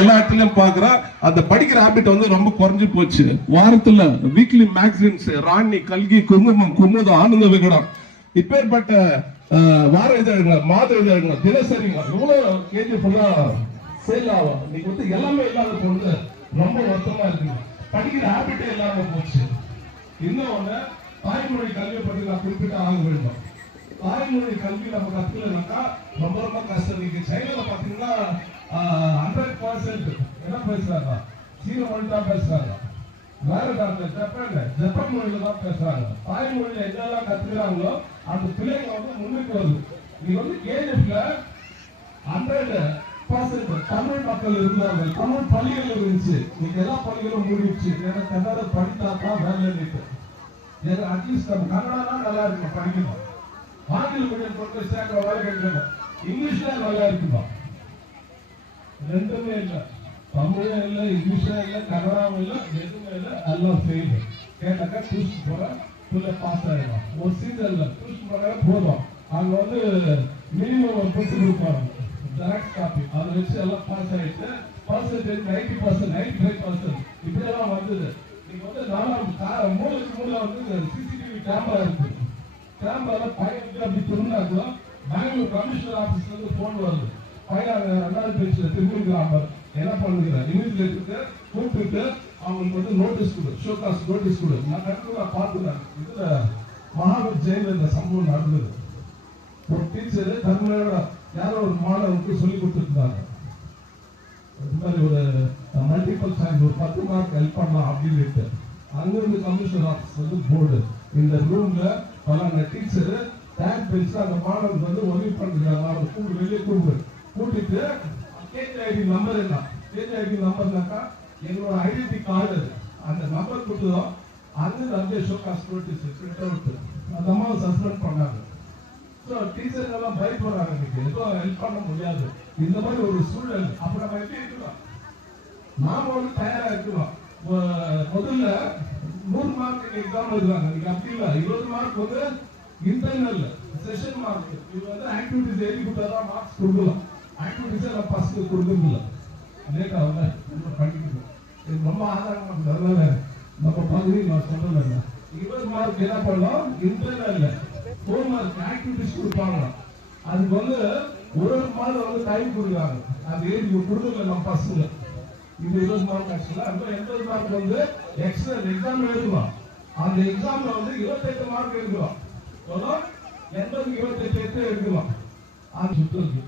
எல்லா இடத்துலயும் பாக்குறோம். அந்த படிக்கிற ஹாபிட் வந்து ரொம்ப குறைஞ்சு போச்சு. வாரத்துல வீக்லி மேகசின்ஸ் ராணி, கல்கி, குங்குமம், குமுதம், ஆனந்த விகடம், இப்பேற்பட்ட வார இதழ்கள், மாத இதழ்கள், தினசரிகள் இவ்வளவு கேஜி ஃபுல்லா சேல் ஆகும். இன்னைக்கு வந்து எல்லாமே இல்லாத பொழுது ரொம்ப வருத்தமா இருக்கு. படிக்கிற ஹாபிட்டே இல்லாம போச்சு. இன்னொன்னு தாய்மொழி கல்வியை பற்றி நான் குறிப்பிட்டு ஆக வேண்டும். தாய்மொழி கல்வி நம்ம கத்துக்கலனாக்கா ரொம்ப ரொம்ப கஷ்டம். நீங்க சைனால பாத்தீங்கன்னா 100% என்ன பேசுறாங்க, சீன மொழி தான் பேசுறாங்க. வேற நாட்டுல ஜப்பான் மொழியில தான் பேசுறாங்க. தாய்மொழியில என்னெல்லாம் கத்துக்கிறாங்களோ அந்த பிள்ளைங்க வந்து முன்னுக்கு வருது. நீ வந்து கேஜிஎஃப்ல 100% தமிழ் மக்கள் இருந்தார்கள். தமிழ் பள்ளிகள் இருந்துச்சு. நீங்க எல்லா பள்ளிகளும் மூடிடுச்சு. ஏன்னா கன்னட படித்தாதான் வேலை இருக்கு. அட்லீஸ்ட் நம்ம கன்னடா நல்லா இருக்கும் படிக்கணும். ஆங்கில மீடியம் கொண்டு சேர்க்கிற வேலை கிடைக்கணும். இங்கிலீஷ்ல நல்லா இருக்குமா? ரெண்டுமே இல்லை. தமிழும் இல்லை, இங்கிலீஷும் இல்லை, கன்னடாவும் இல்லை, எதுவுமே இல்லை. எல்லாம் ஃபெயில். கேட்டாக்கா டியூஷன் போற பிள்ளை பாஸ் ஆயிடும். ஒரு சீசன்ல டியூஷன் போற போதும். அங்க வந்து மினிமம் ஒரு புக்கு கொடுப்பாங்க, ஜெராக்ஸ் காப்பி. அதை வச்சு எல்லாம் பாஸ் ஆயிட்டு பர்சன்டேஜ் 90%, 95% இப்படியெல்லாம் வந்தது. நீங்க வந்து 3 வந்து சிசிடிவி கேமரா இருக்கு. கேமரால பையனுக்கு அப்படி திரும்பினாக்கோ பெங்களூர் கமிஷனர் ஆபீஸ்ல இருந்து போன் வருது. பையன் 2வது பேஜ்ல திரும்பிக்கிறாங்க. என்ன பண்ணுகிற இன்விஜிலேட்டருக்கு கூப்பிட்டு அவங்களுக்கு வந்து நோட்டீஸ் கொடு, ஷோ காஸ் நோட்டீஸ் கொடு. நான் கரெக்டாக பார்த்துட்டேன். இதுல மகாவீர் ஜெயில இந்த சம்பவம் நடந்தது. ஒரு டீச்சர் தமிழோட யாரோ ஒரு மாணவருக்கு சொல்லி கொடுத்துருந்தாங்க. இது மாதிரி ஒரு மல்டிபிள் சயின்ஸ் ஒரு 10 மார்க் ஹெல்ப் பண்ணலாம் அப்படின்னு. அங்கிருந்து கமிஷனர் ஆபீஸ் வந்து போர்டு இந்த ரூம்ல பல டீச்சர் டேக் பென்ஸ்ல அந்த மாணவருக்கு வந்து உதவி பண்ணுறாங்க. அவர் கூப்பிட்டு வெளியே கூட்டிட்டு கேஜி ஐடி நம்பர் என்ன, கேஜி ஐடி நம்பர்னாக்கா எங்களோட ஐடென்டி கார்டு அந்த நம்பர் கொடுத்தோம். அந்த show cost notice print out அந்த அம்மாவை சஸ்பெண்ட் பண்ணாங்க. ஸோ டீச்சர் எல்லாம் பயப்படுறாங்க. இன்னைக்கு எதுவும் ஹெல்ப் பண்ண முடியாது. இந்த மாதிரி ஒரு சூழல். அப்ப நம்ம எப்படி இருக்கலாம்? நாம வந்து தயாரா இருக்கலாம். முதல்ல 100 மார்க் எக்ஸாம் எழுதுறாங்க. இன்னைக்கு அப்படி இல்லை. 20 மார்க் வந்து இன்டர்னல் செஷன் மார்க். இது வந்து ஆக்டிவிட்டிஸ் எழுதி கொடுத்தாதான் மார்க்ஸ் கொடுக்கலாம். ஆக்டிவிட்டிஸை நம்ம பசங்க கொடுக்கறதில்ல. லேட்டா வந்து படிக்கணும். இது ரொம்ப ஆதாரமா அதனால நம்ம பகுதி நான் சொல்றேன். 20 மார்க் என்ன பண்ணலாம்? இன்டர்னல் 4 மார்க் ஆக்டிவிட்டிஸ் கொடுப்பாங்க. அதுக்கு வந்து ஒரு மாதம் வந்து டைம் கொடுக்குறாங்க. அது எழுதி கொடுக்கல நம்ம பசங்க. இது 20 மார்க் ஆக்சுவலா. அந்த 80 மார்க் வந்து எக்ஸ்ட்ரா எக்ஸாம் எழுதலாம். அந்த எக்ஸாம்ல வந்து 28 மார்க் எடுக்கலாம். 80க்கு 28 எடுக்கலாம். அது சுற்றுறது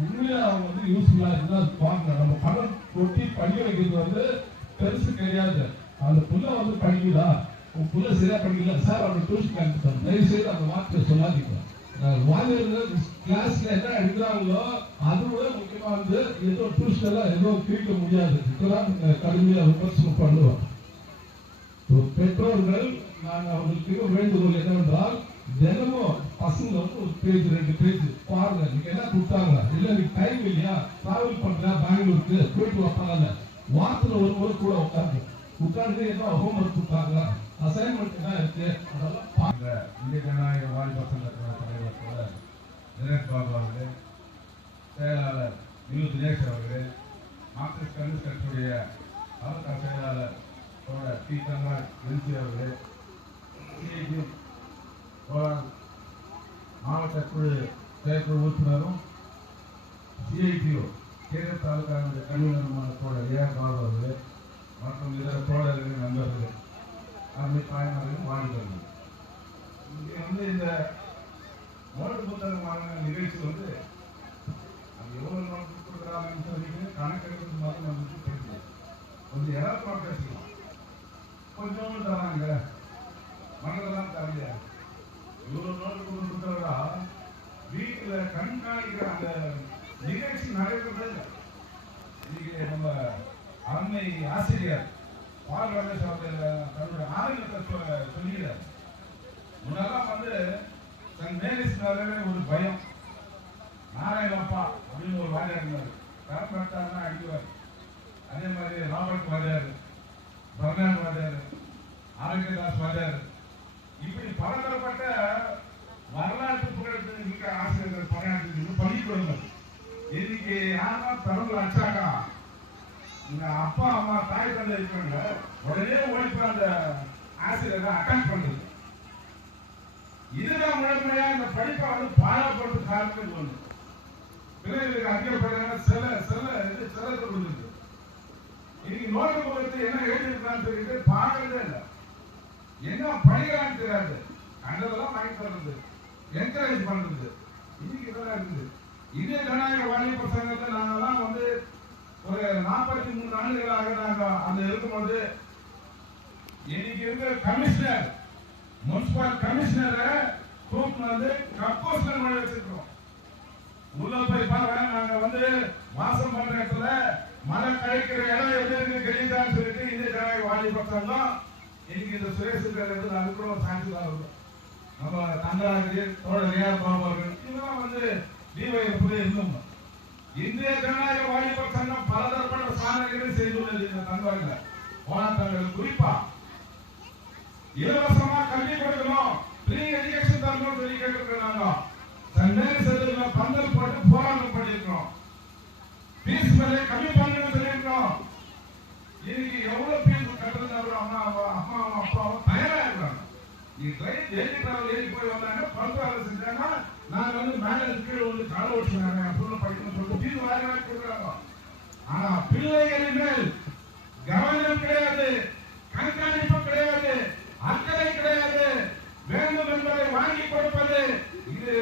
உண்மையா அவங்க வந்து யூஸ்ஃபுல்லா இருந்தா பாருங்க. நம்ம பணம் கொட்டி படிக்க வைக்கிறது வந்து பெருசு கிடையாது. அந்த புள்ள வந்து படிக்குதா, உன் புள்ள சரியா படிக்கல சார், அவங்க டியூஷன் அனுப்பிட்டாங்க. தயவு செய்து அந்த வார்த்தையை சொல்லாதீங்க. கிளாஸ்ல என்ன எடுக்கிறாங்களோ அதுவே முக்கியமா வந்து ஏதோ டியூஷன்ல ஏதோ கிழிக்க முடியாது. கடுமையா விமர்சனம் பண்ணுவோம். பெற்றோர்கள் நாங்கள் அவங்களுக்கு வேண்டுகோள் என்னவென்றால் தினமும் பசங்க வந்து ஒரு பேஜ் 2 பேஜ் பாருங்க. நீங்க என்ன கொடுத்தாங்க, இல்ல நீங்க டைம் இல்லையா, டிராவல் பண்ற பெங்களூருக்கு போயிட்டு வைப்பாங்க. வாரத்துல ஒரு முறை கூட உட்கார்ந்து என்ன ஹோம்ஒர்க் கொடுத்தாங்க, அசைன்மெண்ட் என்ன இருக்கு அதெல்லாம் பாருங்க. இந்திய ஜனநாயக வாலிப சங்கத்தின தலைவர் தினேஷ் பாபு அவர்களே, செயலாளர் தினேஷ் அவர்களே, மார்க்சிஸ்ட் கம்யூனிஸ்ட் கட்சியுடைய மாவட்ட செயலாளர் டி தங்காய் எல்சி அவர்களே, சிஐடி மாவட்ட குழு செயற்குழு உறுப்பினரும் சிஐடிஓ கேரள தாலுகாவுடைய கல்விநிறுவன தோழர் ஏஆர் பாபு அவர்களே மற்றும் இதர தோழர்களின் நண்பர்களே, அருமை தாய்மார்களும் வாலிபர்கள், இங்கே வந்து இந்த நோட்டு புத்தகம் வாங்கின நிகழ்ச்சி வந்து அது எவ்வளவு நோட்டு கொடுக்குறாங்கன்னு சொல்லிட்டு கணக்கெடுக்கிறது மாதிரி நம்மளுக்கு தெரியும். கொஞ்சம் எதாவது பேசிக்கலாம். கொஞ்சம் தராங்க, மனதெல்லாம் தரல. இவ்வளவு நோட்டு கொடுக்குறதா வீட்டில் கண்காணிக்கிற அந்த நிகழ்ச்சி நடைபெறது இல்லை. இன்னைக்கு நம்ம அருமை ஆசிரியர் பால் ரமேஷ் தன்னுடைய ஆரோக்கியத்தை சொல்லுகிறார். முன்னெல்லாம் வந்து தன் மேலிஸ்னாலே ஒரு பயம். நாராயணப்பா அப்படின்னு ஒரு வாரியார் இருந்தார். கரம் கட்டாருன்னா அடிக்குவார். அதே மாதிரி ராபர்ட் வாரியார், பர்னாட் வாரியார், ஆரோக்கியதாஸ் வாரியார், இப்படி பலதரப்பட்ட வரலாற்று புகழத்தில் மிக்க ஆசிரியர்கள் பணியாற்றி பள்ளிக்கூடங்கள். இன்னைக்கு யாரா தமிழ் அச்சாக்கா உங்க அப்பா அம்மா தாய் தந்தை இருக்காங்க, உடனே ஓடிப்போ அந்த ஆசிரியரை அட்டாக் பண்றது. இதுதான் முழுமையா இந்த படிப்பை வந்து பாழப்படுறது காரணம் ஒண்ணு. பிள்ளைகளுக்கு அங்கேப்படுறாங்க சில கொடுக்குது. இன்னைக்கு நோட்டு புத்தகத்தை என்ன எழுதிருக்கான்னு சொல்லிட்டு பாக்குறதே இல்லை. என்ன படிக்கிறான்னு தெரியாது. அங்கெல்லாம் வாங்கி தர்றது, என்கரேஜ் பண்றது, இன்னைக்கு இதெல்லாம் இருக்குது. இதே ஜனநாயக வாலிப சங்கத்தை நாங்கெல்லாம் வந்து ஒரு 43 ஆண்டுகளாக நாங்க அந்த இருக்கும்போது இன்னைக்கு இருக்கிற கமிஷனர், முனிசிபல் கமிஷனரை கூப்பிட்டு வந்து கப்போஸ்டர் மொழி வச்சிருக்கோம். உள்ள போய் பாருங்க, நாங்க வந்து வாசம் பண்ற இடத்துல மழை கழிக்கிற இடம் எப்படி இருக்கு தெரியுதான்னு சொல்லிட்டு இதே ஜனநாயக வாலிப சங்கம் இன்னைக்கு இந்த சுரேஷ் அது கூட ஒரு சான்ஸ் தான் இருக்கும். நம்ம தங்கராஜ் தோழர் ஏஆர் பாபு அவர்கள் இதெல்லாம் வந்து டிஒய்எஃப்ல இருந்தோம். இந்திய ஜனநாயக வாலிப சங்கம் பலதரப்பட்ட சாதனைகளை செய்துள்ளது. இந்த தங்கராஜ்ல போராட்டங்கள் குறிப்பா இலவசமா கல்வி கொடுக்கணும், ஃப்ரீ எஜுகேஷன் தரணும் சொல்லி கேட்டுருக்காங்க. சண்டேரி செல்லுல பந்தல் போட்டு போராட்டம் பண்ணிருக்கோம். பீஸ் மேலே கம்மி பண்ணணும்னு சொல்லியிருக்கோம். இன்னைக்கு எவ்வளவு பீஸ் கட்டுறது அம்மா அப்பாவும் தயாரா இருக்காங்க. நீ ட்ரெயின் ஏறி போய் வந்தாங்க, பல்வேறு வேலை செஞ்சாங்க. நாங்க வந்து மேல கீழே வந்து கால ஓட்டுனாங்க, பொருள் படிக்கணும்னு சொல்லிட்டு பீஸ் வேற கொடுக்குறாங்க. ஆனா பிள்ளைகளின் மேல் கவனம் கிடையாது, கண்காணிப்பு கிடையாது, அக்கறை கிடையாது. வேண்டும் என்பதை வாங்கி கொடுப்பது, இது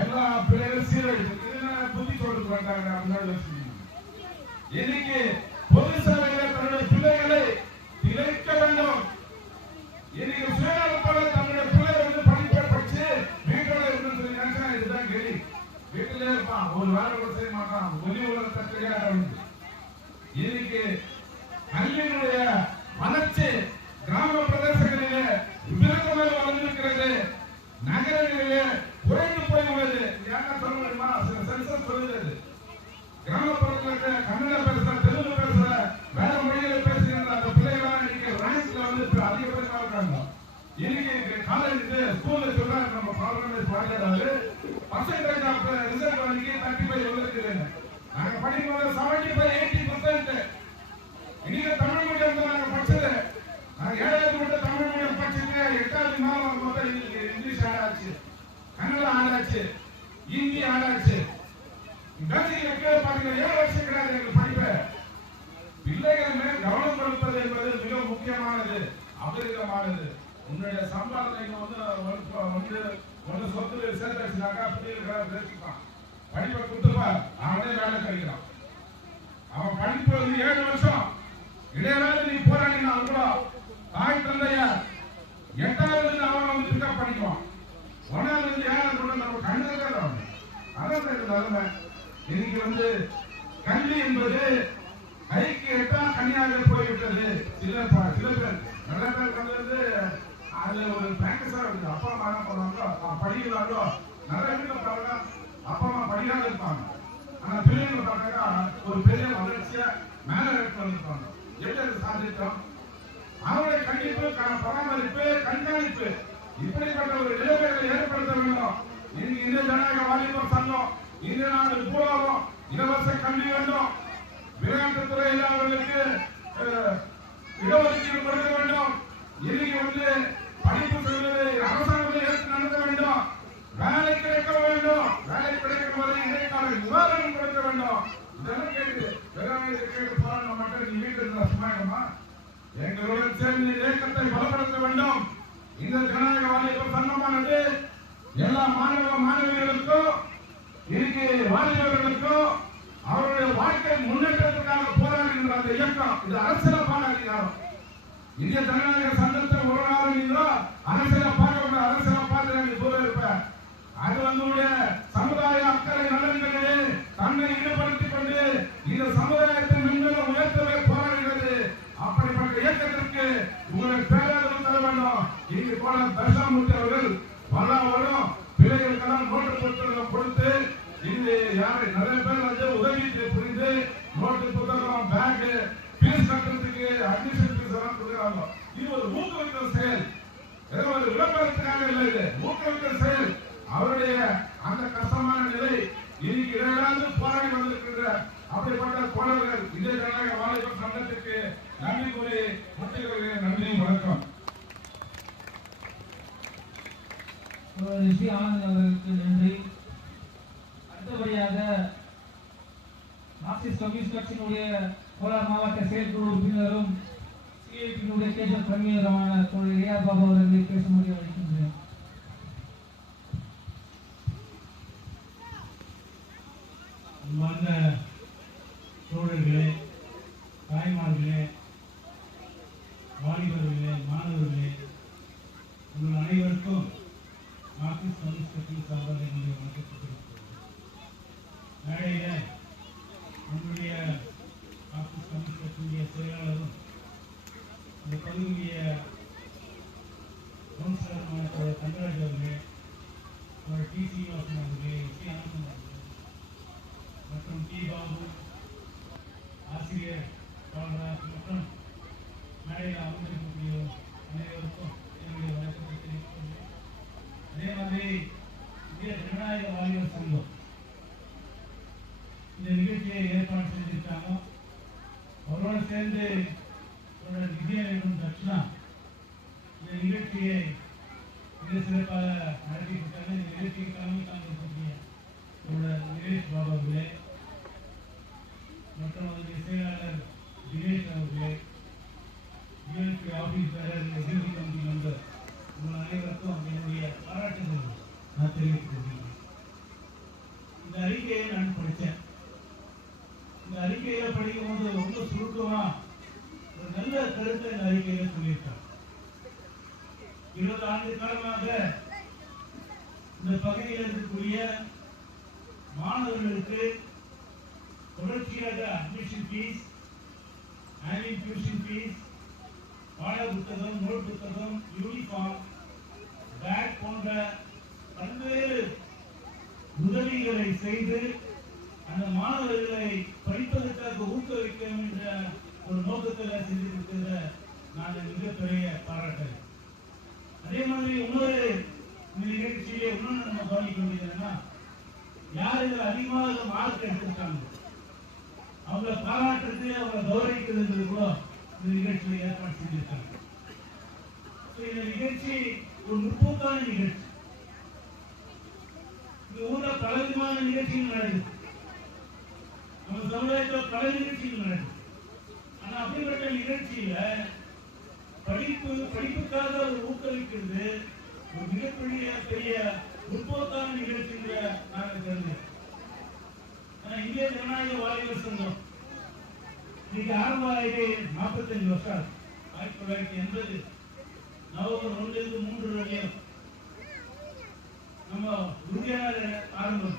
எல்லா பிள்ளைகளும் சீரழிச்சு புத்தி கொடுத்து வந்தாங்க. இன்னைக்கு பொது சேவையில் தன்னுடைய பிள்ளைகளை இழைக்க வேண்டும். இன்னைக்கு சுயநலத்தோட தன்னுடைய பிள்ளை வந்து படிப்பை படிச்சு வீட்டில் இருந்து சொல்லி நினைச்சா இதுதான் கேள்வி. வீட்டிலே இருப்பான், ஒரு வேலை கூட செய்ய மாட்டான், ஒலி உலகத்தை தெரியாத. இன்னைக்கு கல்வியினுடைய வளர்ச்சி கிராம பிரதேசங்களிலே விபரீதமாக வளர்ந்திருக்கிறது, நகரங்களிலே குறைந்து போய் உள்ளது. ஏன்னா சொல்ல முடியுமா? சென்சஸ் சொல்லுது கிராமப்புறத்தில் கன்னட பேசுற, தெலுங்கு பேசுற, வேற மொழிகளை பேசுகிற அந்த பிள்ளைகளாம் இன்னைக்கு ரேங்க்ல வந்து அதிகபட்சமா இருக்காங்க. இன்னைக்கு காலேஜ் ஸ்கூல்ல சொல்றாங்க, நம்ம பார்லிமெண்ட் பாடுறாரு பர்சன்டேஜ் ஆஃப் ரிசல்ட் வந்து 35 வந்துருக்கு. நாங்க படிக்கும்போது 75-80%. இன்னைக்கு தமிழ் மீடியம் தான் நாங்க படிச்சது. நாங்க 7வது மட்டும் தமிழ் மீடியம் படிச்சுட்டு 8வது மாதம் மொத்தம் இங்கிலீஷ் ஆடாச்சு, கன்னடம் ஆடாச்சு, ஹிந்தி ஆடாச்சு. பாத்தீங்கன்னா 7 வருஷம் கிடையாது எங்களுக்கு படிப்ப. பிள்ளைகள் மேல் கவனம் கொடுப்பது என்பது மிக முக்கியமானது, அபரிதமானது. உன்னுடைய சம்பாதனை ஒன்று சொத்து சேர்த்து வச்சுனாக்கா பிள்ளைகளுக்காக பேசிப்பான், படிப்பை கொடுத்துருப்பார், அவனே வேலை கிடைக்கிறான். அவன் படிப்பு வந்து 7 வருஷம் இடையிலாவது நீ போராடினா கூட தாய் தந்தையார் 8வது அவன் வந்து பிக்கப் பண்ணிக்குவான். 1வது 7வது கூட நம்ம கண்டுதான் அவன். அதான் இன்னைக்கு வந்து கல்வி என்பது கைக்கு எட்டா கனியாக போய்விட்டது. சில பேர் நிறைய பேர் வந்து அது ஒரு பிராக்டிஸா இருக்கு. அப்பா அம்மா என்ன பண்ணுவாங்க, படிக்கிறாங்களோ நிறைய பேர் பாருங்க, அப்பா அம்மா படிக்காத இருப்பாங்க. ஆனா பிள்ளைங்களை பார்த்தாக்கா ஒரு பெரிய வளர்ச்சியா மேல இருப்பாங்க. எப்படி சாதித்தோம்? அவருடைய கண்டிப்பு, பராமரிப்பு, கண்காணிப்பு, இப்படிப்பட்ட ஒரு நிலைமைகளை ஏற்படுத்த வேண்டும். இன்னைக்கு இந்த ஜனநாயக வாலிப சங்கம் இந்த நாடு பூராவும் இலவச கல்வி வேண்டும், விளையாட்டுத் துறையில் அவர்களுக்கு இடஒதுக்கீடு கொடுக்க வேண்டும். இன்னைக்கு வந்து படிப்பு செல்வதை அரசாங்கத்தை ஏற்று நடத்த வேண்டும். வேலை கிடைக்க வேண்டும், வேலை கிடைக்கும் போது இடைக்கால நிவாரணம் கொடுக்க வேண்டும். இதெல்லாம் கேட்குது. வேளாண்மை கேட்டு போராட மட்டும் நீ வீட்டில் சும்மாமா எங்களுடன் சேர்ந்து இயக்கத்தை பலப்படுத்த வேண்டும். இந்த ஜனநாயக வாலிப சங்கமானது எல்லா மாணவிகளுக்கும் இன்னைக்கு வாலிபர்களுக்கும் அவருடைய வாழ்க்கை முன்னேற்றத்துக்காக போராடுகின்ற அந்த இயக்கம். இது அரசியலப்பான அதிகாரம். இந்திய ஜனநாயக சங்கத்தை ஒரு நாள் நீங்களோ அரசியல பார்க்க அரசியல பார்த்து நீ தூரம் இருப்ப. அது வந்து சமுதாய அக்கறை நலன்களிலே தன்னை ஈடுபடுத்திக் கொண்டு இந்த சமுதாயத்தை மின்மேலும் உயர்த்தவே போராடுகிறது. அப்படிப்பட்ட இயக்கத்திற்கு உங்களுக்கு பேராதரவு தர வேண்டும். இங்கு போன தர்ஷாமூர்த்தி அவர்கள் பல்லாவரம் பிள்ளைகளுக்கெல்லாம் நோட்டு புத்தகம் கொடுத்து இது யாரை நிறைய பேர் வந்து உதவி புரிந்து நோட்டு புத்தகம், பேக், பீஸ் கட்டுறதுக்கு அட்மிஷன் பீஸ் எல்லாம் கொடுக்குறாங்க. இது ஒரு ஊக்குவிக்கிற செயல், ஏதோ ஒரு விளம்பரத்துக்காக இல்லை, இது ஊக்குவிக்கிற செயல். அவருடைய அந்த கஷ்டமான நிலை இன்னைக்கு 7வது போராடி வந்திருக்கின்ற அப்படிப்பட்ட தோழர்கள் இந்திய ஜனநாயக வாலிபர் சங்கத்திற்கு நன்றி கூறி முற்றுகிறேன். நன்றி, வணக்கம். ஸ்ரீ ஆனந்த் அவர்களுக்கு நன்றி. அடுத்தபடியாக மார்க்சிஸ்ட் கம்யூனிஸ்ட் கட்சியினுடைய கோலார் மாவட்ட செயற்குழு உறுப்பினரும் சிஐடியினுடைய கேஷன் கன்வீனருமான தோழர் ஏஆர் பாபு அவர்களை பேசும்படி அழைக்கின்றேன். அன்பார்ந்த தோழர்களே, தாய்மார்களே, வாலிபர்களே, மாணவர்களே, உங்கள் அனைவருக்கும் மார்க்சிஸ்ட் கம்யூனிஸ்ட் கட்சியின் சார்பாக என்னுடைய வணக்கத்தை தெரிவித்துள்ளேன். மேடையில் நம்முடைய மார்க்சிஸ்ட் கம்யூனிஸ்ட் கட்சியினுடைய செயலாளரும் இந்த பகுதியுடைய கவுன்சிலருமான தங்கராஜ் அவர்களே, டி சீனிவாசன் அவர்களே, ஸ்ரீ ஆனந்தன் அவர்களே மற்றும் டி பாபு, ஆசிரியர் பாலராஜ் மற்றும் மேடையில் அமர்ந்திருக்கக்கூடிய அனைவருக்கும் என்னுடைய வணக்கத்தை தெரிவித்துள்ளேன். அதே மாதிரி இந்திய ஜனநாயக வாலிபர் சங்கம் இந்த நிகழ்ச்சியை ஏற்பாடு செஞ்சிருக்காங்க. அவரோடு சேர்ந்து விஜயநகரம் தட்சிணா இந்த நிகழ்ச்சியை மிக சிறப்பாக நடத்தியிருக்காங்க. இந்த நிகழ்ச்சிக்கு தலைமை தாங்கக்கூடிய நிலேஷ் பாபு அவர்களே மற்றும் அதனுடைய செயலாளர் தினேஷ் அவர்களே, UNP officer, executive committee member, உங்கள் அனைவருக்கும் என்னுடைய பாராட்டுகள் நான் தெரிவித்துக் கொள்கிறேன். இந்த அறிக்கையை நான் படித்தேன். இந்த அறிக்கையை படிக்கும் போது ரொம்ப சுருக்கமா ஒரு நல்ல கருத்தை இந்த அறிக்கையில சொல்லியிருக்காங்க. 20 ஆண்டு காலமாக இந்த பகுதியில் இருக்கக்கூடிய மாணவர்களுக்கு தொடர்ச்சியாக admission fees, annual tuition fees, பாட புத்தகம், நோட் புத்தகம், யூனிஃபார்ம், பேக் போன்ற பல்வேறு உதவிகளை செய்து அந்த மாணவர்களை படிப்பதற்காக ஊக்குவிக்க என்ற ஒரு நோக்கத்தில் செஞ்சிருக்கிறத நான் மிகப்பெரிய பாராட்டுறேன். அதே மாதிரி இன்னொரு நிகழ்ச்சியிலே இன்னொன்று நம்ம கவனிக்க வேண்டியதுன்னா, யார் இதில் அதிகமாக மார்க் எடுத்திருக்காங்க அவங்களை பாராட்டுறது, அவங்களை கௌரவிக்கிறது கூட இந்த நிகழ்ச்சியில ஏற்பாடு செஞ்சிருக்காங்க. இந்த நிகழ்ச்சி ஒரு முற்போக்கான நிகழ்ச்சி. இந்த ஊர்ல பல விதமான நிகழ்ச்சிகள் நடக்குது. நம்ம சமுதாயத்தில் பல நிகழ்ச்சிகள் நடக்குது. ஆனா அப்படிப்பட்ட நிகழ்ச்சியில படிப்புக்காக ஒரு ஊக்குவிக்கிறது ஒரு மிகப்பெரிய முற்போக்கான நிகழ்ச்சிங்க நாங்கள் கருதுகிறோம். இந்திய ஜனநாயக வாலிபர் சங்கம் இன்னைக்கு ஆரம்பமாகி 45 வருஷம். 1980 நவம்பர் 1 வரையும் நம்ம உறுதியான ஆரம்பம்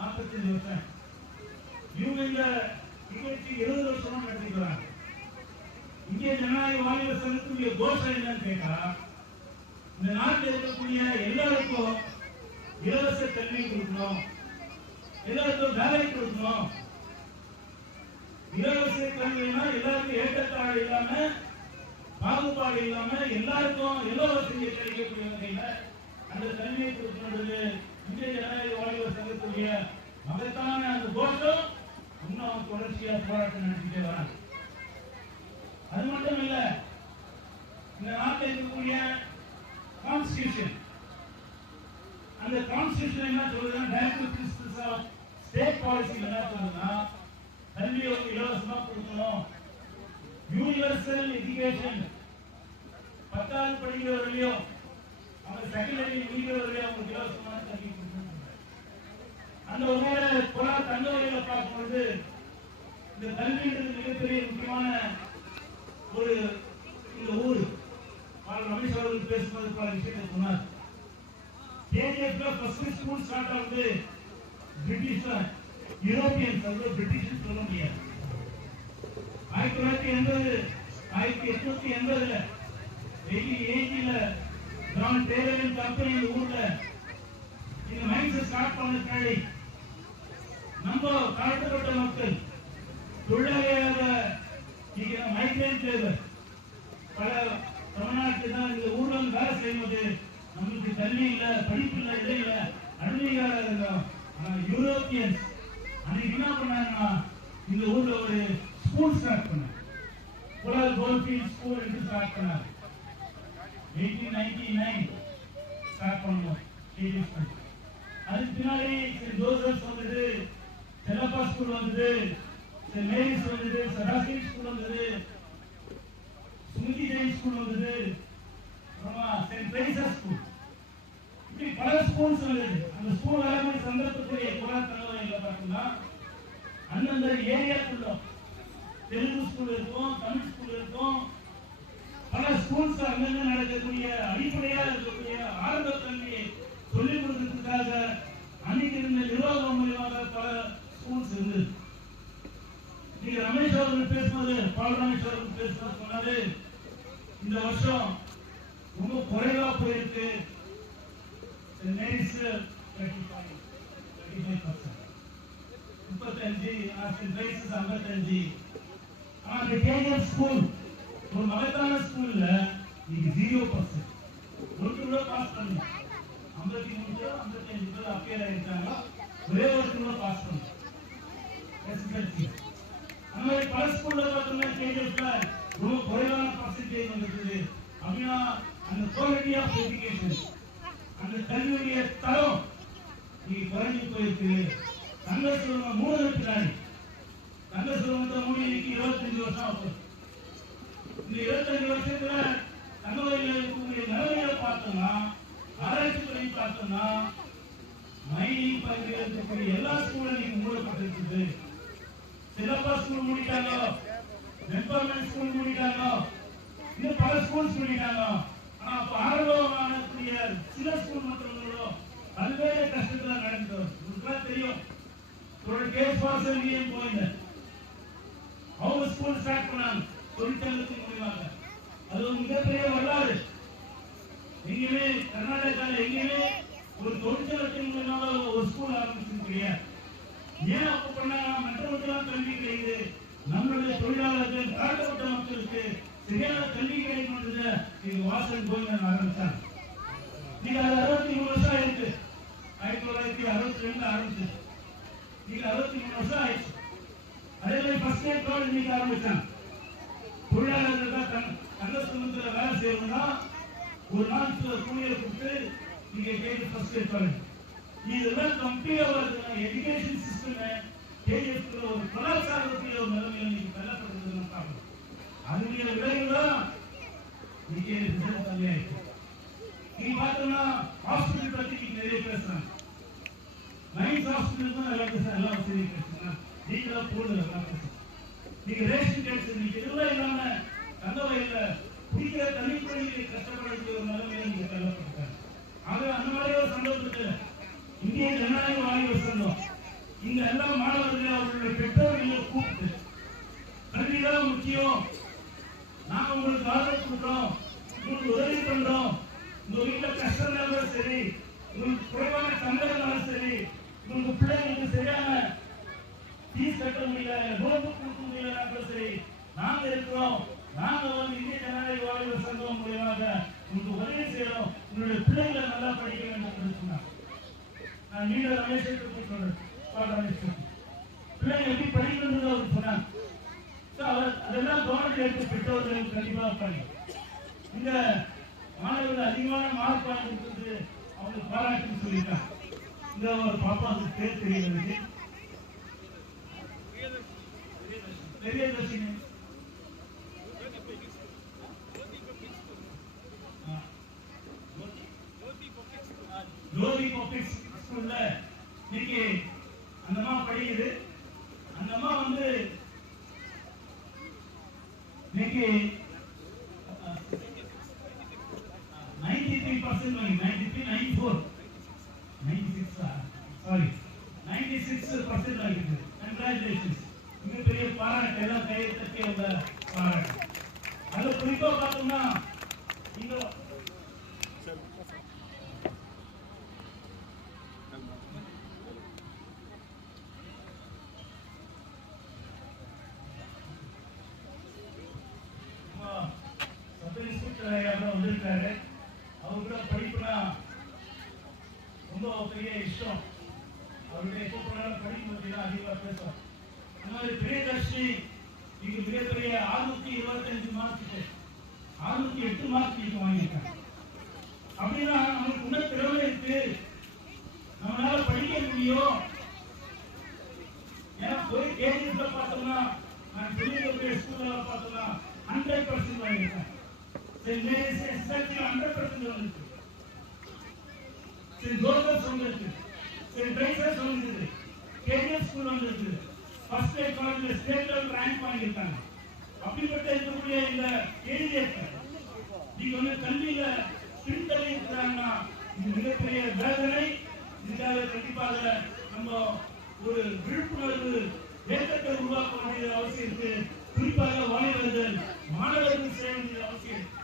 45 வருஷம். இவங்க இந்த நிகழ்ச்சி 70 வருஷமா நடத்திக்கிறாங்க. இந்திய ஜனநாயக வாலிபர் சங்கத்துடைய கோஷம் என்னன்னு கேட்டா, இந்த நாட்டில் இருக்கக்கூடிய எல்லாருக்கும் இலவச கல்வி கொடுக்கணும், எல்லாருக்கும் வேலை கொடுக்கணும். இலவச கல்வினா எல்லாருக்கும் ஏற்றத்தாழ்வு இல்லாம, பாகுபாடு இல்லாம எல்லாருக்கும் இலவச கிடைக்கக்கூடிய வகையில அந்த கல்வியை கொடுக்கிறது இந்திய ஜனநாயக வாலிபர் சங்கத்துடைய மகத்தான அந்த கோஷம் இன்னும் தொடர்ச்சியா போராட்டம் நடத்திட்டே வராங்க. அது மட்டும் இல்ல, இந்த நாட்டில் இருக்கக்கூடிய கான்ஸ்டிடியூஷன், அந்த கான்ஸ்டிடியூஷன் என்ன சொல்றதுன்னா, directive principles of state policy என்ன சொல்றதுன்னா, கல்வியை இலவசமா கொடுக்கணும், யூனிவர்சல் எஜுகேஷன், 10வது படிக்கிறவர்களையும் அவங்க செகண்டரி முடிக்கிறவர்களையும் அவங்களுக்கு இலவசமான கல்வி கொடுக்கணும். அந்த வகையில கோலார் தங்க வகையில பார்க்கும்போது இந்த கல்வின்றது மிகப்பெரிய முக்கியமான ஒரு இந்த ஊர். ரமேஷ் அவர்கள் பேசும்போது பல விஷயத்தை சொன்னார். கேஜிஎஃப்ல ஃபர்ஸ்ட் ஸ்கூல் ஸ்டார்ட் ஆகுது பிரிட்டிஷ் யூரோப்பியன்ஸ், அது பிரிட்டிஷ் சொல்ல முடியாது. 1980 1880 1880 ஜான் டேலர் கம்பெனி இந்த ஊர்ல இந்த மைன்ஸ் ஸ்டார்ட் பண்ண பின்னாடி நம்ம தாழ்த்தப்பட்ட மக்கள் தொழிலாளியாக மைக்ரேட் லேபர் பல தமிழ்நாட்டு தான் இந்த ஊர்ல வேலை செய்யும்போது நம்மளுக்கு கல்வி இல்ல, படிப்பு இல்ல, இடம் இல்ல, அடிமையாக இருந்தோம். ஆனா யூரோப்பியன்ஸ் அன்னைக்கு என்ன பண்ணாங்கன்னா இந்த ஊர்ல ஒரு ஸ்கூல் ஸ்டார்ட் பண்ணாங்க. புலால் கோல்ஃபீல்ட் ஸ்கூல் என்று ஸ்டார்ட் பண்ணாங்க. 1899 ஸ்டார்ட் பண்ணுவோம் கேஜி ஸ்கூல். அதுக்கு பின்னாடி சென்ட் ஜோசப்ஸ் வந்தது, செல்லப்பா ஸ்கூல் வந்தது, சென்ட் மேரிஸ் வந்தது, சதாசிவ் ஸ்கூல் வந்தது, சுமிதி ஜெயின் ஸ்கூல் வந்தது, அப்புறமா சென்ட் தெரேசா ஸ்கூல், இப்படி பல ஸ்கூல்ஸ் வந்தது. அந்த ஸ்கூல் எல்லாமே சந்தர்ப்பத்துடைய புறாத்தனவரையில பார்த்தோம்னா அந்தந்த ஏரியாக்குள்ள தெலுங்கு ஸ்கூல் இருக்கும், தமிழ் ஸ்கூல் இருக்கும், பல ஸ்கூல்ஸ் அங்கங்க நடக்கக்கூடிய அடிப்படையா இருக்கக்கூடிய ஆரம்ப கல்வியை சொல்லிக் கொடுக்கறதுக்காக அன்னைக்கு இருந்த நிர்வாகம் மூலமாக பல ஸ்கூல்ஸ் இருந்தது. நீங்க ரமேஷ் அவர்கள் பேசும்போது, பால் ரமேஷ் அவர்கள் பேசும்போது சொன்னாரு, இந்த வருஷம் ரொம்ப குறைவா போயிருக்கு. 35% 55. ஆனா அந்த கேஜிஎஃப் ஸ்கூல் ஒரு மகத்தான ஸ்கூல்ல நீங்க 0%. ஒன்று கூட பாஸ் பண்ணல. 53 55 பேர் அப்பியர் ஆயிருக்காங்க. ஒரே ஒருத்தர் கூட பாஸ் பண்ணல. எஸ்எஸ்எல்சி. அந்த மாதிரி பல ஸ்கூல்ல பார்த்தோம்னா கேஜிஎஃப்ல ரொம்ப குறைவான பர்சன்டேஜ் வந்திருக்குது. அப்படின்னா அந்த குவாலிட்டி ஆஃப் எஜுகேஷன், அந்த கல்வியுடைய தரம் நீங்க குறைஞ்சு போயிருக்கு. தங்கசுரம் 3 பின்னாடி தங்கசுரத்தை மூடி 25 வருஷம் ஆகும். இந்த 25 வருஷத்துல தங்கவயலில் இருக்கக்கூடிய நிலைமையை பார்த்தோம்னா, ஆராய்ச்சி பண்ணி பார்த்தோம்னா, மைனிங் பகுதியில் இருக்கக்கூடிய எல்லா ஸ்கூலும் நீங்க மூடப்பட்டிருக்குது. சிலப்பா ஸ்கூல் மூடிட்டாங்க, எம்பவர்மெண்ட் ஸ்கூல் மூடிட்டாங்க, இன்னும் பல ஸ்கூல்ஸ் மூடிட்டாங்க. ஆனா அப்ப ஆரம்பமானக்கூடிய சில ஸ்கூல் மட்டும் பல்வேறு கஷ்டத்துல நடந்தது. உங்களுக்கு தெரியும், ஒரு கேஸ் பாஸ் போயிருந்த அவங்க ஸ்கூல் ஸ்டார்ட் பண்ணாங்க தொழிற்சங்கத்தின் மூலமாக. அது ஒரு மிகப்பெரிய வரலாறு. எங்கேயுமே கர்நாடகாவில் எங்கேயுமே ஒரு தொழிற்சங்கத்தின் மூலமாக ஒரு ஸ்கூல் ஆரம்பிச்சிருக்கீங்க. ஏன் அப்ப பண்ணாங்க? மற்றவர்களுக்கெல்லாம் கல்வி கிடைக்குது, நம்மளுடைய தொழிலாளர்கள் தாழ்த்தப்பட்ட மக்களுக்கு சரியான கல்வி கிடைக்கணும்ன்றத எங்க வாசல் கோவிந்தன் ஆரம்பிச்சாங்க. நீங்க அது 63 வருஷம் ஆயிருக்கு. 1962 ஆரம்பிச்சு நீங்க 63 வருஷம் ஆயிடுச்சு. அதே மாதிரி ஃபர்ஸ்ட் இயர் காலேஜ் நீங்க ஆரம்பிச்சாங்க. தொழிலாளர்கள் தான் தங்க சுமந்திர வேலை செய்யணும்னா ஒரு நாள் கூலியை கொடுத்து நீங்க கேட்டு ஃபர்ஸ்ட் இயர் காலேஜ் இதெல்லாம் கம்ப்ளீட்டா வருது. எஜுகேஷன் சிஸ்டம் கேஜிஎஃப்ல ஒரு கலாச்சாரத்துக்குரிய ஒரு நிலைமையில நீங்க தள்ளப்படுறதுன்னு பார்க்கணும். அதனுடைய விளைவு தான் நீங்க ஆயிடுச்சு. நீங்க பார்த்தோம்னா ஹாஸ்பிட்டல் பத்தி நீங்க நிறைய பேசுறாங்க. மைன்ஸ் ஹாஸ்பிட்டல் தான் நல்லா பேசுறாங்க, எல்லாம் வசதி பேசுறாங்க. நீங்களா போடுங்க, நீங்க ரேஷன் கேட்ஸ் நீங்க இதெல்லாம் இல்லாம தங்க வயல்ல குடிக்கிற தண்ணி கூட நீங்க கஷ்டப்படக்கூடிய ஒரு நிலைமையில நீங்க தள்ளப்பட்டிருக்காங்க. ஆக அந்த மாதிரி ஒரு சந்தோஷத்துல இந்திய ஜனநாயக வாலிபர் சங்கம் இங்க எல்லா மாணவர்கள் அவர்களுடைய பெற்றோர்களை கூப்பிட்டு கல்விதான் முக்கியம், நாங்க உங்களுக்கு ஆதரவு கொடுக்கிறோம், உங்களுக்கு உதவி பண்றோம், உங்க வீட்டுல கஷ்டம் இருந்தாலும் சரி, உங்களுக்கு குறைவான சம்பளம் இருந்தாலும் சரி, உங்களுக்கு பிள்ளைங்களுக்கு சரியான ஃபீஸ் கட்ட முடியல, லோன் கொடுக்க முடியலனாலும் சரி, நாங்க இருக்கிறோம். நாங்க வந்து இந்திய ஜனநாயக வாலிபர் சங்கம் மூலமாக உங்களுக்கு உதவி செய்யறோம், உங்களுடைய பிள்ளைகளை நல்லா படிக்க வேண்டும் சொன்னாங்க. நான் மீண்டும் ரமேஷ் சொல்றேன், பிள்ளைங்க எப்படி படிக்கணும்னு அவர் சொன்னாங்க. அதெல்லாம் கவர்மெண்ட் எடுத்து பெற்றோர்கள் கண்டிப்பா பண்ணி இந்த மாணவர்கள் அதிகமான மார்க் வாங்கிட்டு அவங்களுக்கு பாராட்டுன்னு சொல்லிட்டாங்க. இந்த ஒரு பாப்பாவுக்கு பேர் தெரியல, பெரிய தர்ஷினி ஜோதி பப்ளிக் ஸ்கூல்ல இன்னைக்கு அந்த அம்மா படிக்குது. அந்த அம்மா வந்து இன்னைக்கு 93% 93 94 96 சாரி 96% ஆகிருக்கு. கங்க்ராச்சுலேஷன்ஸ். மிகப்பெரிய பாராட்டு, எல்லாம் கையை தட்டி உள்ள பாராட்டு. அது குறிப்பா பார்த்தோம்னா இந்த வந்திருக்காரு. அவரு படிப்புனா ரொம்ப பெரிய இஷ்டம். அவருடைய படிப்பு பத்தி தான் அதிகமா பேசுவோம். அந்த மாதிரி பிரியதர்ஷினி நீங்க மிகப்பெரிய 625 மார்க் 608 மார்க் நீங்க வாங்கியிருக்காங்க. அப்படின்னா நமக்கு உள்ள திறமை இருக்கு, நம்மளால படிக்க முடியும். ஏன்னா போய் கேஜிஸ்ல பார்த்தோம்னா நான் சொல்லியிருக்க ஸ்கூல்ல பார்த்தோம்னா 100% வாங்கியிருக்கேன். சென்ட் மேரிஸ் எஸ்எஸ்எல்சி 100% வந்துருக்கு. சென்ட் ஜோசப்ஸ் வந்துருக்கு, சென்ட் ட்ரைசஸ் வந்துருக்கு, கேஜிஎஸ் ஸ்கூல் வந்துருக்கு, ஃபர்ஸ்ட் கிரேட் காலேஜ்ல ஸ்டேட் லெவல் ரேங்க் வாங்கியிருக்காங்க. அப்படிப்பட்ட இருக்கக்கூடிய இந்த கேஜிஎஸ் நீங்க வந்து கல்வியில பின்தள்ளி இருக்கிறாங்கன்னா இது மிகப்பெரிய வேதனை. இதுக்காக கண்டிப்பாக நம்ம ஒரு விழிப்புணர்வு இயக்கத்தை உருவாக்க வேண்டிய அவசியம் இருக்கு. குறிப்பாக வாலிபர்கள் மாணவர்கள் செய்ய வேண்டிய அவசியம் இருக்கு.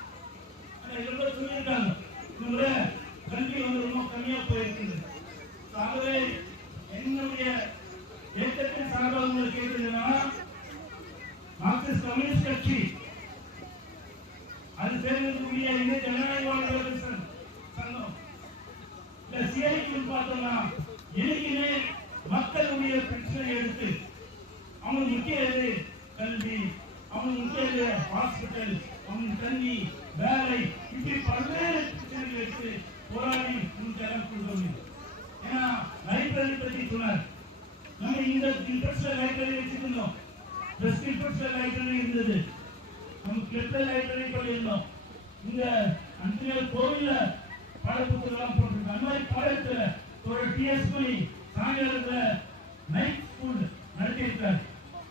சொல்லியிருக்காங்க இந்த முறை கல்வி வந்து ரொம்ப கம்மியா போயிருக்குது. ஆகவே என்னுடைய இயக்கத்தின் சார்பாக உங்களுக்கு கேட்கிறதுன்னா மார்க்சிஸ்ட் கம்யூனிஸ்ட் கட்சி அது தேர்ந்தெடுக்கக்கூடிய இந்திய ஜனநாயக வாலிபர்கள் சங்கம் இந்த சிஐக்கு பார்த்தோம்னா என்னைக்குமே மக்களுடைய பிரச்சனை எடுத்து அவங்களுக்கு முக்கிய எது கல்வி, அவங்களுக்கு முக்கிய எது ஹாஸ்பிட்டல், அவங்களுக்கு தண்ணி, வேலை, இப்படி பல்வேறு பிரச்சனைகள் எடுத்து போராடி முன்னேற்றம் கொண்டு. ஏன்னா லைப்ரரி பற்றி சொன்னார். நம்ம இந்த இன்ட்ரெஸ்ட் லைப்ரரி வச்சிருந்தோம், பெஸ்ட் இன்ட்ரெஸ்ட் லைப்ரரி இருந்தது, நம்ம கிளிப்ல லைப்ரரி பண்ணியிருந்தோம். இந்த அஞ்சல் கோவில்ல பாடப்புத்தகம் போட்டிருக்கோம். அந்த மாதிரி பாடத்துல ஒரு டிஎஸ்பி சாயங்காலத்துல நைட் ஸ்கூல் நடத்தியிருக்காரு.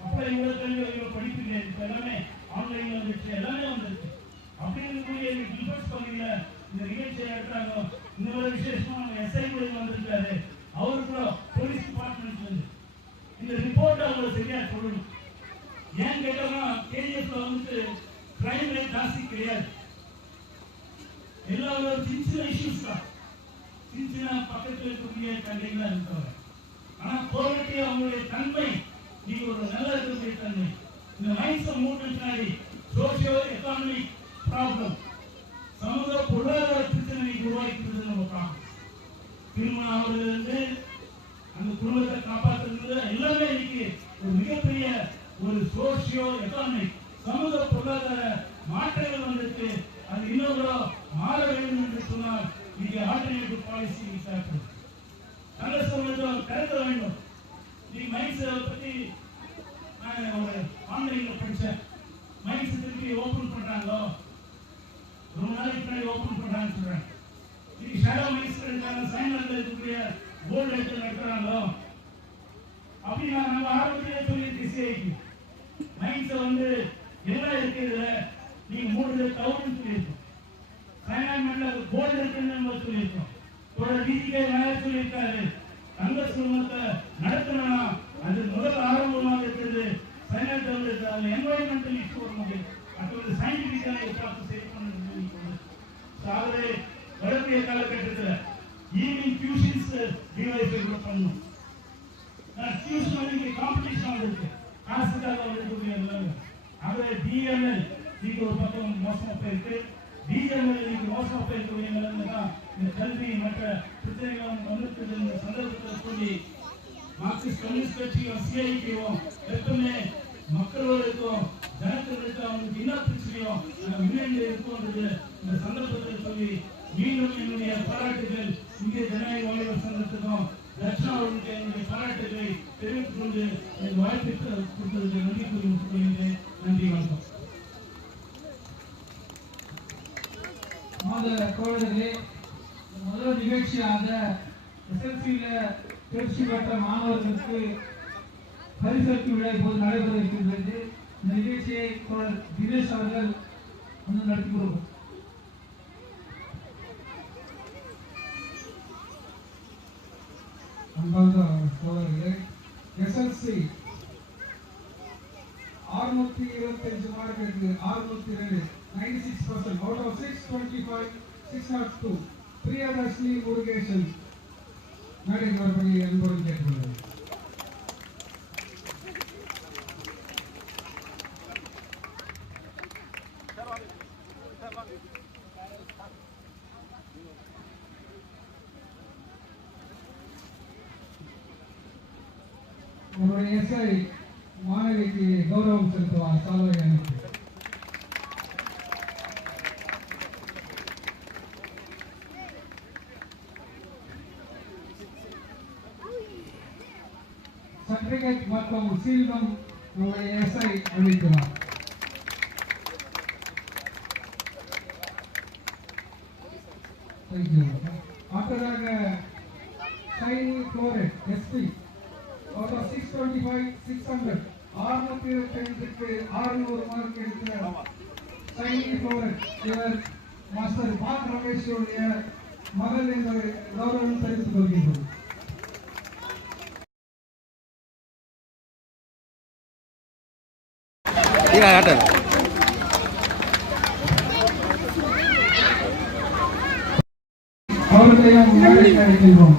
அப்ப இவ்வளவு கல்வி படிப்பு கிடையாது, இப்ப எல்லாமே ஆன்லைன்ல வந்துருச்சு, எல்லாமே வந்துருச்சு. அப்படி இருக்கக்கூடிய டிஃபென்ஸ் பகுதியில இந்த நிகழ்ச்சியை எடுக்கிறாங்க. இந்த ஒரு விசேஷமா எஸ்ஐ வந்திருக்காரு, அவரு கூட போலீஸ் டிபார்ட்மெண்ட்ல இருந்து இந்த ரிப்போர்ட் அவங்க சரியா சொல்லணும். ஏன் கேட்டோம்னா கேஜிஎஃப்ல வந்து கிரைம் ரேட் ஜாஸ்தி கிடையாது, எல்லா சின்ன சின்ன இஷ்யூஸ் தான், சின்ன சின்ன பக்கத்தில் இருக்கக்கூடிய கண்டைகளா இருக்கிறாங்க. ஆனா போராட்டி அவங்களுடைய தன்மை நீங்க ஒரு நல்ல இருக்கக்கூடிய தன்மை இந்த minds movement socio economic problem சமூக பொருளாதார பிரச்சனை நீங்க உருவாக்கிட்டு நம்ம பார்க்கணும். திருமணம் ஆகுறதுலேருந்து அந்த குடும்பத்தை காப்பாற்றுறது எல்லாமே இன்னைக்கு ஒரு மிகப்பெரிய ஒரு சோசியோ எக்கானமிக் சமூக பொருளாதார மாற்றங்கள் வந்துட்டு அது இன்னொரு மாற வேண்டும் என்று சொன்னால் நீங்க ஆல்டர்னேட்டிவ் பாலிசி சாப்பிடும் நல்ல சமூகம் கருத வேண்டும். நீ மைண்ட்ஸ் பத்தி நான் ஒரு ஆன்லைன்ல படிச்சேன். மைண்ட்ஸ் திருப்பி ஓபன் பண்றாங்களோ ரொம்ப நாளைக்கு முன்னாடி ஓபன் பண்றாங்கன்னு சொல்றேன். நீ ஷேடோ மைண்ட்ஸ் இருக்காங்க, சைனல்ல இருக்கக்கூடிய கோல்ட் ஐட்டம் எடுக்கிறாங்களோ அப்படின்னா நம்ம ஆரம்பத்திலே சொல்லியிருக்கு சிஐக்கு மைண்ட்ஸ் வந்து எல்லாம் இருக்கு. இதுல நீங்க 3,000 சொல்லியிருக்கோம், சைனாமெண்ட்ல கோல்டு இருக்குன்னு நம்ம சொல்லியிருக்கோம். ஒரு டிஜிக்கே மேல சொல்லியிருக்காரு தங்க சுமத்தை நடத்தணும்னா அது முதல் ஆரம்பமாக இருக்கிறது சைனாட்டு வந்து என்வாயன்மெண்டல் இஷ்யூ வரும்போது அது சயின்டிபிக்கான பார்த்து சேவ் பண்ணணும். ஆகவே வரக்கூடிய காலகட்டத்தில் ஈவினிங் டியூஷன்ஸ் டிவைஸ் பண்ணணும். டியூஷன் வந்து காம்படிஷன் இருக்கு, காசுக்காக இருக்கக்கூடிய. ஆகவே டிஎம்எல் நீங்க ஒரு பக்கம் மோசமா போயிருக்கு, டிஎம்எல் நீங்க மோசமா போயிருக்கக்கூடிய நிலைமை தான் இந்த கல்வி மற்ற பிரச்சனைகள் வந்துருக்குது. இந்த சந்தர்ப்பத்தில் சொல்லி மார்க்சிஸ்ட் கம்யூனிஸ்ட் கட்சியும் சிஐடியும் எப்பவுமே மக்களுக்கும் ஜனத்திற்கு அவங்களுக்கு என்ன பிரச்சனையும் முன்னேறி இருக்கும்ன்றது இந்த சந்தர்ப்பத்தில் சொல்லி மீண்டும் என்னுடைய பாராட்டுகள் இந்திய ஜனநாயக வாலிபர் சங்கத்துக்கும் லட்சணா அவர்களுக்கு என்னுடைய பாராட்டுகளை தெரிவித்துக் கொண்டு எனக்கு வாய்ப்பு கொடுத்ததுக்கு நன்றி கூறுகின்றேன். நன்றி, வணக்கம். தோழர்களே, முதல் நிகழ்ச்சியாக எஸ்எல்சியில தேர்ச்சி பெற்ற மாணவர்களுக்கு பரிசளிக்கும் விழா இப்போது நடைபெற இருக்கின்றது. இந்த நிகழ்ச்சியை தோழர் தினேஷ் அவர்கள் வந்து நடத்தி கொடுக்கும். அன்பார்ந்த தோழர்களே, எஸ்எல்சி 625 மார்க்குக்கு 602 96% out of 625 602 பிரியதர்ஷினி முருகேசன் மேடைக்கு வரப்படி அன்புடன் கேட்டுக்கொள்கிறேன். நம்முடைய எஸ்ஐ சால்வை அனுப்பி சர்டிபிகேட் மற்றும் சீல்டும் நம்முடைய எஸ்ஐ அறிவிக்கலாம். அடுத்ததாக Saini chloride SP out of 625 600 625க்கு 600 mark எடுத்த சைனி குளோரைட் இவர் மாஸ்டர் பாக் ரமேஷ் உடைய மகள் என்ற கௌரவம் தெரிவித்துக் கொள்கின்றோம். அவர்களையும் மேடைக்கு அழைக்கின்றோம்.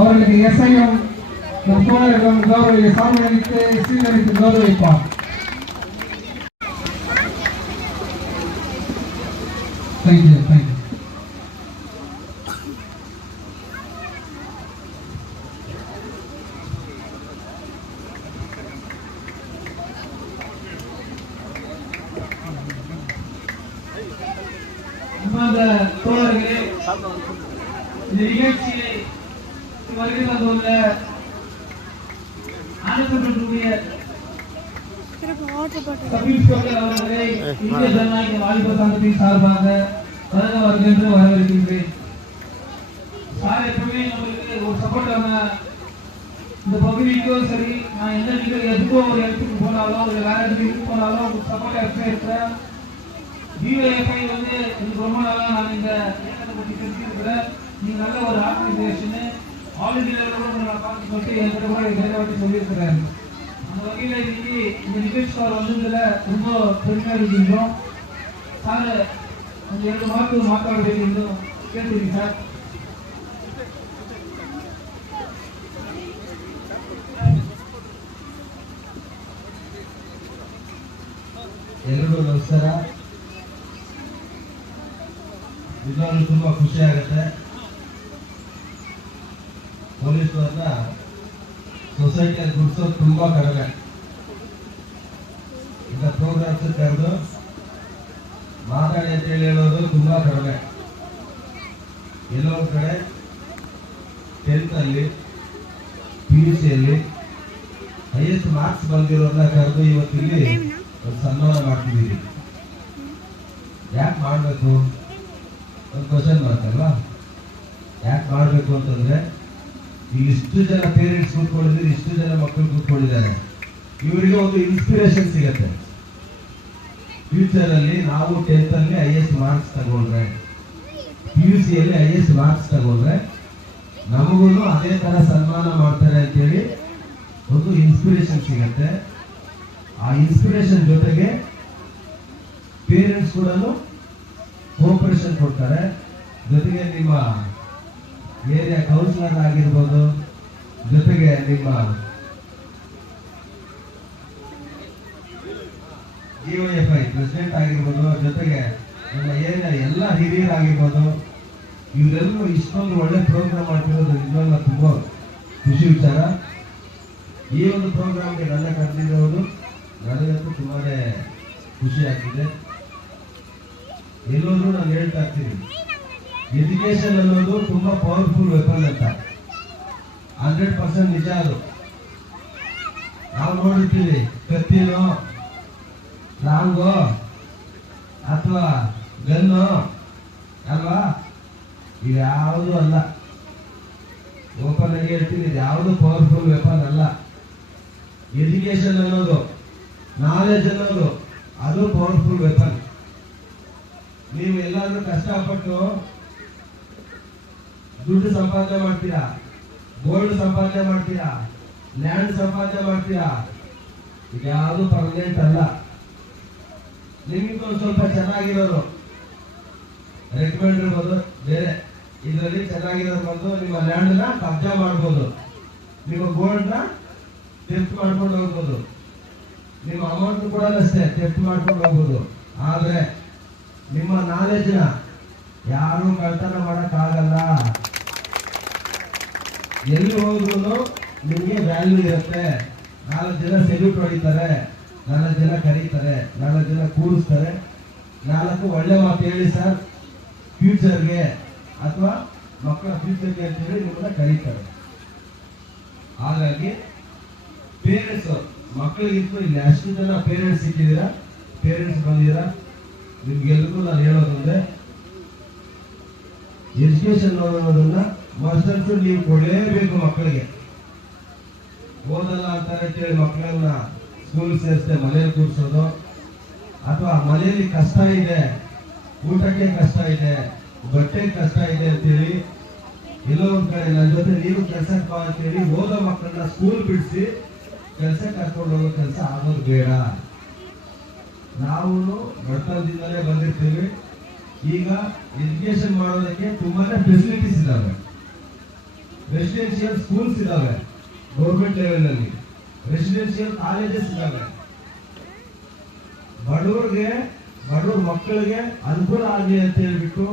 அவர்களுக்கு எஸ்ஐயும் தோழர்களும் கௌரவ சாமியளித்து சீரழித்து கௌரவிப்பார். தேங்க்யூ. தோழர்களே, இந்த நிகழ்ச்சியை வருகை தந்துள்ள ஆனந்தப்பட்டுடைய சபீஷ்கர் அவர்களை இந்திய ஜனநாயக வாலிபர் சங்கத்தின் சார்பாக வருக வருகின்ற வரவேற்கின்றேன். சார் எப்பவுமே நம்மளுக்கு ஒரு சப்போர்ட்டான இந்த பகுதிக்கோ சரி, நான் எந்த நிகழ்ச்சி எதுக்கோ ஒரு இடத்துக்கு போனாலும் இல்லை வேற இடத்துக்கு போனாலும் உங்களுக்கு சப்போர்ட்டாக இருக்கிறேன். டிஒஎஃப்ஐ வந்து எனக்கு ரொம்ப நாளாக நான் இந்த இயக்கத்தை பற்றி தெரிஞ்சுக்கிறேன். நீங்கள் நல்ல ஒரு ஆர்கனைசேஷனு ஆல் இந்தியா லெவலில் நான் பார்த்து சொல்லிட்டு என்கிட்ட கூட நிறைய வாட்டி சொல்லியிருக்கிறேன். அந்த வகையில் இன்னைக்கு இந்த நிகழ்ச்சி சார் வந்ததில் ரொம்ப பெருமையாக இருக்கின்றோம். சார் அந்த 2 மார்க்கு மாற்ற வேண்டியிருந்தோம் கேட்டுருக்கீங்க சார். ಎಲ್ಲರಿಗೂ ನಮಸ್ಕಾರ. ನಿಜವಾಗ್ಲೂ ತುಂಬ ಖುಷಿ ಆಗುತ್ತೆ. ಪೊಲೀಸರನ್ನ ಸೊಸೈಟಿಯಲ್ಲಿ ಗುಡಿಸೋದು ತುಂಬ ಕಡಿಮೆ. ಈಗ ಪ್ರೋಗ್ರಾಮ್ಸ್ ಕರೆದು ಮಾತಾಡಿ ಅಂತೇಳಿ ಹೇಳೋದು ತುಂಬ ಕಡಿಮೆ. ಎಲ್ಲೋ ಒಂದು ಕಡೆ 10th ಅಲ್ಲಿ PUC ಯಲ್ಲಿ ಹೈಯೆಸ್ಟ್ ಮಾರ್ಕ್ಸ್ ಬಂದಿರೋದನ್ನ ಕರೆದು ಇವತ್ತಿಲ್ಲಿ ಒಂದು ಸನ್ಮಾನ ಮಾಡ್ತಿದ್ದೀವಿ. ಯಾಕೆ ಮಾಡಬೇಕು ಒಂದು ಕ್ವಶನ್ ಬರ್ತಲ್ವಾ? ಯಾಕೆ ಮಾಡಬೇಕು ಅಂತಂದ್ರೆ ಇಲ್ಲಿ ಇಷ್ಟು ಜನ ಪೇರೆಂಟ್ಸ್ ಕೂತ್ಕೊಂಡಿದ್ದಾರೆ, ಇಷ್ಟು ಜನ ಮಕ್ಕಳು ಕೂತ್ಕೊಂಡಿದ್ದಾರೆ. ಇವರಿಗೆ ಒಂದು ಇನ್ಸ್ಪಿರೇಷನ್ ಸಿಗತ್ತೆ. ಫ್ಯೂಚರ್ ಅಲ್ಲಿ ನಾವು 10th ಅಲ್ಲಿ ಹೈಯೆಸ್ಟ್ ಮಾರ್ಕ್ಸ್ ತಗೊಂಡ್ರೆ, PUC ಯಲ್ಲಿ ಹೈಯೆಸ್ಟ್ ಮಾರ್ಕ್ಸ್ ತಗೊಂಡ್ರೆ ನಮಗೂ ಅದೇ ತರ ಸನ್ಮಾನ ಮಾಡ್ತಾರೆ ಅಂತೇಳಿ ಒಂದು ಇನ್ಸ್ಪಿರೇಷನ್ ಸಿಗತ್ತೆ. ಆ ಇನ್ಸ್ಪಿರೇಷನ್ ಜೊತೆಗೆ ಪೇರೆಂಟ್ಸ್ ಕೂಡ ಕೋಆಪರೇಷನ್ ಕೊಡ್ತಾರೆ. ಜೊತೆಗೆ ನಿಮ್ಮ ಏರಿಯಾ ಕೌನ್ಸಿಲರ್ ಆಗಿರ್ಬೋದು, ಜೊತೆಗೆ ನಿಮ್ಮ DOFI ಪ್ರೆಸಿಡೆಂಟ್ ಆಗಿರ್ಬೋದು, ಜೊತೆಗೆ ನಮ್ಮ ಏರಿಯಾ ಎಲ್ಲ ಹಿರಿಯರಾಗಿರ್ಬೋದು, ಇವರೆಲ್ಲರೂ ಇಷ್ಟೊಂದು ಒಳ್ಳೆ ಪ್ರೋಗ್ರಾಮ್ ಮಾಡ್ತಿರೋದು ನಿಜವಾಗ್ಲೂ ತುಂಬ ಖುಷಿ ವಿಚಾರ. ಈ ಒಂದು ಪ್ರೋಗ್ರಾಮ್ಗೆ ನನ್ನ ಕರೆದಿರೋದು ನನಗಂತೂ ತುಂಬಾನೇ ಖುಷಿ ಆಗ್ತಿದೆ. ಎಲ್ಲೋದ್ರೂ ನಾನು ಹೇಳ್ತಾ ಇರ್ತೀನಿ, ಎಜುಕೇಶನ್ ಅನ್ನೋದು ತುಂಬಾ ಪವರ್ಫುಲ್ ವೆಪನ್ ಅಂತ. 100% ನಿಜ ಅದು. ನಾವು ನೋಡಿರ್ತೀವಿ ಕತ್ತಿನೋ ಲಾಂಗೋ ಅಥವಾ ಗನ್ನೋ ಅಲ್ವಾ, ಇದ್ಯಾವುದು ಅಲ್ಲ. ಓಪನ್ ಆಗಿ ಹೇಳ್ತೀನಿ, ಇದ್ಯಾವುದು ಪವರ್ಫುಲ್ ವೆಪನ್ ಅಲ್ಲ. ಎಜುಕೇಶನ್ ಅನ್ನೋದು, ನಾಲೆಜ್ ಅನ್ನೋದು ಅದು ಪವರ್ಫುಲ್ ವೆಪನ್. ನೀವು ಎಲ್ಲಾದ್ರೂ ಕಷ್ಟಪಟ್ಟು ದುಡ್ಡು ಸಂಪಾದನೆ ಮಾಡ್ತೀರಾ, ಗೋಲ್ಡ್ ಸಂಪಾದನೆ ಮಾಡ್ತೀರಾ, ಲ್ಯಾಂಡ್ ಸಂಪಾದನೆ ಮಾಡ್ತೀರಾ, ಇದ್ಯಾವುದು ಪರ್ಮನೆಂಟ್ ಅಲ್ಲ. ನಿಮ್ಗೆ ಸ್ವಲ್ಪ ಚೆನ್ನಾಗಿರೋರು ರೆಕಮೆಂಡ್ ಇರ್ಬೋದು, ಬೇರೆ ಇದರಲ್ಲಿ ಚೆನ್ನಾಗಿರೋರು ಬಂದು ನಿಮ್ಮ ಲ್ಯಾಂಡ್ ನ ಕಬ್ಜಾ ಮಾಡ್ಬೋದು, ನಿಮ್ಮ ಗೋಲ್ಡ್ ನ ಟೆಸ್ಟ್ ಮಾಡ್ಕೊಂಡು ಹೋಗ್ಬೋದು, ನಿಮ್ಮ ಅಮೌಂಟ್ ಕೂಡ ಅಷ್ಟೇ ಟೆಸ್ಟ್ ಮಾಡ್ಕೊಂಡು ಹೋಗ್ಬೋದು. ಆದ್ರೆ ನಿಮ್ಮ ನಾಲೆಜ್ ನ ಯಾರು ಕಳ್ತನ ಮಾಡಕ್ ಆಗಲ್ಲ. ಎಲ್ಲಿ ಹೋದ್ರು ನಿಮ್ಗೆ ವ್ಯಾಲ್ಯೂ ಇರುತ್ತೆ. 4 ಜನ ಸೆಲ್ಯೂಟ್ ಹೊಡಿತಾರೆ, 4 ಜನ ಕರೀತಾರೆ, 4 ಜನ ಕೂರಿಸ್ತಾರೆ, 4 ಒಳ್ಳೆ ಮಾತು ಹೇಳಿ ಸರ್ ಫ್ಯೂಚರ್ಗೆ ಅಥವಾ ಮಕ್ಕಳ ಫ್ಯೂಚರ್ಗೆ ಅಂತ ಹೇಳಿ ನಿಮ್ಮನ್ನ ಕರೀತಾರೆ. ಹಾಗಾಗಿ ಪೇರೆಂಟ್ಸ್ ಮಕ್ಕಳಿಗಿಂತ ಇಲ್ಲಿ ಅಷ್ಟು ಜನ ಪೇರೆಂಟ್ಸ್ ಸಿಕ್ಕಿದ್ದೀರಾ, ಪೇರೆಂಟ್ಸ್ ಬಂದಿದ್ದೀರಾ, ನಿಮ್ಗೆಲ್ರಿಗೂ ನಾನು ಹೇಳೋದಂದ್ರೆ ಎಜುಕೇಶನ್ ಅನ್ನೋದನ್ನ ಮಸ್ಟರ್ಸ್ ನೀವು ಕೊಡಲೇಬೇಕು. ಮಕ್ಕಳಿಗೆ ಓದಲ್ಲ ಅಂತಾರೆ ಅಂತೇಳಿ ಮಕ್ಕಳನ್ನ ಸ್ಕೂಲ್ ಸೇರಿಸದೆ ಮನೇಲಿ ಕೂರಿಸೋದು, ಅಥವಾ ಮನೆಯಲ್ಲಿ ಕಷ್ಟ ಇದೆ, ಊಟಕ್ಕೆ ಕಷ್ಟ ಇದೆ, ಬಟ್ಟೆಗೆ ಕಷ್ಟ ಇದೆ ಅಂತೇಳಿ ಎಲ್ಲೋ ಒಂದ್ ಕಡೆ ನನ್ನ ಜೊತೆ ನೀನು ಕೆಲಸಕ್ಕೆ ಬಾ ಅಂತೇಳಿ ಓದೋ ಮಕ್ಕಳನ್ನ ಸ್ಕೂಲ್ ಬಿಡಿಸಿ ಕೆಲಸಕ್ಕೆ ಕರ್ಕೊಂಡು ಹೋಗೋ ಕೆಲಸ ಆಗೋದು ಬೇಡ. ನಾವು ಬಡತನದಿಂದಲೇ ಬಂದಿರ್ತೀವಿ. ಈಗ ಎಜುಕೇಶನ್ ಮಾಡೋದಕ್ಕೆ ತುಂಬಾನೇ ಫೆಸಿಲಿಟೀಸ್ ಇದಾವೆ. ರೆಸಿಡೆನ್ಷಿಯಲ್ ಸ್ಕೂಲ್ಸ್ ಇದಾವೆ, ಗೌರ್ಮೆಂಟ್ ಲೆವೆಲ್ ನಲ್ಲಿ ರೆಸಿಡೆನ್ಷಿಯಲ್ ಕಾಲೇಜಸ್ ಇದಾವೆ. ಬಡವ್ರ ಮಕ್ಕಳಿಗೆ ಅನುಕೂಲ ಆಗಲಿ ಅಂತ ಹೇಳ್ಬಿಟ್ಟು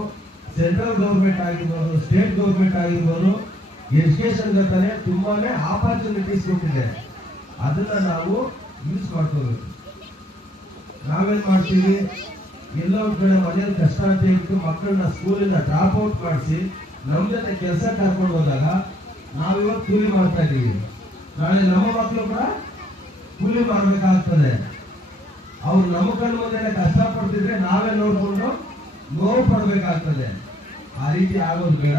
ಸೆಂಟ್ರಲ್ ಗೌರ್ಮೆಂಟ್ ಆಗಿರ್ಬೋದು, ಸ್ಟೇಟ್ ಗೌರ್ಮೆಂಟ್ ಆಗಿರ್ಬೋದು, ಎಜುಕೇಶನ್ ಜೊತೆ ತುಂಬಾನೇ ಆಪರ್ಚುನಿಟೀಸ್ ಕೊಟ್ಟಿದೆ. ಅದನ್ನ ನಾವು ಯೂಸ್ ಮಾಡ್ಕೋಬೇಕು. ನಾವೇನ್ ಮಾಡ್ತೀವಿ, ಎಲ್ಲ ಒಂದ್ ಕಡೆ ಮನೆಯಲ್ಲಿ ಕಷ್ಟ ಅಂತ ಹೇಳ್ಬಿಟ್ಟು ಮಕ್ಕಳನ್ನ ಸ್ಕೂಲಿಂದ ಡ್ರಾಪ್ ಔಟ್ ಮಾಡಿಸಿ ನಮ್ ಜೊತೆ ಕೆಲಸ ಕರ್ಕೊಂಡು ಹೋದಾಗ ನಾವಿವತ್ತು ಕೂಲಿ ಮಾಡ್ತಾ ಇದ್ದೀವಿ. ನಾಳೆ ನಮ್ಮ ಮಕ್ಕಳು ಕೂಡ ಕೂಲಿ ಮಾಡ್ಬೇಕಾಗ್ತದೆ. ಅವ್ರು ನಮ್ಮ ಕಣ್ಣು ಮುಂದೆ ಕಷ್ಟ ಪಡ್ತಿದ್ರೆ ನಾವೇ ನೋಡ್ಕೊಂಡು ನೋವು ಪಡ್ಬೇಕಾಗ್ತದೆ. ಆ ರೀತಿ ಆಗೋದು ಬೇಡ.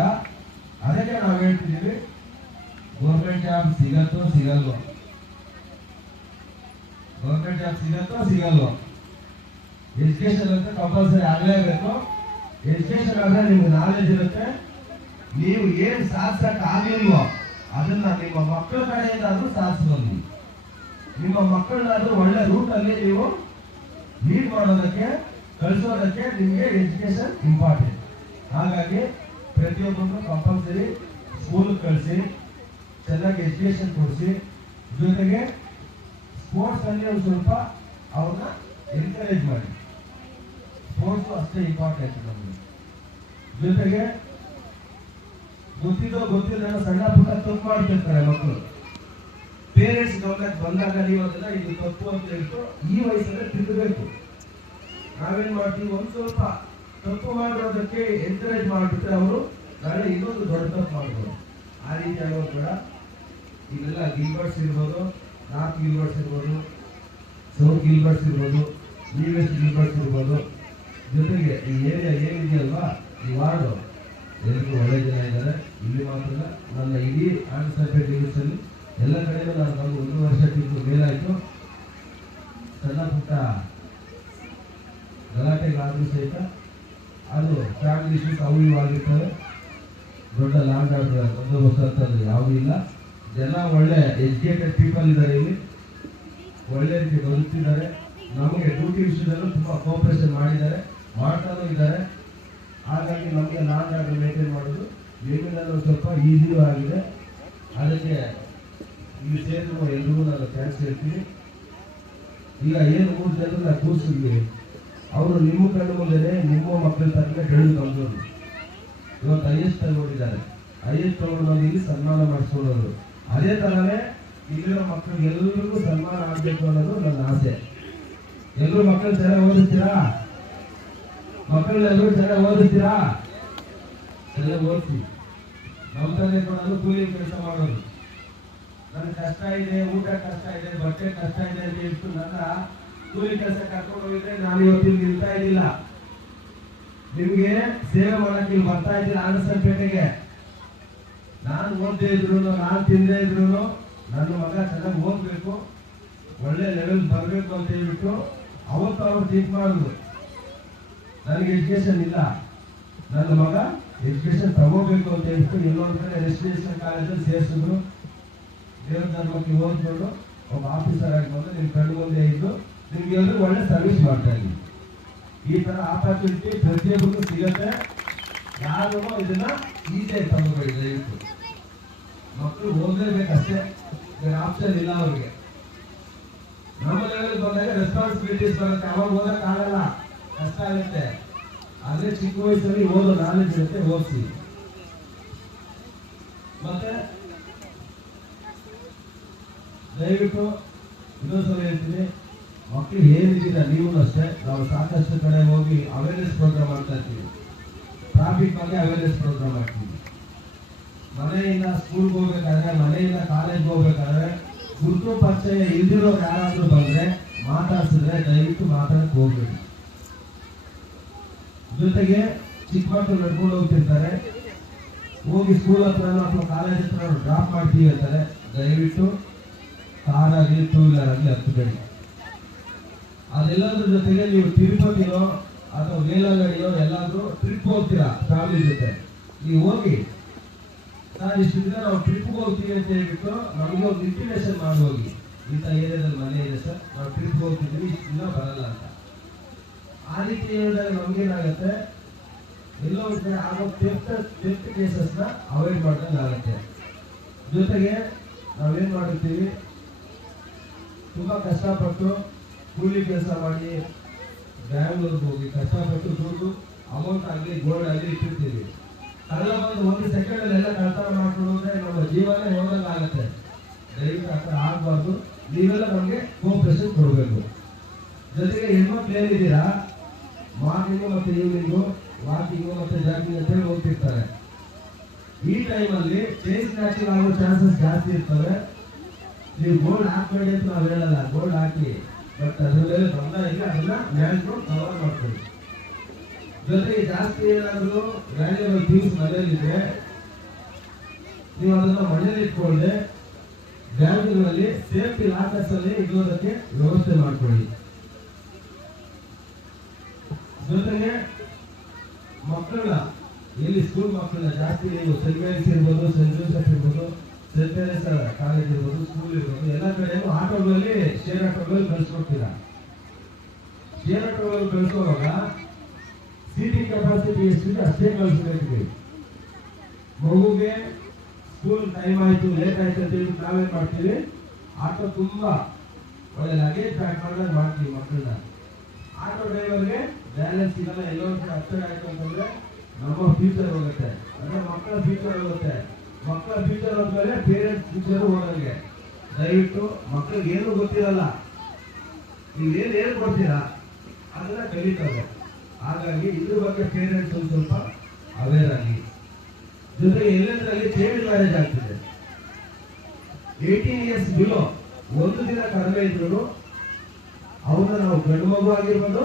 ಅದಕ್ಕೆ ನಾವು ಹೇಳ್ತಿದ್ದೀವಿ, ಗೌರ್ಮೆಂಟ್ ಜಾಬ್ ಸಿಗತ್ತೋ ಸಿಗಲ್ವೋ, ಗೌರ್ಮೆಂಟ್ ಜಾಬ್ ಸಿಗತ್ತೋ ಸಿಗಲ್ವೋ, ಎಜುಕೇಶನ್ ಅಂತ ಕಂಪಲ್ಸರಿ ಆಗಲೇಬೇಕು. ಎಜುಕೇಶನ್ ಆದ್ರೆ ನಿಮ್ಗೆ ನಾಲೆಜ್ ಇರುತ್ತೆ. ನೀವು ಏನ್ ಸಾಧಿಸಕ್ ಆಗಿಲ್ವೋ ಅದನ್ನ ನಿಮ್ಮ ಮಕ್ಕಳ ಕಡೆಯಿಂದಾದ್ರೂ ಸಾಧಿಸಬಹುದು. ನಿಮ್ಮ ಮಕ್ಕಳನ್ನಾದ್ರೂ ಒಳ್ಳೆ ರೂಟ್ ಅಲ್ಲಿ ನೀವು ಲೀಡ್ ಮಾಡೋದಕ್ಕೆ ಕಳಿಸೋದಕ್ಕೆ ನಿಮ್ಗೆ ಎಜುಕೇಶನ್ ಇಂಪಾರ್ಟೆಂಟ್. ಹಾಗಾಗಿ ಪ್ರತಿಯೊಬ್ಬರು ಕಂಪಲ್ಸರಿ ಸ್ಕೂಲ್ ಕಳಿಸಿ, ಚೆನ್ನಾಗಿ ಎಜುಕೇಶನ್ ಕೊಡಿಸಿ, ಜೊತೆಗೆ ಸ್ಪೋರ್ಟ್ಸ್ ಅಲ್ಲಿ ಒಂದು ಸ್ವಲ್ಪ ಅವ್ರನ್ನ ಎನ್ಕರೇಜ್ ಮಾಡಿ. ಸ್ಪೋರ್ಟ್ಸ್ ಅಷ್ಟೇ ಇಂಪಾರ್ಟೆಂಟ್ ನಮಗೆ. ಜೊತೆಗೆ ಗೊತ್ತಿಲ್ಲ ಸಣ್ಣ ಪುಟ್ಟ ತಪ್ಪು ಮಾಡ್ತಿರ್ತಾರೆ ಮಕ್ಕಳು. ಪೇರೆಂಟ್ಸ್ ಗಮನಕ್ಕೆ ಬಂದಾಗ ನೀವು ಅದನ್ನ ಇದು ತಪ್ಪು ಅಂತ ಹೇಳ್ತು ಈ ವಯಸ್ಸಲ್ಲೇ ತಿದ್ದಬೇಕು. ನಾವೇನ್ ಮಾಡ್ತೀವಿ, ಒಂದ್ ಸ್ವಲ್ಪ ತಪ್ಪು ಮಾಡಿರೋದಕ್ಕೆ ಎನ್ಕರೇಜ್ ಮಾಡಿಬಿಟ್ರೆ ಅವರು ನಾಳೆ ಇನ್ನೊಂದು ದೊಡ್ಡ ತಪ್ಪು ಮಾಡ್ಬೋದು. ಆ ರೀತಿ ಆಗೋದು ಬೇಡ. ಇವೆಲ್ಲ ಗಿಲ್ಬರ್ಟ್ಸ್ ಇರ್ಬೋದು, ನಾರ್ತ್ ಗಿಲ್ಬರ್ಟ್ಸ್ ಇರ್ಬೋದು, ಸೌತ್ ಗಿಲ್ಬರ್ಟ್ಸ್ ಇರ್ಬೋದು, ವೆಸ್ಟ್ ಗಿಲ್ಬರ್ಟ್ಸ್ ಇರ್ಬೋದು. ಜೊತೆಗೆ ಈ ಏರಿಯಾ ಏನಿದೆಯಲ್ವಾ, ಈ ವಾರ್ಡು ಎಲ್ಲರಿಗೂ ಒಳ್ಳೆ ಜನ ಇದ್ದಾರೆ. ಇಲ್ಲಿ ಮಾತ್ರ ನನ್ನ ಇಡೀ ಆಂಧ್ರಪ್ರದೇಶ ಡಿವಿಷನ್ ಅಲ್ಲಿ ಎಲ್ಲ ಕಡೆಯೂ ನಾನು ಬಂದು 1 ವರ್ಷಕ್ಕಿಂತ ಮೇಲಾಯಿತು. ಸಣ್ಣ ಪುಟ್ಟ ಗಲಾಟೆಗಳಾದ್ರೂ ಸಹಿತ ಅದು ಫ್ಯಾಮಿಲಿ ಇಶ್ಯೂಸ್ ಅವು ಇವು ಆಗಿರ್ತವೆ. ದೊಡ್ಡ ಲ್ಯಾಂಡ್ ಆರ್ಡರ್ ಬಂದೋಬಸ್ತ್ ಅಂತದ್ದು ಯಾವುದೂ ಇಲ್ಲ. ಜನ ಒಳ್ಳೆ ಎಜುಕೇಟೆಡ್ ಪೀಪಲ್ ಇದ್ದಾರೆ, ಇಲ್ಲಿ ಒಳ್ಳೆ ರೀತಿ ಬದುಕ್ತಿದ್ದಾರೆ. ನಮಗೆ ಡ್ಯೂಟಿ ವಿಷಯದಲ್ಲೂ ತುಂಬಾ ಕೋಆಪರೇಷನ್ ಮಾಡಿದ್ದಾರೆ, ಮಾಡ್ತಾನೂ ಇದ್ದಾರೆ. ಹಾಗಾಗಿ ನಮಗೆ ಲ್ಯಾಂಡ್ ಆರ್ಡರ್ ಮೇಂಟೈನ್ ಮಾಡೋದು ನಿಮ್ಮಿಂದಲೂ ಸ್ವಲ್ಪ ಈಸಿಯೂ ಆಗಿದೆ. ಅದಕ್ಕೆ ಇಲ್ಲಿ ಸೇರಿರುವ ಎಲ್ರಿಗೂ ನಾನು ಥ್ಯಾಂಕ್ಸ್ ಹೇಳ್ತೀನಿ. ಈಗ ಏನು 3 ಜನರನ್ನ ಕೂರಿಸಿದ್ವಿ, ಅವರು ನಿಮ್ಮ ಕಣ್ಣು ಮುಂದೆ ನಿಮ್ಮ ಮಕ್ಕಳ ತನಕ ಬೆಳೆದು ಬಂದವರು. ಇವತ್ತು IAS ತಗೊಂಡಿದ್ದಾರೆ, IAS ತಗೊಂಡು ಬಂದು ಇಲ್ಲಿ ಸನ್ಮಾನ ಮಾಡಿಸ್ಕೊಳ್ಳೋರು. ಅದೇ ತರನೇ ಇಲ್ಲಿರೋ ಮಕ್ಕಳಿಗೆ ಎಲ್ಲರಿಗೂ ಸನ್ಮಾನ ಆಗಬೇಕು ಅನ್ನೋದು ನನ್ನ ಆಸೆ. ಎಲ್ಲರೂ ಮಕ್ಕಳು ಚೆನ್ನಾಗಿ ಓದಿಸ್ತೀರಾ? ಮಕ್ಕಳನ್ನೆಲ್ಲರೂ ಚೆನ್ನಾಗಿ ಓದಿಸ್ತೀರಾ? ಚೆನ್ನಾಗಿ ಓದಿಸಿ. ನಮ್ಮ ತಂದೆ ಕೊಡೋದು ಕೂಲಿ ಕೆಲಸ ಮಾಡೋದು. ನನಗೆ ಕಷ್ಟ ಇದೆ, ಊಟ ಕಷ್ಟ ಇದೆ, ಬಟ್ಟೆ ಕಷ್ಟ ಇದೆ ಅಂತ ಹೇಳ್ತು ನನ್ನ ಕೂಲಿ ಕೆಲಸ ಕರ್ಕೊಂಡು ಹೋಗಿದ್ರೆ ನಾನು ಇವತ್ತಿನ ನಿಲ್ತಾ ಇದ್ದಿಲ್ಲ. ನಿಮ್ಗೆ ಸೇವೆ ಮಾಡಕ್ಕೆ ಇಲ್ಲಿ ಬರ್ತಾ ಇದ್ದಿಲ್ಲ ಆನಸಪೇಟೆಗೆ. ನಾನು ಓದದೇ ಇದ್ರು, ನಾನು ತಿಂದೇ ಇದ್ರು ನನ್ನ ಮಗ ಚೆನ್ನಾಗಿ ಓದ್ಬೇಕು, ಒಳ್ಳೆ ಲೆವೆಲ್ ಬರಬೇಕು ಅಂತ ಹೇಳ್ಬಿಟ್ಟು ಅವತ್ತು ಅವ್ರು ಥಿಂಕ್ ಮಾಡಿದ್ರು. ನನಗೆ ಎಜುಕೇಶನ್ ಇಲ್ಲ, ನನ್ನ ಮಗ ಎಜುಕೇಶನ್ ತಗೋಬೇಕು ಅಂತ ಹೇಳ್ಬಿಟ್ಟು ಎಲ್ಲೊಂದ್ ಕಡೆ ರೆಸಿಡೆನ್ಷಿಯಲ್ ಕಾಲೇಜಲ್ಲಿ ಸೇರಿಸಿದ್ರು. ದೇವ್ರ ಧರ್ಮಕ್ಕೆ ಓದ್ಕೊಂಡು ಒಬ್ಬ ಆಫೀಸರ್ ಆಗಿ ಬಂದು ನಿಮ್ ಕಣ್ಣು ಮುಂದೆ ಇದ್ದು ನಿಮ್ಗೆ ಎಲ್ಲರೂ ಒಳ್ಳೆ ಸರ್ವಿಸ್ ಮಾಡ್ತಾ ಇದ್ದೀವಿ. ಈ ತರ ಆಪರ್ಚುನಿಟಿ ಪ್ರತಿಯೊಬ್ಬರಿಗೂ ಸಿಗುತ್ತೆ. ಯಾರು ಇದನ್ನ ಈಸಿಯಾಗಿ ತಗೋಬೇಡಿ. ದಯವಿಟ್ಟು ಮಕ್ಕಳು ಓದಲೇಬೇಕಷ್ಟೇ, ಆಪ್ಷನ್ ಇಲ್ಲ ಅವ್ರಿಗೆ. ನಮ್ಮ ಲೆವೆಲ್ ಬಂದಾಗ ರೆಸ್ಪಾನ್ಸಿಬಿಲಿಟೀಸ್ ಬರುತ್ತೆ, ಅವಾಗ ಓದಕ್ ಆಗಲ್ಲ, ಕಷ್ಟ ಆಗುತ್ತೆ. ಆದ್ರೆ ಚಿಕ್ಕ ವಯಸ್ಸಲ್ಲಿ ಓದೋ ನಾಲೆಜ್ ಇರುತ್ತೆ, ಓದಿಸಿ. ಮತ್ತೆ ದಯವಿಟ್ಟು ಇನ್ನೊಂದ್ಸಲ ಹೇಳ್ತೀನಿ, ಮಕ್ಕಳು ಏನಿದ್ದೀರಾ ನೀವು ಅಷ್ಟೇ, ನಾವು ಸಾಕಷ್ಟು ಕಡೆ ಹೋಗಿ ಅವೇರ್ನೆಸ್ ಪ್ರೋಗ್ರಾಮ್ ಮಾಡ್ತಾ ಇರ್ತೀವಿ. ಟ್ರಾಫಿಕ್ ಬಗ್ಗೆ ಅವೇರ್ನೆಸ್ ಪ್ರೋಗ್ರಾಮ್ ಮಾಡ್ತೀವಿ. ಮನೆಯಿಂದ ಸ್ಕೂಲ್ಗೆ ಹೋಗ್ಬೇಕಾದ್ರೆ, ಮನೆಯಿಂದ ಕಾಲೇಜ್ಗೆ ಹೋಗ್ಬೇಕಾದ್ರೆ ಗುರುತು ಪರಿಚಯ ಇಲ್ದಿರೋರು ಯಾರಾದ್ರೂ ಬಂದ್ರೆ ಮಾತಾಡ್ಸಿದ್ರೆ ದಯವಿಟ್ಟು ಮಾತಾಡಕ್ ಹೋಗ್ಬೇಡಿ. ಜೊತೆಗೆ ಚಿಕ್ಕ ಮಕ್ಕಳು ನಡ್ಕೊಂಡು ಹೋಗ್ತಿರ್ತಾರೆ, ಹೋಗಿ ಸ್ಕೂಲ್ ಹತ್ರ ಅಥವಾ ಕಾಲೇಜ್ ಹತ್ರ ಡ್ರಾಪ್ ಮಾಡ್ತೀವಿ ಅಂತಾರೆ, ದಯವಿಟ್ಟು ಕಾರ್ ಆಗಲಿ ಟೂ ವೀಲರ್ ಆಗಲಿ ಹತ್ತಬೇಡಿ. ಅದೆಲ್ಲದ್ರ ಜೊತೆಗೆ ನೀವು ತಿರುಪತಿನೋ ಅಥವಾ ವೇಲಂಗಡಿಯೋ ಎಲ್ಲಾದ್ರೂ ಟ್ರಿಪ್ ಹೋಗ್ತೀರಾ ಫ್ಯಾಮಿಲಿ ಜೊತೆ, ನೀವು ಹೋಗಿ ನಾನು ಇಷ್ಟು ದಿನ ನಾವು ಟ್ರಿಪ್ಗೆ ಹೋಗ್ತೀವಿ ಅಂತ ಹೇಳ್ಬಿಟ್ಟು ನಮಗೆ ಒಂದು ಇಂಟಿಮೇಷನ್ ಮಾಡಿ ಹೋಗಿ, ಇಂಥ ಏರಿಯಾದಲ್ಲಿ ಮನೆ ಇದೆ ಸರ್, ನಾವು ಟ್ರಿಪ್ಗೆ ಹೋಗ್ತಿದ್ದೀವಿ, ಇಷ್ಟು ದಿನ ಬರಲ್ಲ ಅಂತ. ಆ ರೀತಿ ಹೇಳಿದಾಗ ನಮ್ಗೇನಾಗತ್ತೆ, ಎಲ್ಲೋ ಒಂದು ಕಡೆ ಆಗೋ ಥೆಫ್ಟ್ ಕೇಸಸ್ನ ಅವಾಯ್ಡ್ ಮಾಡ್ದಂಗೆ ಆಗುತ್ತೆ. ಜೊತೆಗೆ ನಾವೇನ್ ಮಾಡುತ್ತೀವಿ, ತುಂಬಾ ಕಷ್ಟಪಟ್ಟು ಕೂಲಿ ಕೆಲಸ ಮಾಡಿ ಬ್ಯಾಂಗ್ಳೂರ್ಗೆ ಹೋಗಿ ಕಷ್ಟಪಟ್ಟು ದುಡ್ಡು ಅಮೌಂಟ್ ಆಗಲಿ ಗೋಲ್ಡ್ ಆಗಲಿ ಇಟ್ಟಿರ್ತೀವಿ. ಕಳ್ಳ ಬಂದು ಒಂದು ಸೆಕೆಂಡ್ ಅಲ್ಲಿ ಎಲ್ಲ ಕಳ್ತನ ಮಾಡ್ಕೊಂಡು ಹೋದ್ರೆ ನಮ್ಮ ಜೀವನ ಹೋದಂಗೆ ಆಗುತ್ತೆ. ದಯವಿಟ್ಟು ಆ ಥರ ಆಗಬಾರ್ದು. ನೀವೆಲ್ಲ ನಮಗೆ ಕೋಆಪರೇಷನ್ ಕೊಡಬೇಕು. ಜೊತೆಗೆ ಹೆಣ್ಮಕ್ಳು ಏನಿದ್ದೀರಾ, ಮಾರ್ನಿಂಗು ಮತ್ತೆ ಈವ್ನಿಂಗು ವಾಕಿಂಗು ಮತ್ತೆ ಜಾಗಿಂಗ್ ಅಂತ ಹೇಳಿ ಹೋಗ್ತಿರ್ತಾರೆ. ಈ ಟೈಮಲ್ಲಿ ಚೇಂಜ್ ಸ್ನ್ಯಾಚಿಂಗ್ ಆಗೋ ಚಾನ್ಸಸ್ ಜಾಸ್ತಿ ಇರ್ತವೆ. ನೀವು ಗೋಲ್ಡ್ ಹಾಕ್ಬೇಡಿ ಅಂತ ನಾವು ಹೇಳಲ್ಲ, ಗೋಲ್ಡ್ ಹಾಕಿ, ಬಟ್ ಅದ್ರ ಮೇಲೆ ಗಮನ ಇಲ್ಲ, ಅದನ್ನ ಮ್ಯಾನ್ಕೊಂಡು ಕವರ್ ಮಾಡ್ಕೊಳ್ಳಿ. ಜೊತೆಗೆ ಜಾಸ್ತಿ ಏನಾದರೂ ವ್ಯಾಲ್ಯೂಬಲ್ ಥಿಂಗ್ಸ್ ಮನೆಯಲ್ಲಿದ್ರೆ ನೀವು ಅದನ್ನ ಮನೆಯಲ್ಲಿ ಇಟ್ಕೊಳ್ಳದೆ ಬ್ಯಾಂಕ್ಗಳಲ್ಲಿ ಸೇಫ್ಟಿ ಲಾಕರ್ಸ್ ಅಲ್ಲಿ ಇಡೋದಕ್ಕೆ ವ್ಯವಸ್ಥೆ ಮಾಡ್ಕೊಳ್ಳಿ. ಜೊತೆಗೆ ಮಕ್ಕಳನ್ನ ಎಲ್ಲಿ ಸ್ಕೂಲ್ ಮಕ್ಕಳನ್ನ ಜಾಸ್ತಿ ನೀವು ಸೆಂಟ್ ಮೇರಿಸ್ ಇರ್ಬೋದು, ಸೆಂಟ್ ಜೋಸೆಫ್ ಇರ್ಬೋದು, ಸೆಂಟ್ ಮೇರಿಸ್ ಕಾಲೇಜ್ ಇರ್ಬೋದು, ಸ್ಕೂಲ್ ಇರ್ಬೋದು, ಎಲ್ಲ ಕಡೆಯೂ ಆಟೋಗಳಲ್ಲಿ ಶೇರ್ ಆಟೋಗಳಲ್ಲಿ ಕಳಿಸ್ಕೊಡ್ತೀರಾ. ಶೇರ್ ಆಟೋಗಳಲ್ಲಿ ಕಳಿಸುವಾಗ ಸೀಟಿಂಗ್ ಕೆಪಾಸಿಟಿ ಎಷ್ಟಿದೆ ಅಷ್ಟೇ ಕಳಿಸ್ಬೇಕು. ಮಗುಗೆ ಸ್ಕೂಲ್ ಟೈಮ್ ಆಯ್ತು, ಲೇಟ್ ಆಯ್ತು ಅಂತ ಹೇಳಿ ನಾವೇನ್ ಮಾಡ್ತೀವಿ, ಆಟೋ ತುಂಬಾ ಒಳ್ಳೆ ಲಗೇಜ್ ಪ್ಯಾಕ್ ಮಾಡಿದಾಗ ಮಾಡ್ತೀವಿ ಮಕ್ಕಳನ್ನ. ಆಟೋ ಡ್ರೈವರ್ಗೆ ಬ್ಯಾಲೆನ್ಸ್ ಸಿಗಲ್ಲ, ಎಲ್ಲೋ ಅಪ್ಸೆಟ್ ಆಯ್ತು ಅಂತಂದ್ರೆ ನಮ್ಮ ಫ್ಯೂಚರ್ ಹೋಗುತ್ತೆ, ಅಂದ್ರೆ ಮಕ್ಕಳ ಫ್ಯೂಚರ್ ಹೋಗುತ್ತೆ. ಮಕ್ಕಳ ಫ್ಯೂಚರ್ ಹೋದ್ಮೇಲೆ ಪೇರೆಂಟ್ಸ್ ಫ್ಯೂಚರ್ ಹೋದಂಗೆ. ದಯವಿಟ್ಟು ಮಕ್ಕಳಿಗೆ ಏನು ಗೊತ್ತಿರಲ್ಲ, ನೀವೇನು ಹೇಳ್ಕೊಡ್ತೀರಾ ಅದನ್ನ ಕಲಿತಾರೆ. ಹಾಗಾಗಿ ಇದ್ರ ಬಗ್ಗೆ ಪೇರೆಂಟ್ಸ್ ಒಂದು ಸ್ವಲ್ಪ ಅವೇರ್ ಆಗಿ. ಜೊತೆಗೆ ಎಲ್ಲೆಂದ್ರಲ್ಲಿ ಚೈಲ್ಡ್ ಮ್ಯಾರೇಜ್ ಆಗ್ತಿದೆ. 18 years ಬಿಲೋ ಒಂದು ದಿನ ಕಡಿಮೆ ಇದ್ರು ಅವ್ರನ್ನ ನಾವು ಗಂಡು ಮಗು ಆಗಿರ್ಬೋದು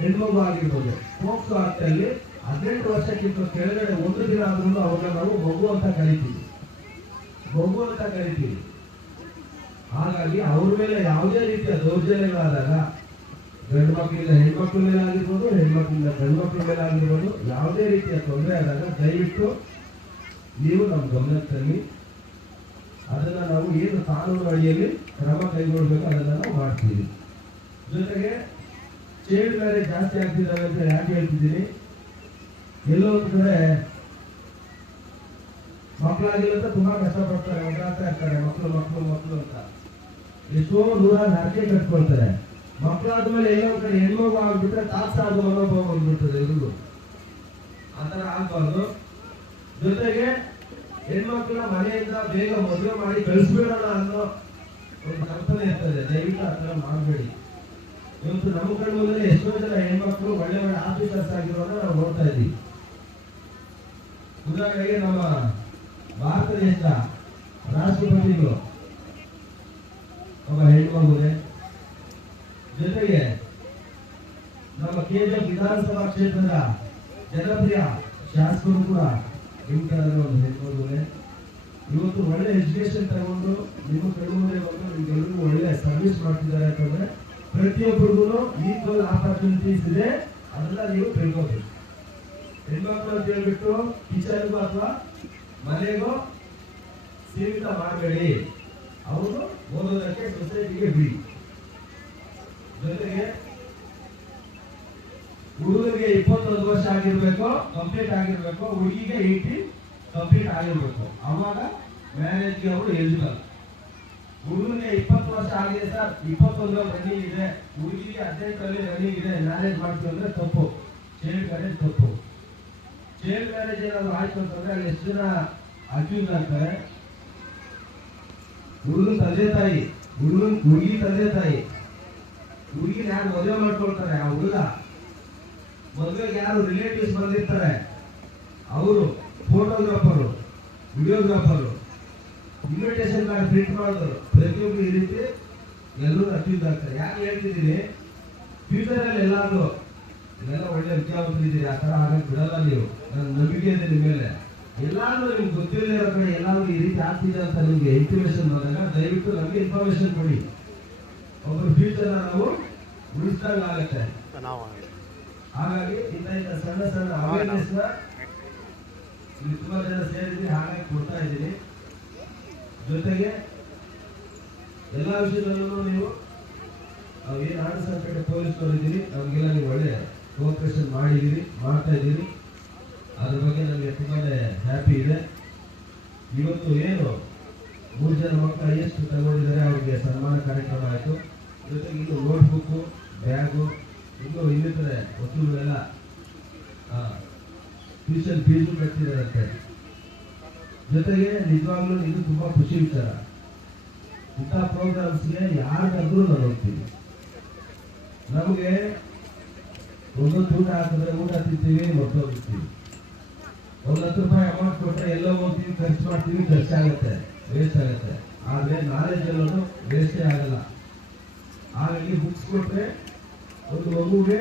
ಹೆಣ್ಮಗು ಆಗಿರ್ಬೋದು ಪೋಕ್ಸೋ ಆಕ್ಟಲ್ಲಿ 18 ವರ್ಷಕ್ಕಿಂತ ಕೆಳಗಡೆ ಒಂದು ದಿನ ಆದ್ರೂ ಅವ್ರನ್ನ ನಾವು ಮಗು ಅಂತ ಕರಿತೀವಿ. ಹಾಗಾಗಿ ಅವ್ರ ಮೇಲೆ ಯಾವುದೇ ರೀತಿಯ ದೌರ್ಜನ್ಯಗಳಾದಾಗ ಗಂಡು ಮಕ್ಕಳಿಂದ ಹೆಣ್ಮಕ್ಳ ಮೇಲೆ ಆಗಿರ್ಬೋದು, ಹೆಣ್ಮಕ್ಳಿಂದ ಗಂಡು ಮಕ್ಕಳ ಮೇಲೆ ಆಗಿರ್ಬೋದು, ಯಾವುದೇ ರೀತಿಯ ತೊಂದರೆ ಆದಾಗ ದಯವಿಟ್ಟು ನೀವು ನಮ್ಮ ಗಮನಕ್ಕೆ ತನ್ನಿ. ಅದನ್ನ ನಾವು ಏನು ಕಾನೂನು ಅಡಿಯಲ್ಲಿ ಕ್ರಮ ಕೈಗೊಳ್ಬೇಕು ಅದನ್ನ ನಾವು ಮಾಡ್ತೀವಿ. ಜೊತೆಗೆ ಚೈಲ್ಡ್ ಮ್ಯಾರೇಜ್ ಜಾಸ್ತಿ ಆಗ್ತಿದ್ದಾವೆ ಅಂತ ಯಾಕೆ ಹೇಳ್ತಿದ್ದೀನಿ, ಎಲ್ಲೋ ಒಂದು ಕಡೆ ಮಕ್ಕಳಾಗಿಲ್ಲ ಅಂತ ತುಂಬಾ ಕಷ್ಟಪಡ್ತಾರೆ, ಒದ್ದಾಡ್ತಾ ಇರ್ತಾರೆ, ಮಕ್ಕಳು ಅಂತ ಎಷ್ಟೋ ನೂರಾರು ಹರಕೆ ಕಟ್ಕೊಳ್ತಾರೆ. ಮಕ್ಕಳಾದ್ಮೇಲೆ ಎಲ್ಲೋ ಒಂದು ಕಡೆ ಹೆಣ್ಮಗು ಆಗ್ಬಿಟ್ರೆ ತಾತ್ಸಾದ ಮನೋಭಾವ ಬಂದ್ಬಿಡ್ತದೆ ಎಲ್ರಿಗೂ. ಆತರ ಆಗ್ಬಾರ್ದು. ಜೊತೆಗೆ ಹೆಣ್ಮಕ್ಳ ಮನೆಯಿಂದ ಬೇಗ ಮದುವೆ ಮಾಡಿ ಕಳಿಸ್ಬಿಡೋಣ ಅನ್ನೋ ಒಂದು ಕಲ್ಪನೆ ಇರ್ತದೆ. ದಯವಿಟ್ಟು ಆ ಥರ ಮಾಡಬೇಡಿ. ಇವತ್ತು ನಮ್ಮ ಕಣ್ಣಲ್ಲಿ ಎಷ್ಟೋ ಜನ ಹೆಣ್ಮಕ್ಳು ಒಳ್ಳೆ ಒಳ್ಳೆ ಆಫೀಸರ್ಸ್ ಆಗಿರೋದನ್ನ ನಾವು ನೋಡ್ತಾ ಇದ್ದೀವಿ. ಉದಾಹರಣೆಗೆ ನಮ್ಮ ಭಾರತ ದೇಶದ ರಾಷ್ಟ್ರಪತಿಗಳು ಒಬ್ಬ ಹೆಣ್ಮಗುವೆ, ಜೊತೆಗೆ ನಮ್ಮ KGF ವಿಧಾನಸಭಾ ಕ್ಷೇತ್ರದ ಜನಪ್ರಿಯ ಶಾಸಕರು ಕೂಡ ಒಂದು ಹೆಣ್ಮಗುವೆ. ಇವತ್ತು ಒಳ್ಳೆ ಎಜುಕೇಶನ್ ತಗೊಂಡು ನಿಮ್ಮ ಕಣ್ಣುಮುಂದೆ ಬಂದು ನಿಮ್ಗೆಲ್ಲರಿಗೂ ಒಳ್ಳೆ ಸರ್ವಿಸ್ ಮಾಡ್ತಿದ್ದಾರೆ ಅಂತಂದ್ರೆ ಪ್ರತಿಯೊಬ್ಬರಿಗೂ ಈಕ್ವಲ್ ಆಪರ್ಚುನಿಟೀಸ್ ಇದೆ, ಅದನ್ನ ನೀವು ತಿಳ್ಕೋಬೇಕು. ಹೆಣ್ಮಕ್ಳು ಅಂತ ಹೇಳ್ಬಿಟ್ಟು ಕಿಚನ್ಗೂ ಅಥವಾ ಮನೆಗೂ ಸೀಮಿತ ಮಾಡಬೇಡಿ. ಅವರು ಓದೋದಕ್ಕೆ ಸೊಸೈಟಿಗೆ ಬಿಡಿ. ಜೊತೆಗೆ ಹುಡುಗರಿಗೆ 21 ವರ್ಷ ಆಗಿರ್ಬೇಕು, ಕಂಪ್ಲೀಟ್ ಆಗಿರ್ಬೇಕು, ಹುಡುಗಿಗೆ 18 ಕಂಪ್ಲೀಟ್ ಆಗಿರ್ಬೇಕು. ಅವಾಗ ಮ್ಯಾರೇಜ್ಗೆ ಅವರು ಎಲಿಜಿಬಲ್. ಹುಡುಗನಿಗೆ 20 ವರ್ಷ ಆಗಿದೆ ಸರ್, 21 ರನ್ನಿಂಗ್ ಇದೆ, ಹುಡುಗಿಗೆ 18 ರನ್ನಿಂಗ್ ಇದೆ, ಮ್ಯಾರೇಜ್ ಮಾಡ್ತೀವಿ ಅಂದ್ರೆ ತಪ್ಪು. ಚೈಲ್ಡ್ ಮ್ಯಾರೇಜ್ ತಪ್ಪು. ಚೈಲ್ಡ್ ಮ್ಯಾರೇಜ್ ಏನಾದ್ರು ಆಯ್ತು ಅಂತಂದ್ರೆ ಅಲ್ಲಿ ಎಷ್ಟು ಜನ ಅಕ್ಯೂಸ್ ಆಗ್ತಾರೆ. ಹುಡುಗನ ತಂದೆ ತಾಯಿ, ಹುಡುಗಿ ತಂದೆ ತಾಯಿ. ಹುಡುಗಿನ ಯಾರು ಮದುವೆ ಮಾಡ್ಕೊಳ್ತಾರೆ, ಆ ಹುಡುಗ ಮದುವೆಗೆ ಯಾರು ರಿಲೇಟಿವ್ಸ್ ಬಂದಿರ್ತಾರೆ ಅವರು, ಫೋಟೋಗ್ರಾಫರು, ವಿಡಿಯೋಗ್ರಾಫರು, ಇನ್ವಿಟೇಷನ್ ಕಾರ್ಡ್ ಪ್ರಿಂಟ್ ಮಾಡಿದ್ರು, ಪ್ರತಿಯೊಬ್ಬರು ಈ ರೀತಿ ಎಲ್ಲರೂ ಅಚೀವ್ ಆಗ್ತಾರೆ. ಯಾಕೆ ಹೇಳ್ತಿದ್ದೀನಿ, ಫ್ಯೂಚರ್ ಅಲ್ಲಿ ಎಲ್ಲಾದ್ರೂ ಇದೆಲ್ಲ ಒಳ್ಳೆ ವಿದ್ಯಾವಂತರಿದ್ದೀರಿ, ಆ ತರ ಆಗಕ್ಕೆ ಬಿಡಲ್ಲ ನೀವು. ನನ್ನ ನಂಬಿಕೆ ಇದೆ ನಿಮ್ಮ ಮೇಲೆ. ಎಲ್ಲಾದ್ರೂ ನಿಮ್ಗೆ ಗೊತ್ತಿರೋ ಕಡೆ ಎಲ್ಲಾದ್ರೂ ಈ ರೀತಿ ಆಗ್ತಿದೆ ಅಂತ ನಿಮ್ಗೆ ಇನ್ಫಾರ್ಮೇಶನ್ ಬಂದಾಗ ದಯವಿಟ್ಟು ನಮಗೆ ಇನ್ಫಾರ್ಮೇಶನ್ ಕೊಡಿ. ಒಬ್ಬರು ಫ್ಯೂಚರ್ ನಾವು ಉಳಿಸ್ದಂಗ ಆಗುತ್ತೆ. ಹಾಗಾಗಿ ಇಂಥ ಸಣ್ಣ ಸಣ್ಣ ಅವೇರ್ನೆಸ್ ನ ಇಲ್ಲಿ ತುಂಬಾ ಜನ ಸೇರಿದ್ದೀನಿ, ಹಾಗಾಗಿ ಕೊಡ್ತಾ ಇದ್ದೀನಿ. ಜೊತೆಗೆ ಎಲ್ಲಾ ವಿಷಯದಲ್ಲೂ ನೀವು ಏನು ಆನಸಂಪೇಟೆ ಪೊಲೀಸ್ನವರು ಇದ್ದೀರಿ, ನಮಗೆಲ್ಲ ನೀವು ಒಳ್ಳೆ ಕೋಆಪರೇಷನ್ ಮಾಡಿದ್ದೀರಿ, ಮಾಡ್ತಾ ಇದ್ದೀರಿ. ಅದ್ರ ಬಗ್ಗೆ ನಮಗೆ ತುಂಬಾನೇ ಹ್ಯಾಪಿ ಇದೆ. ಇವತ್ತು ಏನು 3 ಜನ ಮಕ್ಕಳು ಎಷ್ಟು ತಗೊಂಡಿದ್ದಾರೆ ಅವರಿಗೆ ಸನ್ಮಾನ ಕಾರ್ಯಕ್ರಮ ಆಯಿತು. ಜೊತೆಗೆ ಇನ್ನು ನೋಟ್ಬುಕ್ಕು, ಬ್ಯಾಗು, ಇನ್ನೂ ಇನ್ನಿತರೆ ವಸ್ತುಗಳೆಲ್ಲ ಟ್ಯೂಷನ್ ಫೀಸು ಕಟ್ಟಿದಾರಂತೆ. ಜೊತೆಗೆ ನಿಜವಾಗ್ಲೂ ಇದು ತುಂಬಾ ಖುಷಿ ವಿಚಾರ. ಇಂಥ ಪ್ರೋಗ್ರಾಮ್ಸ್ಗೆ ಯಾರಿಗಾದ್ರೂ ನಾನು ಹೋಗ್ತೀನಿ. ನಮಗೆ ಒಂದೊಂದು ಊಟ ಹಾಕಿದ್ರೆ ಊಟ ತಿಂತೀವಿ, ಮತ್ತೋಗ್ತೀವಿ. ಒಂದು 10 ರೂಪಾಯಿ ಅಮೌಂಟ್ ಕೊಟ್ಟರೆ ಎಲ್ಲೋ ಹೋಗ್ತೀವಿ, ಖರ್ಚು ಮಾಡ್ತೀವಿ, ಖರ್ಚಾಗುತ್ತೆ, ವೇಸ್ಟ್ ಆಗುತ್ತೆ. ಆದರೆ ನಾಲೆಜ್ ಅನ್ನೋದು ವೇಸ್ಟೇ ಆಗಲ್ಲ. ಹಾಗಾಗಿ ಬುಕ್ಸ್ ಕೊಟ್ಟರೆ ಒಂದು ಮಗುಗೆ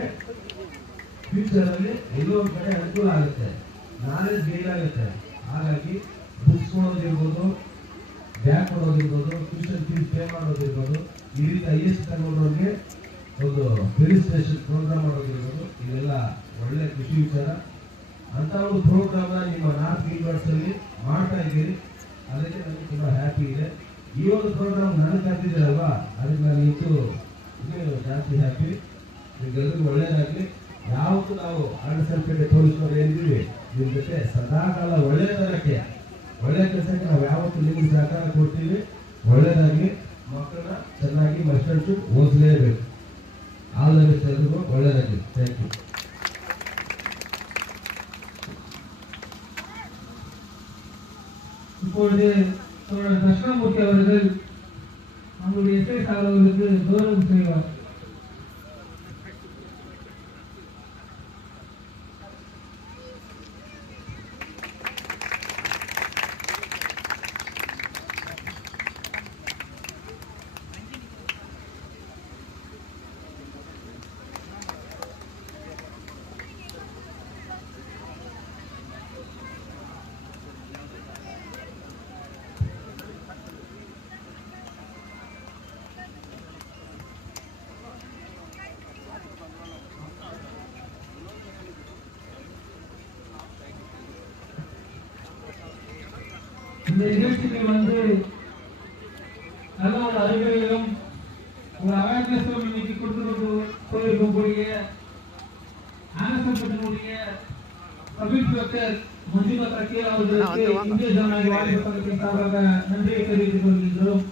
ಫ್ಯೂಚರಲ್ಲಿ ಎಲ್ಲೋ ಒಂದು ಕಡೆ ಅನುಕೂಲ ಆಗುತ್ತೆ, ನಾಲೆಜ್ ಗೈನ್ ಆಗುತ್ತೆ. ಹಾಗಾಗಿ ಬುಕ್ಸ್ ಕೊಡೋದಿರ್ಬೋದು, ಬ್ಯಾಗ್ ಕೊಡೋದಿರ್ಬೋದು, ಟ್ಯೂಷನ್ ಫೀಸ್ ಪೇ ಮಾಡೋದಿರ್ಬೋದು, ಈ ರೀತಿ ಹೈಯೆಸ್ಟ್ ತಗೊಂಡ್ರಿಗೆ ಒಂದು ರಿಜಿಸ್ಟ್ರೇಷನ್ ಪ್ರೋಗ್ರಾಮ್ ಮಾಡೋದಿರ್ಬೋದು, ಇವೆಲ್ಲ ಒಳ್ಳೆ ಖುಷಿ ವಿಚಾರ. ಅಂತ ಒಂದು ಪ್ರೋಗ್ರಾಮ್ನ ನಿಮ್ಮ ನಾರ್ತ್ ಯೂನಿವರ್ಸ್ ಅಲ್ಲಿ ಮಾಡ್ತಾ ಇದ್ದೀರಿ, ಅದಕ್ಕೆ ನನಗೆ ತುಂಬಾ ಹ್ಯಾಪಿ ಇದೆ. ಈ ಒಂದು ಪ್ರೋಗ್ರಾಮ್ ನನಗೆ ಕರೆದಿದ್ದೀರಲ್ವಾ, ಅದಕ್ಕೆ ನಾನು ಇನ್ನೂ ಜಾಸ್ತಿ ಹ್ಯಾಪಿ. ನಿಮ್ಗೆಲ್ಲರಿಗೂ ಒಳ್ಳೇದಾಗಲಿ. ಯಾವತ್ತೂ ನಾವು ಆನಸಂಪೇಟೆ ಪೊಲೀಸ್ನವ್ರು ಏನಿದ್ದೀವಿ ನಿಮ್ಮ ಜೊತೆ ಸದಾಕಾಲ ಒಳ್ಳೆಯದಕ್ಕೆ, ಒಳ್ಳೆ ಕೆಲಸಕ್ಕೆ ನಾವು ಯಾವತ್ತೂ ನಿಮ್ಗೆ ಸಹಕಾರ ಕೊಡ್ತೀವಿ. ಒಳ್ಳೇದಾಗಿ ಮಕ್ಕಳನ್ನ ಚೆನ್ನಾಗಿ ಮಸ್ಟರ್ಸು ಓದಿಸಲೇಬೇಕು. ಆಲ್ ದ ಬೆಸ್ಟ್ ಎಲ್ರಿಗೂ, ಒಳ್ಳೇದಾಗಲಿ. Thank you. இப்பொழுது தோழர் தட்சிணாமூர்த்தி அவர்கள் நம்முடைய எஸ்ஐ சார் அவர்களுக்கு கௌரவம் செய்வார். இந்த நிகழ்ச்சிக்கு வந்து நல்ல ஒரு அறிவுரையும் ஒரு அவேர்னஸும் இன்னைக்கு கொடுத்து போயிருக்கக்கூடிய ஆனசம்பேட்டைய சப் இன்ஸ்பெக்டர் மஞ்சுநாத் அக்கேல் அவர்களுக்கு இந்திய ஜனநாயக வாலிபர் சங்கத்தின் சார்பாக நன்றியை தெரிவித்துக் கொள்கின்றோம்.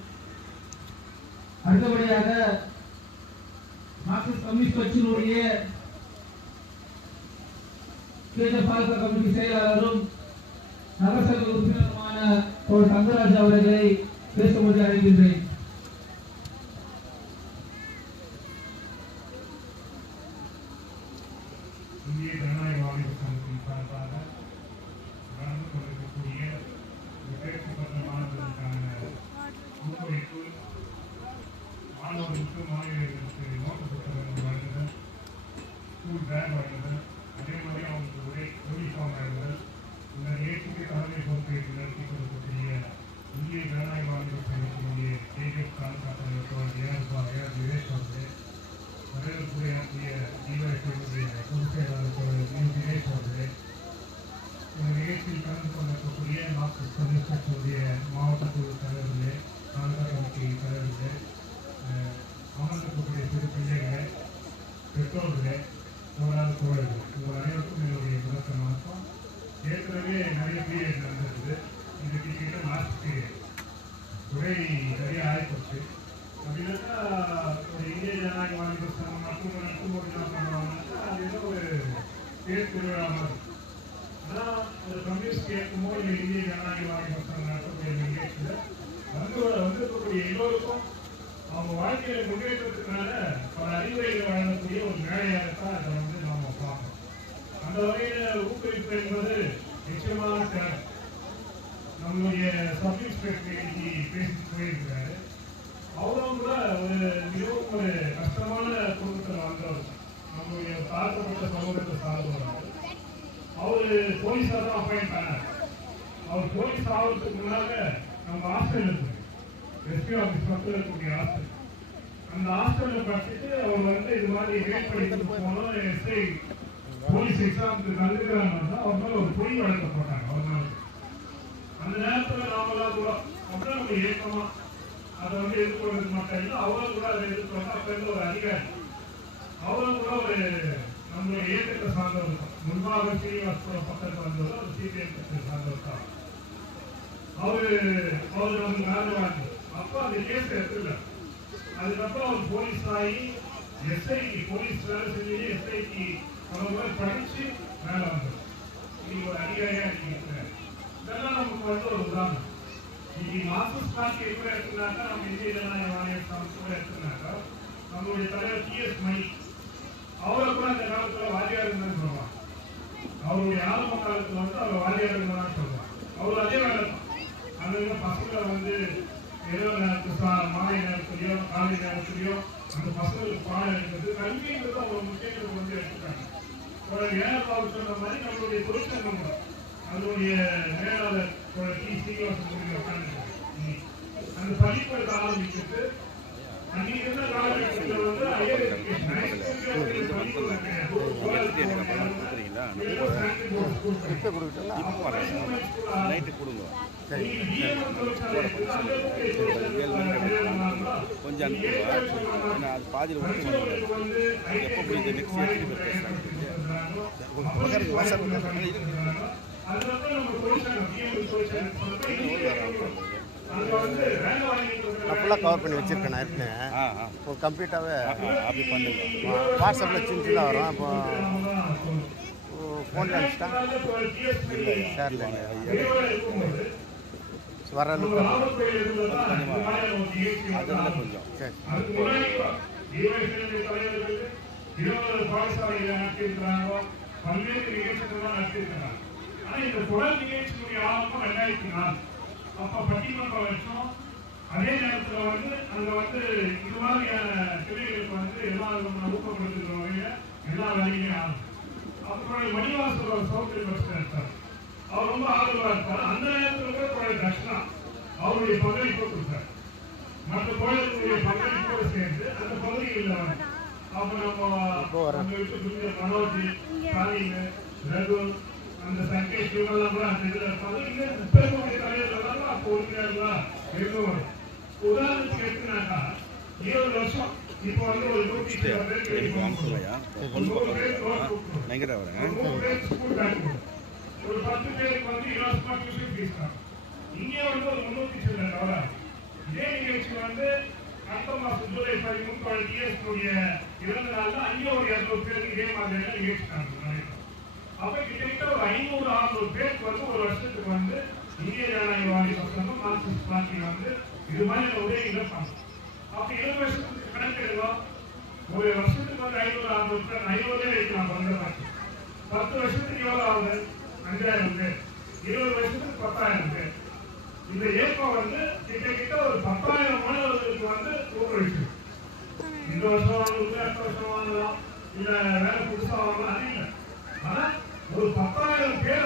அடுத்தபடியாக மார்க்சிஸ்ட் கம்யூனிஸ்ட் கட்சியினுடைய கேஜர் பால்கா கமிட்டி செயலாளரும் நகரசபை உறுப்பினருமான தோழர் தங்கராஜ் அவர்களை பேசும்படி அழைக்கின்றேன். இந்திய ஜனநாயக வாலிபர் சங்கத்தின் சார்பாக நடந்து கொண்டிருக்கக்கூடிய தேர்ச்சி பெற்ற மாணவர்களுக்கான ஊக்குவிப்பு, மாணவர்களுக்கு மாணவியர்களுக்கு நோட்டு புத்தகங்கள் வழங்குதல், ஸ்கூல் பேக் வழங்குதல், அதே மாதிரி அவங்களுக்கு ஒரே யூனிஃபார்ம் வழங்குதல், இந்த நிகழ்ச்சிக்கு தலைமை பொறுப்பேற்று நடத்தி கொடுக்கக்கூடிய இந்திய ஜனநாயக வாலிபர் சங்கத்தினுடைய கேஜிஎஃப் தாலுகா தலைவர் ஏஆர் திவேஷ் அவர்களே, வரவேற்புடைய டிவைஎஸ்ஐ பொதுச் செயலாளர் தினேஷ் அவர்களே, இந்த நிகழ்ச்சியில் கலந்து கொண்டிருக்கக்கூடிய மார்க்சிஸ்ட் கம்யூனிஸ்ட் கட்சியுடைய மாவட்ட குழு தலைவர்களே, தாலுகா கமிட்டி தலைவர்களே, அமர்ந்திருக்கக்கூடிய சிறு பிள்ளைகளே, பெற்றோர்களே, தோழர் தோழர்கள், உங்கள் அனைவருக்கும் என்னுடைய முதற்க வணக்கம். ஏற்கனவே நிறைய பீரியட் நடந்திருக்குது. இன்னைக்கு கிட்ட லாஸ்ட் பீரியட் உரை சரியாக ஆயிப்போச்சு. அப்படின்னாக்கா ஒரு இந்திய ஜனநாயக வாலிபர் சங்கம் மட்டும் நடத்தும்போது என்ன பண்ணுவாங்கன்னாக்கா அது ஏதோ ஒரு தேர் திருவிழா மாதிரி. ஆனால் ஒரு கம்யூனிஸ்ட் கேட்கும்போது இந்திய ஜனநாயக வாலிபர் சங்கம் நடத்தக்கூடிய நிகழ்ச்சியில் வந்திருக்கக்கூடிய எல்லோருக்கும் அவங்க வாழ்க்கையில முன்னேற்றத்துக்கான பல அறிவுரைகளை வழங்கக்கூடிய ஒரு மேடையாகத்தான் அதை நாம பார்க்கணும். அந்த வகையில ஊக்குவிப்பு என்பது நிச்சயமாக தேவை. நம்மளுடைய சப் இன்ஸ்பெக்டர் இன்னைக்கு பேசிட்டு போயிருக்கிறாரு. அவரும் கூட மிகவும் ஒரு கஷ்டமான குடும்பத்தில் வந்தவர். நம்மளுடைய தாழ்த்தப்பட்ட சமூகத்தை சார்ந்தவர். அவரு போலீஸா தான் அப்பாயிண்ட் பண்ணார். அவர் போலீஸ் ஆகிறதுக்கு முன்னால நம்ம ஹாஸ்டல் இருக்கு, எஸ்பி ஆஃபீஸ் பக்கத்தில் இருக்கக்கூடிய ஹாஸ்டல். அந்த ஹாஸ்டலில் படிச்சுட்டு அவர் இது மாதிரி ரேட் படிக்கிறது போனோம். எஸ்ஐ போலீஸ் எக்ஸாமுக்கு கலந்துக்கிறாங்க. அவர் மேலே ஒரு பொய் வழக்க போட்டாங்க. அவர் அந்த நேரத்தில் நாமெல்லாம் கூட அப்புறம் நம்ம ஏக்கமா அதை எதிர்கொள்றது மட்டும் இல்லை, அவரும் கூட அதை எதிர்கொள்ள அப்ப இருந்து ஒரு அதிகாரி அவரும் கூட ஒரு நம்மளுடைய இயக்கத்தை சார்ந்தவர் தான். முன்பாக சீனிவாச பக்கத்தில் வந்தவர் ஒரு சிபிஐ சார்ந்தவர் தான். அவரு நமக்கு மேலவாங்க. அப்போ அந்த கேஸ் எடுத்துக்கல. அதுக்கப்புறம் அவர் போலீஸ் ஆகி எஸ்ஐக்கு போலீஸ் வேலை செஞ்சு எஸ்ஐக்கு அவர் படிச்சு மேல வந்தார். நீங்க ஒரு அதிகாரியா இருக்கீங்க. இதெல்லாம் நமக்கு ஒரு உதாரணம். இன்னைக்கு மார்க்சிஸ்ட் பார்ட்டி எப்படி எடுத்துனாக்கா நம்ம இந்திய ஜனநாயக ஆணையம் கூட எடுத்துனாக்கா நம்மளுடைய தலைவர் டிஎஸ் மணி அவரை கூட அந்த காலத்துல வாரியார் இருந்தான்னு சொல்லுவாங்க. அவருடைய ஆரம்ப காலத்துல அவர் வாரியார் இருந்தான்னு சொல்லுவாங்க. அவர் அதே வேலை தான். அங்க பசங்களை ஏதோ மாலை நேரத்துலயோ காலை நேரத்துலயோ அந்த பசங்களுக்கு பாடம் எடுக்கிறது கல்விங்கிறது அவங்க முக்கியத்துவம் எடுத்துட்டாங்க. ஏழாவது சொன்ன மாதிரி நம்மளுடைய தொழிற்சங்கம் கூட அதனுடைய மேலாளர் அந்த படிப்பு எடுக்க ஆரம்பிச்சுட்டு அன்னைக்கு இருந்த காலகட்டத்தில் ஹையர் எஜுகேஷன் கொஞ்சம் அனுப்புவா அது பாதியில் விட்டு எப்போ புரியுது நெக்ஸ்ட் நான் ஃபுல்லாக கவர் பண்ணி வச்சுருக்கேன். நான் இருக்கேன் இப்போ கம்ப்ளீட்டாகவே அப்படி பண்ணுங்க. வாட்ஸ்அப்பில் சின்ன சின்னதாக வரும். இப்போ ஃபோனில் அனுப்பிச்சிட்டா இல்லை ஷேர் வர்றது அதில் கொஞ்சம் சரி பல்வேறு நிகழ்ச்சிகள் நடத்திருக்கிறாங்க. ஆனா இந்த தொடர் நிகழ்ச்சியுடைய ஆரம்பம் 2004. அப்ப பட்டிமன்றம் வச்சோம். அதே நேரத்துல அங்க இது மாதிரியான பிள்ளைகளுக்கு எல்லா விதமான ஊக்கப்படுத்துகிற வகையில எல்லா வேலையுமே ஆகும். அப்புறம் மணிவாசல் ஒரு சௌகரிய பஸ் எடுத்தார். அவர் ரொம்ப ஆதரவா இருப்பார். அந்த நேரத்தில் கூட தர்ஷனா அவருடைய பங்களிப்பை கொடுத்தார். மற்ற கோயிலுடைய பங்களிப்போடு சேர்ந்து அந்த பகுதியில் அப்ப நம்ம மனோஜ் ஸ்டாலின் ரகு அந்த சங்கேஷ் இவங்கெல்லாம் கூட அந்த இதுல இருப்பாங்க. இங்க முப்பது தலைவர்கள் அப்போ உறுப்பினர்களா இருந்தவங்க. உதாரணத்துக்கு எடுத்துனாக்கா 20 வருஷம் இப்போ ஒரு 120 பேர் ஸ்கூல் பேக் ஒரு 10 பேருக்கு இலவசமா டியூஷன் ஃபீஸ் தான். இங்கே ஒரு 300 சில்லறை. இதே நிகழ்ச்சி அடுத்த மாசம் ஜூலை 13 டிஎஸ்னுடைய இறந்த நாள்ல அங்கே ஒரு 200 பேருக்கு இதே மாதிரியான நிகழ்ச்சி நடக்கும். அப்ப கிட்டத்தட்ட ஒரு 500-600 பேருக்கு ஒரு வருஷத்துக்கு இந்திய ஜனநாயகவாதி பக்கம் மார்க்சிஸ்ட் பார்ட்டி இது மாதிரி உதவி இழப்பாங்க. அப்ப 7 வருஷத்துக்கு கணக்கெடுக்கும். ஒரு வருஷத்துக்கு 500-600 பேர் 500 வைக்கலாம். 10 வருஷத்துக்கு எவ்வளவு ஆகுது? 5000 பேர். 20 வருஷத்துக்கு 10,000 பேர். இந்த இயக்கம் கிட்டத்தட்ட ஒரு 10,000 மாணவர்களுக்கு ஊக்குவிச்சு. இந்த வருஷம் வாங்கலாம், அடுத்த வருஷம் வாங்கலாம், இல்ல வேற புதுசா வாங்கலாம், அது இல்லை. ஆனா ஒரு 10,000 பேரை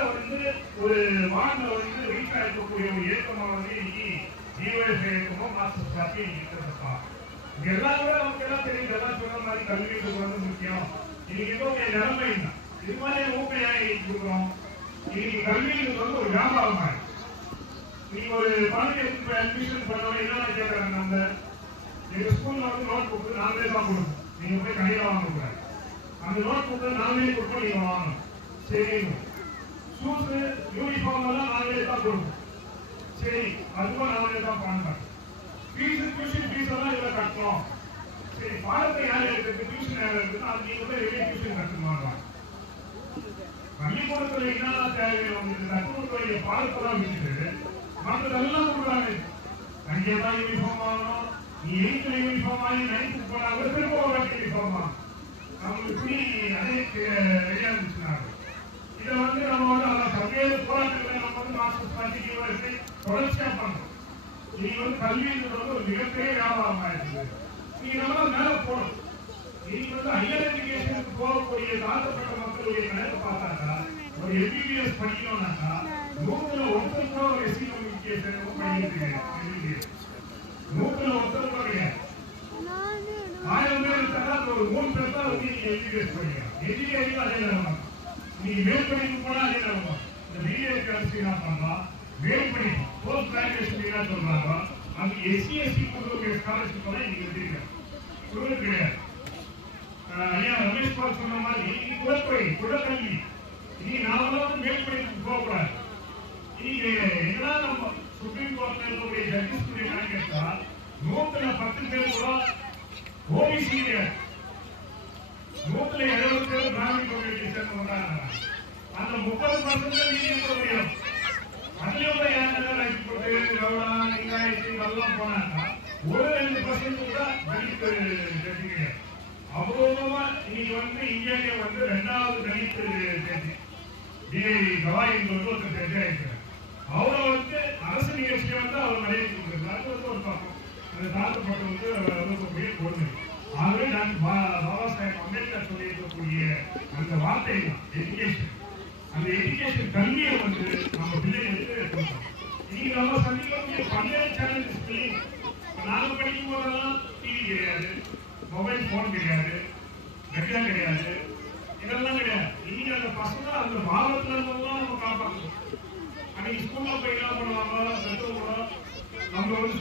ஒரு வாழ்ந்த வீட்டில் இருக்கக்கூடிய ஒரு இயக்கமா இன்னைக்கு ஜீவஸ் இயக்கமோ மார்க்சிஸ்ட் பார்ட்டி இருக்கிறதா. இங்க எல்லாம் கூட நமக்கு எல்லாம் தெரியும். எல்லாம் சொன்ன மாதிரி கல்விக்கு முக்கியம். இன்னைக்கு இருக்கக்கூடிய நிலைமை தான். இது மாதிரி ஊக்கையாக கொடுக்குறோம். இன்னைக்கு கல்விக்கு ஒரு வியாபாரம் ஆயிடுச்சு. நீங்க ஒரு குழந்தைக்கு அட்மிஷன் பண்ணணும் என்ன கேட்கறாங்க. நம்ம எங்க ஸ்கூல்ல நோட் புக்கு நாங்களே தான் கொடுக்கணும். நீங்க போய் கடையில வாங்கக்கூடாது. அந்த நோட் புக்கு நாங்களே கொடுப்போம், நீங்க வாங்கணும். சரி, ஷூஸ் யூனிஃபார்ம் எல்லாம் நாங்களே தான் கொடுப்போம். சரி, அதுவும் நாங்களே தான் பண்ணலாம். டியூஷன் ஃபீஸ் எல்லாம் இதுல கட்டணும். சரி, பாடத்தை யார் எடுக்கிறது, டியூஷன் யார் எடுக்குது, அது நீங்க போய் வெளியே டியூஷன் கட்டணுமாங்க. பள்ளிக்கூடத்துல என்னெல்லாம் தேவையோ கற்றுக் கொடுக்க வேண்டிய பாடத்தெல்லாம் விட்டுட்டு மற்றதெல்லாம் கொடுக்குறாங்க. அங்கே தான் யூனிஃபார்ம் வாங்கணும். நீ 8th யூனிஃபார்ம் வாங்கி 9th போனாங்க திரும்ப ஒரு வாட்டி யூனிஃபார்ம் வாங்க. அவங்களுக்கு துணி அதே ரெடியா இருந்துச்சுனாங்க. இதை வந்து நம்ம வந்து அதான் பல்வேறு போராட்டங்களை நம்ம வந்து மாஸ்டர்ஸ் பார்ட்டிக்கு வச்சு தொடர்ச்சியா பண்ணணும். நீங்க வந்து கல்வின்றது ஒரு மிகப்பெரிய வியாபாரம் ஆயிடுச்சு. நீங்க நம்ம மேல போகணும். நீங்க வந்து ஹையர் எஜுகேஷனுக்கு போகக்கூடிய தாழ்த்தப்பட்ட மக்களுடைய கணக்கு பார்த்தாக்கா ஒரு எம்பிபிஎஸ் படிக்கணும்னாக்கா 100ல் 1 கூட ஒரு எஸ்சி கம்யூனிகேஷன் படிக்கிறது 100ல் 1 கூட கிடையாது. 1000 பேர் இருந்தா ஒரு 3 பேர் தான் வந்து நீங்க எம்பிபிஎஸ் படிக்கலாம். என்ஜினியரிங் அதே நிலைமை. நீங்க மேல் படிப்பு போனா அதே நிலைமை. இந்த பிஏ கல்வி என்ன பண்ணலாம், மேல் படிப்பு போஸ்ட் கிராஜுவேஷன் என்ன சொல்றாங்க, அது எஸ்சி கொடுக்கக்கூடிய ஸ்காலர்ஷிப் எல்லாம் நீங்க வச்சிருக்கீங்க. கொடுக்க கிடையாது. ஐயா ரமேஷ் பால் சொன்ன மாதிரி நீ குலக்கல்வி நீ நாம மேல் படிப்புக்கு போகக்கூடாது. நீங்க என்ன நம்ம சுப்ரீம் கோர்ட்ல இருக்கக்கூடிய ஜட்ஜஸ் கேட்டா 100ல் 10 பேர் கூட ஓபிசி கிடையாது. 100ல் 70 பேர் பிராமணி கம்யூனிட்டி சேர்ந்து வந்தாங்க. அந்த 30% நீங்க இருக்க முடியும். அதுலயும் கூட யாரும் போட்டு கவுடா லிங்காயத்து இதெல்லாம் போனாங்க. 1-2% கூட தலித் கிடையாது. அபூர்வமா இன்னைக்கு வந்து இந்தியாவிலே வந்து 2வது தலித் ஜட்ஜி கவாயின்றது ஒரு ஜட்ஜா இருக்கிறார். அவரை வந்து அரசு நிகழ்ச்சியை வந்து அவர் நிறைய கொடுக்குறாரு. அது வந்து ஒரு பக்கம் அந்த தாழ்த்தப்பட்ட வந்து இருக்கக்கூடிய கொடுமை. ஆகவே நான் பாபா சாஹேப் அம்பேத்கர் சொல்லியிருக்கக்கூடிய அந்த வார்த்தை தான் எஜுகேஷன். அந்த எஜுகேஷன் கல்வியை வந்து நம்ம பிள்ளைகளுக்கு கொடுக்கணும். இன்னைக்கு நம்ம சந்திக்கக்கூடிய பல்வேறு சேலஞ்சஸ். நாங்க படிக்கும் போதெல்லாம் டிவி கிடையாது, மொபைல் போன் கிடையாது, நெட்யா கிடையாது, இதெல்லாம் கிடையாது. இன்னைக்கு அந்த பசங்க அந்த பாவத்துல இருந்தெல்லாம் நம்ம காப்பாற்றணும். அன்னைக்கு ஸ்கூல்ல போய் என்ன பண்ணுவாங்க, பெற்றோர்களோ நம்ம வந்து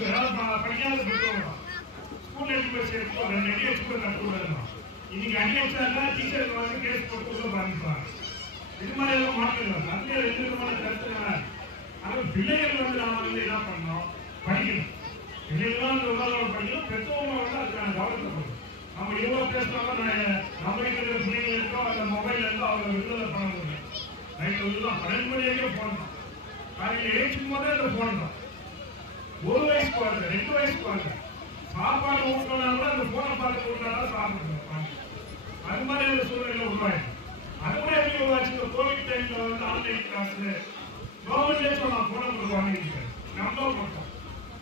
படிக்காத பெற்றோர்களோ ஸ்கூல்ல எடுத்து போய் சேர்த்து 2 அடி வச்சு போய் கற்றுக்கூடாது. இன்னைக்கு அடி வச்சாங்க டீச்சருக்கு வந்து கேஸ் போட்டு பாதிப்பாங்க. இது மாதிரி எல்லாம் மாற்றங்கள். அதுல 2 விதமான கருத்துக்கள். ஆனால் பிள்ளைகள் வந்து நாம வந்து என்ன பண்ணோம், படிக்கணும். பிள்ளைகள்லாம் அந்த உலகம் படிக்கணும். பெற்றோர்கள் வந்து அதுக்கான கவனத்தை கொடுக்கணும். நம்ம எவ்வளவு பேசினாலும் நம்ம இருக்கிற பிள்ளைங்க இருக்கோம் அந்த மொபைல் இருக்கோ அவங்க விடுதலை பண்ண முடியும். நைட்டு வந்து 12 மணி வரைக்கும் போன் தான். காலையில் எழுச்சும் போதே அந்த போன் தான். 1 வயசு குழந்தை 2 வயசு குழந்தை சாப்பாடு ஊட்டனா கூட அந்த போனை பார்த்து ஊட்டாதான் சாப்பிடுறோம். அது மாதிரி அந்த சூழ்நிலை உருவாயிடும். அது கூட எப்படி உருவாச்சு, இந்த கோவிட் டைம்ல வந்து ஆன்லைன் கிளாஸ் கவர்மெண்ட்லேயே சொன்னா போன வாங்கிட்டு நம்ம போட்டோம்.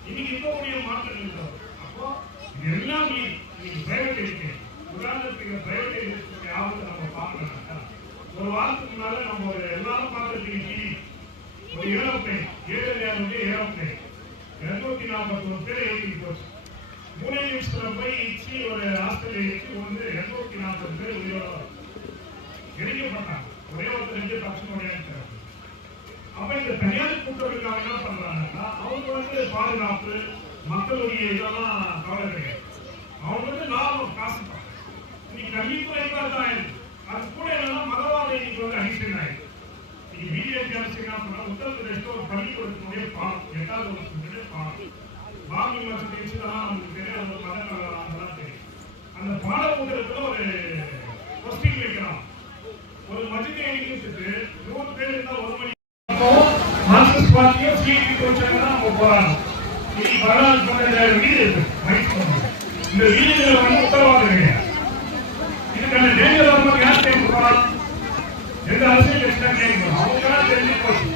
இன்னைக்கு இருக்கக்கூடிய மாற்றங்கள் இல்லை. அப்போ இது எல்லாம் இன்னைக்கு பிரைவேட் இருக்கு. உதாரணத்துக்கு பிரைவேட் இருக்கக்கூடிய ஆபத்தை நம்ம பார்க்கணும்னாக்கா ஒரு வாரத்துக்கு முன்னால நம்ம ஒரு எல்லாரும் பார்த்துருக்கீங்க டிவி ஒரு ஏரோப்ளைன் ஏரோப்ளைன் 241 பேர் ஏற்றிட்டு போச்சு. 3 நிமிஷத்துல போய் இச்சு ஒரு ஆஸ்திரேலியாவுக்கு வந்து 240 பேர் உயிரோட இணைக்கப்பட்டாங்க. ஒரே ஒருத்தர் 2 பர்சன்ட் உடையாங்க. அப்ப இந்த தனியார் கூட்டத்துக்காக என்ன பண்றாங்கன்னா அவங்க வந்து பாதுகாப்பு மக்களுடைய இதெல்லாம் கவலை கிடையாது. அவங்க வந்து லாபம் காசு தான். இன்னைக்கு கல்வித்துறை தான் அது கூட என்னன்னா மதவாத இன்னைக்கு வந்து அடிஷன் ஆயிடுது. இன்னைக்கு பிஜேபி அரசு என்ன பண்ணா உத்தரப்பிரதேச ஒரு பள்ளிக்கூடத்தினுடைய பாடம் 8வது வருஷத்துடைய பாடம் பாபி வசதி வச்சுதான் நமக்கு தெரியும். அந்த மதங்கள்லாம் தெரியும். அந்த பாடப்புத்தகத்துல ஒரு கொஸ்டின் வைக்கிறான். ஒரு மதிப்பை எழுதிட்டு 100 பேர் இருந்தா 1 மணி மார்க்சிஸ்ட் பார்ட்டியும் சிஐடி கோச்சாங்க தான் நம்ம போறாங்க. இன்னைக்கு வரலாறு சொன்ன வீடு இருக்கு. இந்த வீடுகளை வந்து உத்தரவாதம் கிடையாது. இதுக்கான டேஞ்சர் வரும்போது யார் கேட்க போறான், எந்த அரசியல் கட்சி தான் கேட்க போறோம். அவங்களாம் தெரிஞ்சு போச்சு.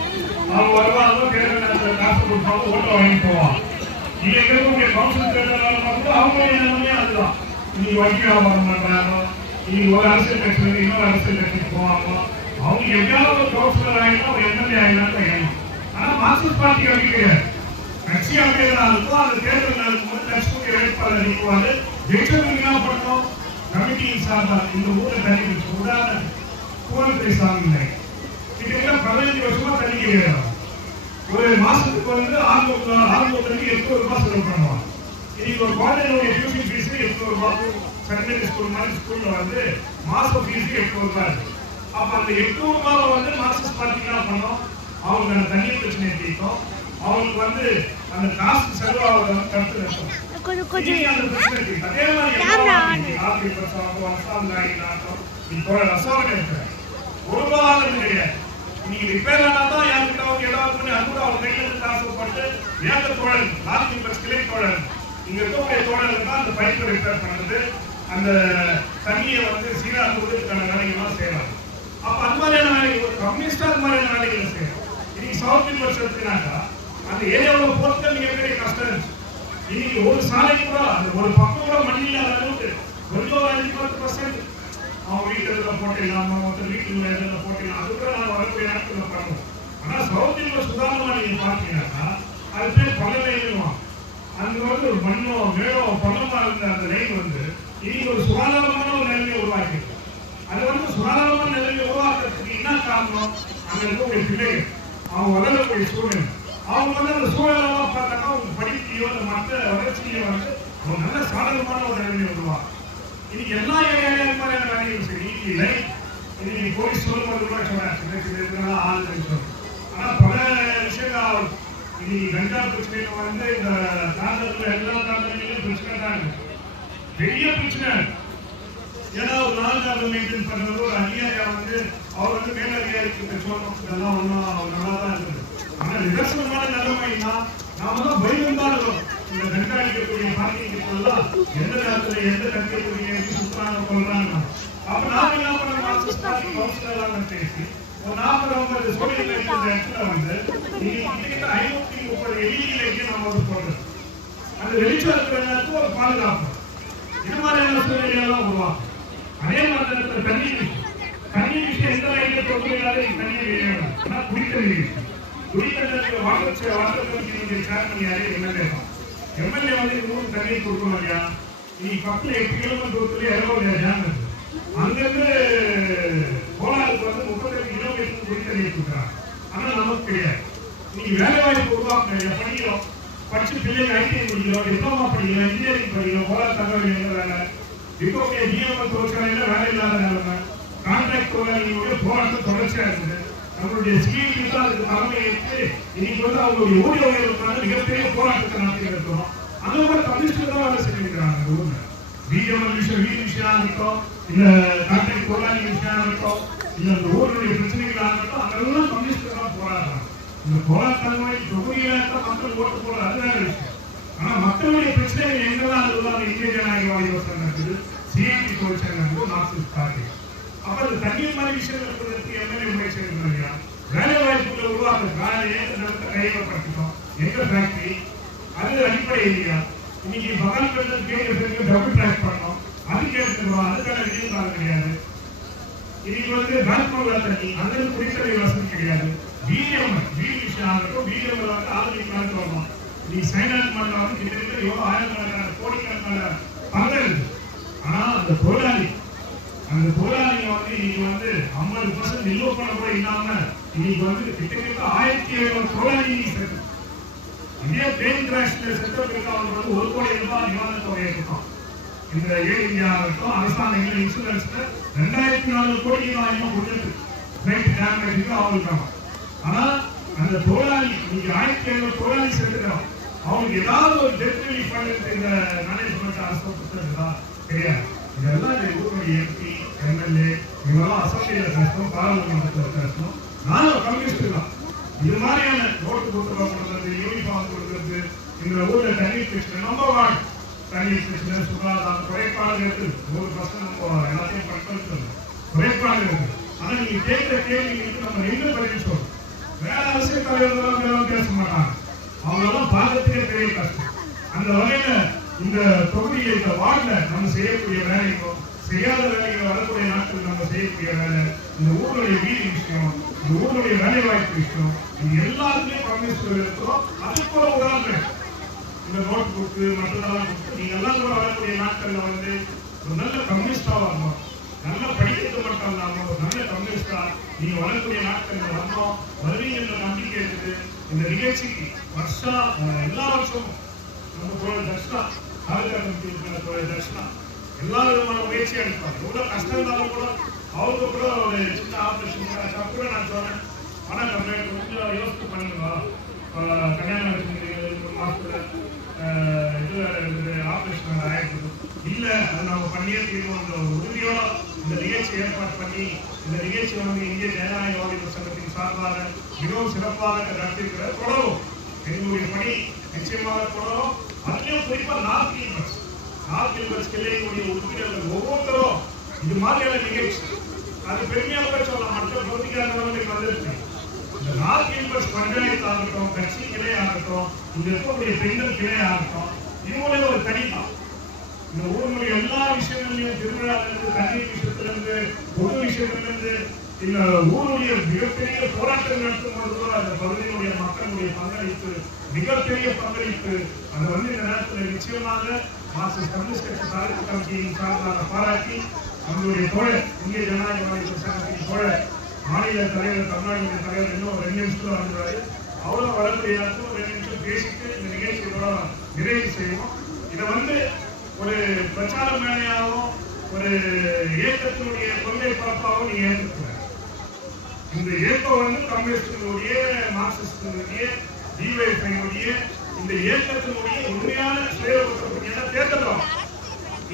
அவங்க வருவாங்க, தேர்தல் நேரத்தில் காசு கொடுப்பாங்க, ஓட்ட வாங்கி போவாங்க. நீங்க இருக்கக்கூடிய கவுன்சில் தேர்தல் பார்த்து அவங்க எல்லாமே அதுதான். இன்னைக்கு வங்கி வியாபாரம் பண்றாங்க. இன்னைக்கு ஒரு அரசியல் கட்சி வந்து இன்னொரு அரசியல் கட்சிக்கு போவாங்க. அவங்க எங்கேயாவது ஒரு கவுன்சிலர் ஆகினா ஒரு எம்எல்ஏ ஆகினா தான். ஆனா மார்க்சிஸ்ட் பார்ட்டி அப்படி கிடையாது. கட்சி அப்படியே இருக்கும். அந்த தேர்தல் நடக்கும்போது கட்சியுடைய வேட்பாளர் நீக்குவாரு. ஜெயிச்சவங்க என்ன பண்ணணும், கமிட்டியின் சார்பாக இந்த ஊரை தண்ணி வச்சு உதாரணத்துக்கு கூவத்துறை சாமி கிட்டத்தட்ட 15 வருஷமா தண்ணி கிடையாது. ஒரு மாசத்துக்கு வந்து 600 தண்ணி 800 ரூபாய் செலவு பண்ணுவாங்க. இன்னைக்கு ஒரு குழந்தைகளுடைய டியூஷன் ஃபீஸ் 800 ரூபாய். செகண்டரி ஸ்கூல் மாதிரி ஸ்கூல்ல வந்து மாச ஃபீஸ் 800 ரூபாய் இருக்கு. அப்ப அந்த 800 ரூபாய் வந்து மார்க்சிஸ்ட் பார்ட்டி என்ன பண்ணோம், அவங்க அந்த தண்ணீர் பிரச்சனையை தீர்த்தோம். அவங்களுக்கு வந்து அந்த காசு செலவாக கருத்து வைக்கும். அதே மாதிரி ரசாவனை இருக்கிற ஒரு ரூபாய் கிடையாது. நீங்க ரிப்பேர் ஆனாதான் யாருக்கிட்ட அவங்க ஏதாவது அது கூட அவங்க கையில இருந்து காசு போட்டு வேக தோழன் லாஸ்ட் பஸ் கிளை தோழன் இங்க இருக்கக்கூடிய தோழர்கள் தான் அந்த பைப்பை ரிப்பேர் பண்ணுறது அந்த தண்ணியை வந்து சீராக்குவதற்கான வேலைகள்லாம் செய்யலாம். அப்ப அது மாதிரியான வேலைகள் ஒரு கம்யூனிஸ்டா அது மாதிரியான வேலைகளை செய்யலாம். இன்னைக்கு சவுத் இந்தியன் எடுத்துனாக்கா அந்த ஏரியாவில் போறது மிகப்பெரிய கஷ்டம் இருந்துச்சு. இன்னைக்கு ஒரு சாலை கூட அந்த ஒரு பக்கம் கூட மண் இல்லாத அளவுக்கு கொஞ்சம் 5-10% அவங்க வீட்டுல போட்டிடலாம், ஒருத்தர் வீட்டுல எதில் போட்டிடலாம், அது கூட நான் வரக்கூடிய நாட்கள் பண்ணுவோம். ஆனா சவுத் இந்தியன் சுதாரணமா நீங்க பாத்தீங்கன்னாக்கா அது பேர் பள்ளம். அங்க வந்து ஒரு மண்ணோ மேலோ பள்ளமா இருந்த அந்த லைன் வந்து இன்னைக்கு ஒரு சுகாதாரமான ஒரு நிலைமையை உருவாக்கி அது வந்து சுகாதாரமான நிலைமையை உருவாக்குறதுக்கு என்ன காரணம்? அங்க இருக்கக்கூடிய பிள்ளைகள் அவங்க வளரக்கூடிய சூழ்நிலை அவங்க வந்து அந்த சூழலெல்லாம் பார்த்தாக்கா அவங்க படிப்பையோ அந்த மற்ற வளர்ச்சியோ வந்து அவங்க நல்ல சாதகமான ஒரு நிலைமையை உருவாக்கும். இன்னைக்கு எல்லா ஏரியாலையும் மாதிரியான வேலைகள் சரி இல்லை. இன்னைக்கு போலீஸ் சொல்லும்போது கூட சொன்னாங்க ஆள் சொல்லுங்க. ஆனா பல விஷயங்கள் இன்னைக்கு கஞ்சா பிரச்சனையில வந்து இந்த தாண்டத்துல எல்லா தாண்டலையும் பிரச்சனை தான் இருக்கு, பெரிய பிரச்சனை. ஏன்னா ஒரு நான்காவது மெயின்டைன் பண்றது ஒரு அதிகாரியா வந்து அவர் வந்து மேலதிகாரிக்கு சொல்லணும், இதெல்லாம் ஒன்றும் நல்லா தான் இருக்குது. ஆனா நிதர்சனமான நிலைமைனா நாம தான் பயம் தான் இருக்கோம். இந்த கண்காணிக்கக்கூடிய பார்ட்டிகளுக்கெல்லாம் எந்த நேரத்துல எந்த கண்காணிக்கக்கூடிய சுத்தமாக கொள்றாங்க. அப்ப நாம என்ன பண்ண மார்க்சிஸ்ட் பார்ட்டி கவுன்சிலர் பேசி ஒரு 40-50 சோழியல் இடத்துல வந்து கிட்டத்தட்ட 530 எலிகளை நம்ம வந்து போடுறோம். அந்த வெளிச்சம் இருக்கிற நேரத்துக்கு ஒரு பாதுகாப்பு இது மாதிரியான சூழ்நிலையெல்லாம் உருவாக்கும். அதே மாதிரி தண்ணி விஷயம் எந்த லைன்ல தொகுதியிலாத தண்ணீர் ஆனா குடித்தண்ணீர் வாட்டர் கமிட்டி சேர்மன் யாரு எம்எல்ஏ வந்து 3 தண்ணீர் கொடுக்கணும் இல்லையா? இன்னைக்கு பக்கத்துல 8 கிலோமீட்டர் தூரத்துல 70 டேம் இருக்கு. அங்கிருந்து கோலாருக்கு வந்து 35 கிலோமீட்டர் குடித்தண்ணீர் கொடுக்குறாங்க. ஆனா நமக்கு கிடையாது. நீங்க வேலை வாய்ப்பு உருவாக்குறீங்க, படிக்கிறோம், படிச்சு பிள்ளைங்க ஐடி படிக்கிறோம், டிப்ளமா படிக்கிறோம், இன்ஜினியரிங் படிக்கிறோம், கோலார் தகவல் எங்க வேலை இப்போ டிஎம்எல் தொழிற்சாலையில வேலை இல்லாத நிலைமை, கான்ட்ராக்ட் தொழிலாளிகளுடைய போராட்டம் தொடர்ச்சியா இருக்குது. நம்மளுடைய சிஐடி தான் அதுக்கு தலைமை ஏற்று இன்னைக்கு வந்து அவங்களுடைய ஊதிய உயர்வுக்கான மிகப்பெரிய போராட்டத்தை நடத்தி இருக்கிறோம். அந்த மாதிரி கம்யூனிஸ்ட் தான் வேலை செஞ்சிருக்கிறாங்க அந்த ஊர்ல. பிஜேபி விஷயம் இருக்கட்டும், இல்ல கான்ட்ராக்ட் தொழிலாளி விஷயம் இருக்கட்டும், இல்ல அந்த ஊருடைய பிரச்சனைகளாக இருக்கட்டும், அங்கெல்லாம் கம்யூனிஸ்ட் தான் போராடுறாங்க. இந்த போராட்டங்களை தொகுதியில மக்கள் ஓட்டு போட அது வேற விஷயம். ஆனா மக்களுடைய பிரச்சனைகள் எங்கெல்லாம் அதுதான் இந்திய ஜனநாயகவாதி யோசனை இருக்குது, சிஐடி தொழிற்சங்கம் இருக்குது, மார்க்சிஸ்ட் பார்ட்டி. அப்ப அந்த தண்ணீர் மாதிரி விஷயம் இருப்பதற்கு எம்எல்ஏ முயற்சி இருக்கிறாங்க. வேலை வாய்ப்புகளை உருவாக்க கையகப்படுத்திட்டோம். எங்க ஃபேக்டரி அது அடிப்படை இல்லையா? இன்னைக்கு பகல்பேட்டில் கேட்கறதுக்கு டபுள் ட்ராக் பண்ணோம், அது கேட்டுருவோம், அதுக்கான விஜயம் காலம் கிடையாது. இன்னைக்கு வந்து பேங்க்ல தண்ணி அந்த குடித்தண்ணீர் வசதி கிடையாது. பிஎம் விஷயம் ஆகட்டும், பிஎம் வந்து ஆளுநர் காலத்தில் வரணும். நீ சைனாட் மண்ணில் வந்து கிட்டத்தட்ட எவ்வளோ ஆயிரக்கணக்கான கோடிக்கணக்கான பங்கு இருக்கு. ஆனா அந்த தொழிலாளிங்க வந்து இன்னைக்கு வந்து 50% நிலுவை பண்ண கூட இல்லாம இன்னைக்கு வந்து கிட்டத்தட்ட 1700 தொழிலாளி சேர்த்து இதே பிளேன் கிராஷ்ல செத்தவங்களுக்கு அவங்க வந்து 1 கோடி ரூபாய் நிவாரண தொகை இருக்கும். இந்த ஏர் இந்தியா ஆகட்டும், அரசாங்கங்கள் இன்சூரன்ஸ்ல 2400 கோடி ரூபாய் கொடுத்து ஃபிளைட் டேமேஜுக்கு அவங்களுக்கு. ஆனா அந்த தொழிலாளி இன்னைக்கு 1700 தொழிலாளி சேர்த்துக்கிறோம். அவங்களுக்கு ஏதாவது ஒரு டெத் ரிலீஃப் பண்ணுறது இந்த மேனேஜ்மெண்ட் அரசு கொடுத்துருக்குதா? கிடையாது. இதெல்லாம் இந்த ஊருடைய எம்பி எம்எல்ஏ இவங்கெல்லாம் அசம்பிளியில் பேசணும், பாராளுமன்றத்தில் பேசணும். நானும் கம்யூனிஸ்ட் தான். இது மாதிரியான நோட்டு புத்தகம் கொடுக்கறது, யூனிஃபார்ம் கொடுக்கறது, இந்த ஊர்ல தண்ணீர் பிரச்சனை நம்பர் 1 தண்ணீர் பிரச்சனை, சுகாதாரம், குறைபாடு இருக்கு. 100% எல்லாத்தையும் பண்றது குறைபாடு இருக்கு. ஆனா நீங்க கேட்கிற கேள்விகளுக்கு நம்ம 2 பதில் சொல்லணும். வேற அரசியல் தலைவர்களும் பேச மாட்டாங்க, அவங்களெல்லாம் பார்க்கறதுக்கே பெரிய கஷ்டம். அந்த வகையில இந்த தொகுதியில் இந்த வார்டுல நம்ம செய்யக்கூடிய வேலைகளும் செய்யாத வேலைகள் வரக்கூடிய நாட்கள் நம்ம செய்யக்கூடிய வேலை, இந்த ஊருடைய வீடு விஷயம், இந்த ஊருடைய வேலை வாய்ப்பு விஷயம், இது எல்லாத்துலயும் கம்யூனிஸ்ட் இருக்கிறோம். அதுக்கு கூட உதாரணம் இந்த நோட் புக்கு மற்றதெல்லாம் கொடுத்து நீங்க எல்லாம் கூட வரக்கூடிய நாட்கள்ல வந்து ஒரு நல்ல கம்யூனிஸ்டா வரணும், நல்ல படிக்கிறது மட்டும் இல்லாம ஒரு நல்ல கம்யூனிஸ்டா நீங்க வரக்கூடிய நாட்கள்ல வரணும். வருவீங்கன்ற நம்பிக்கை இருக்குது. இந்த நிகழ்ச்சிக்கு எல்லா வருஷமும் நம்ம தோழர் தர்ஷனா தோழர் தர்ஷனா எல்லா விதமான முயற்சி எடுப்பாங்க. எவ்வளவு கஷ்டம் இருந்தாலும் கூட அவங்க கூட ஒரு சின்ன ஆபரேஷன் கூட நான் சொன்னேன், ஆனா கம்ப்ளைண்ட் கொஞ்சம் யோசித்து பண்ணுங்க, கல்யாணம் வச்சுருந்தீங்க, 1 மாசத்துல இது ஆபரேஷன் ஆயிடுது இல்ல, அது நம்ம பண்ணியே தீர்வோன்ற ஒரு உறுதியோட இந்த நிகழ்ச்சி ஏற்பாடு பண்ணி இந்த நிகழ்ச்சி இந்திய ஜனநாயக வாலிபர் சங்கத்தின் சார்பாக மிகவும் சிறப்பாக நடத்தியிருக்கிற தொடரும் எங்களுடைய பணி நிச்சயமாக தொடரும். அதுலயும் குறிப்பா நார்த் ஈல்பர்ஸ் கிளையினுடைய உறுப்பினர்கள் ஒவ்வொருத்தரும் இது மாதிரியான நிகழ்ச்சி அது பெருமையாக சொல்லலாம். மற்ற பகுதிக்காக வந்திருக்கு. இந்த நார்த் ஈல்பர்ஸ் பஞ்சாயத்து ஆகட்டும், கட்சி கிளை ஆகட்டும், இங்க இருக்கக்கூடிய பெண்கள் கிளை ஆகட்டும், இவங்களே ஒரு தனிதான். இந்த ஊருடைய எல்லா விஷயங்கள்லயும் திருவிழாவிலிருந்து, தண்ணீர் விஷயத்திலிருந்து, பொது விஷயத்திலிருந்து, இந்த ஊருடைய மிகப்பெரிய போராட்டம் நடத்தும் பொழுது அந்த பகுதியினுடைய மக்களுடைய பங்களிப்பு மிகப்பெரிய பங்களிப்பு. அது இந்த நேரத்தில் நிச்சயமாக மார்க்சிஸ்ட் கம்யூனிஸ்ட் கட்சி தாலுகா கமிட்டியின் சார்பாக பாராட்டி நம்மளுடைய தோழர் இந்திய ஜனநாயக வாலிபர் சங்கத்தின் தோழர் மாநில தலைவர் தமிழ்நாடு தலைவர் இன்னும் 2 நிமிஷத்துல வந்துடுவாரு. அவ்வளவு வரக்கூடிய நேரத்தில் 2 நிமிஷம் பேசிட்டு இந்த நிகழ்ச்சியோட நிறைவு செய்வோம். இதை ஒரு பிரச்சார மேலையாகவும் ஒரு இயக்கத்தினுடைய கொள்கை பரப்பாகவும் நீங்க ஏற்றுக்கிறாங்க. இந்த இயக்கம் கம்யூனிஸ்டினுடைய, மார்க்சிஸ்டினுடைய, டிவைஎஃப்ஐனுடைய இந்த இயக்கத்தினுடைய உண்மையான தேர்தல்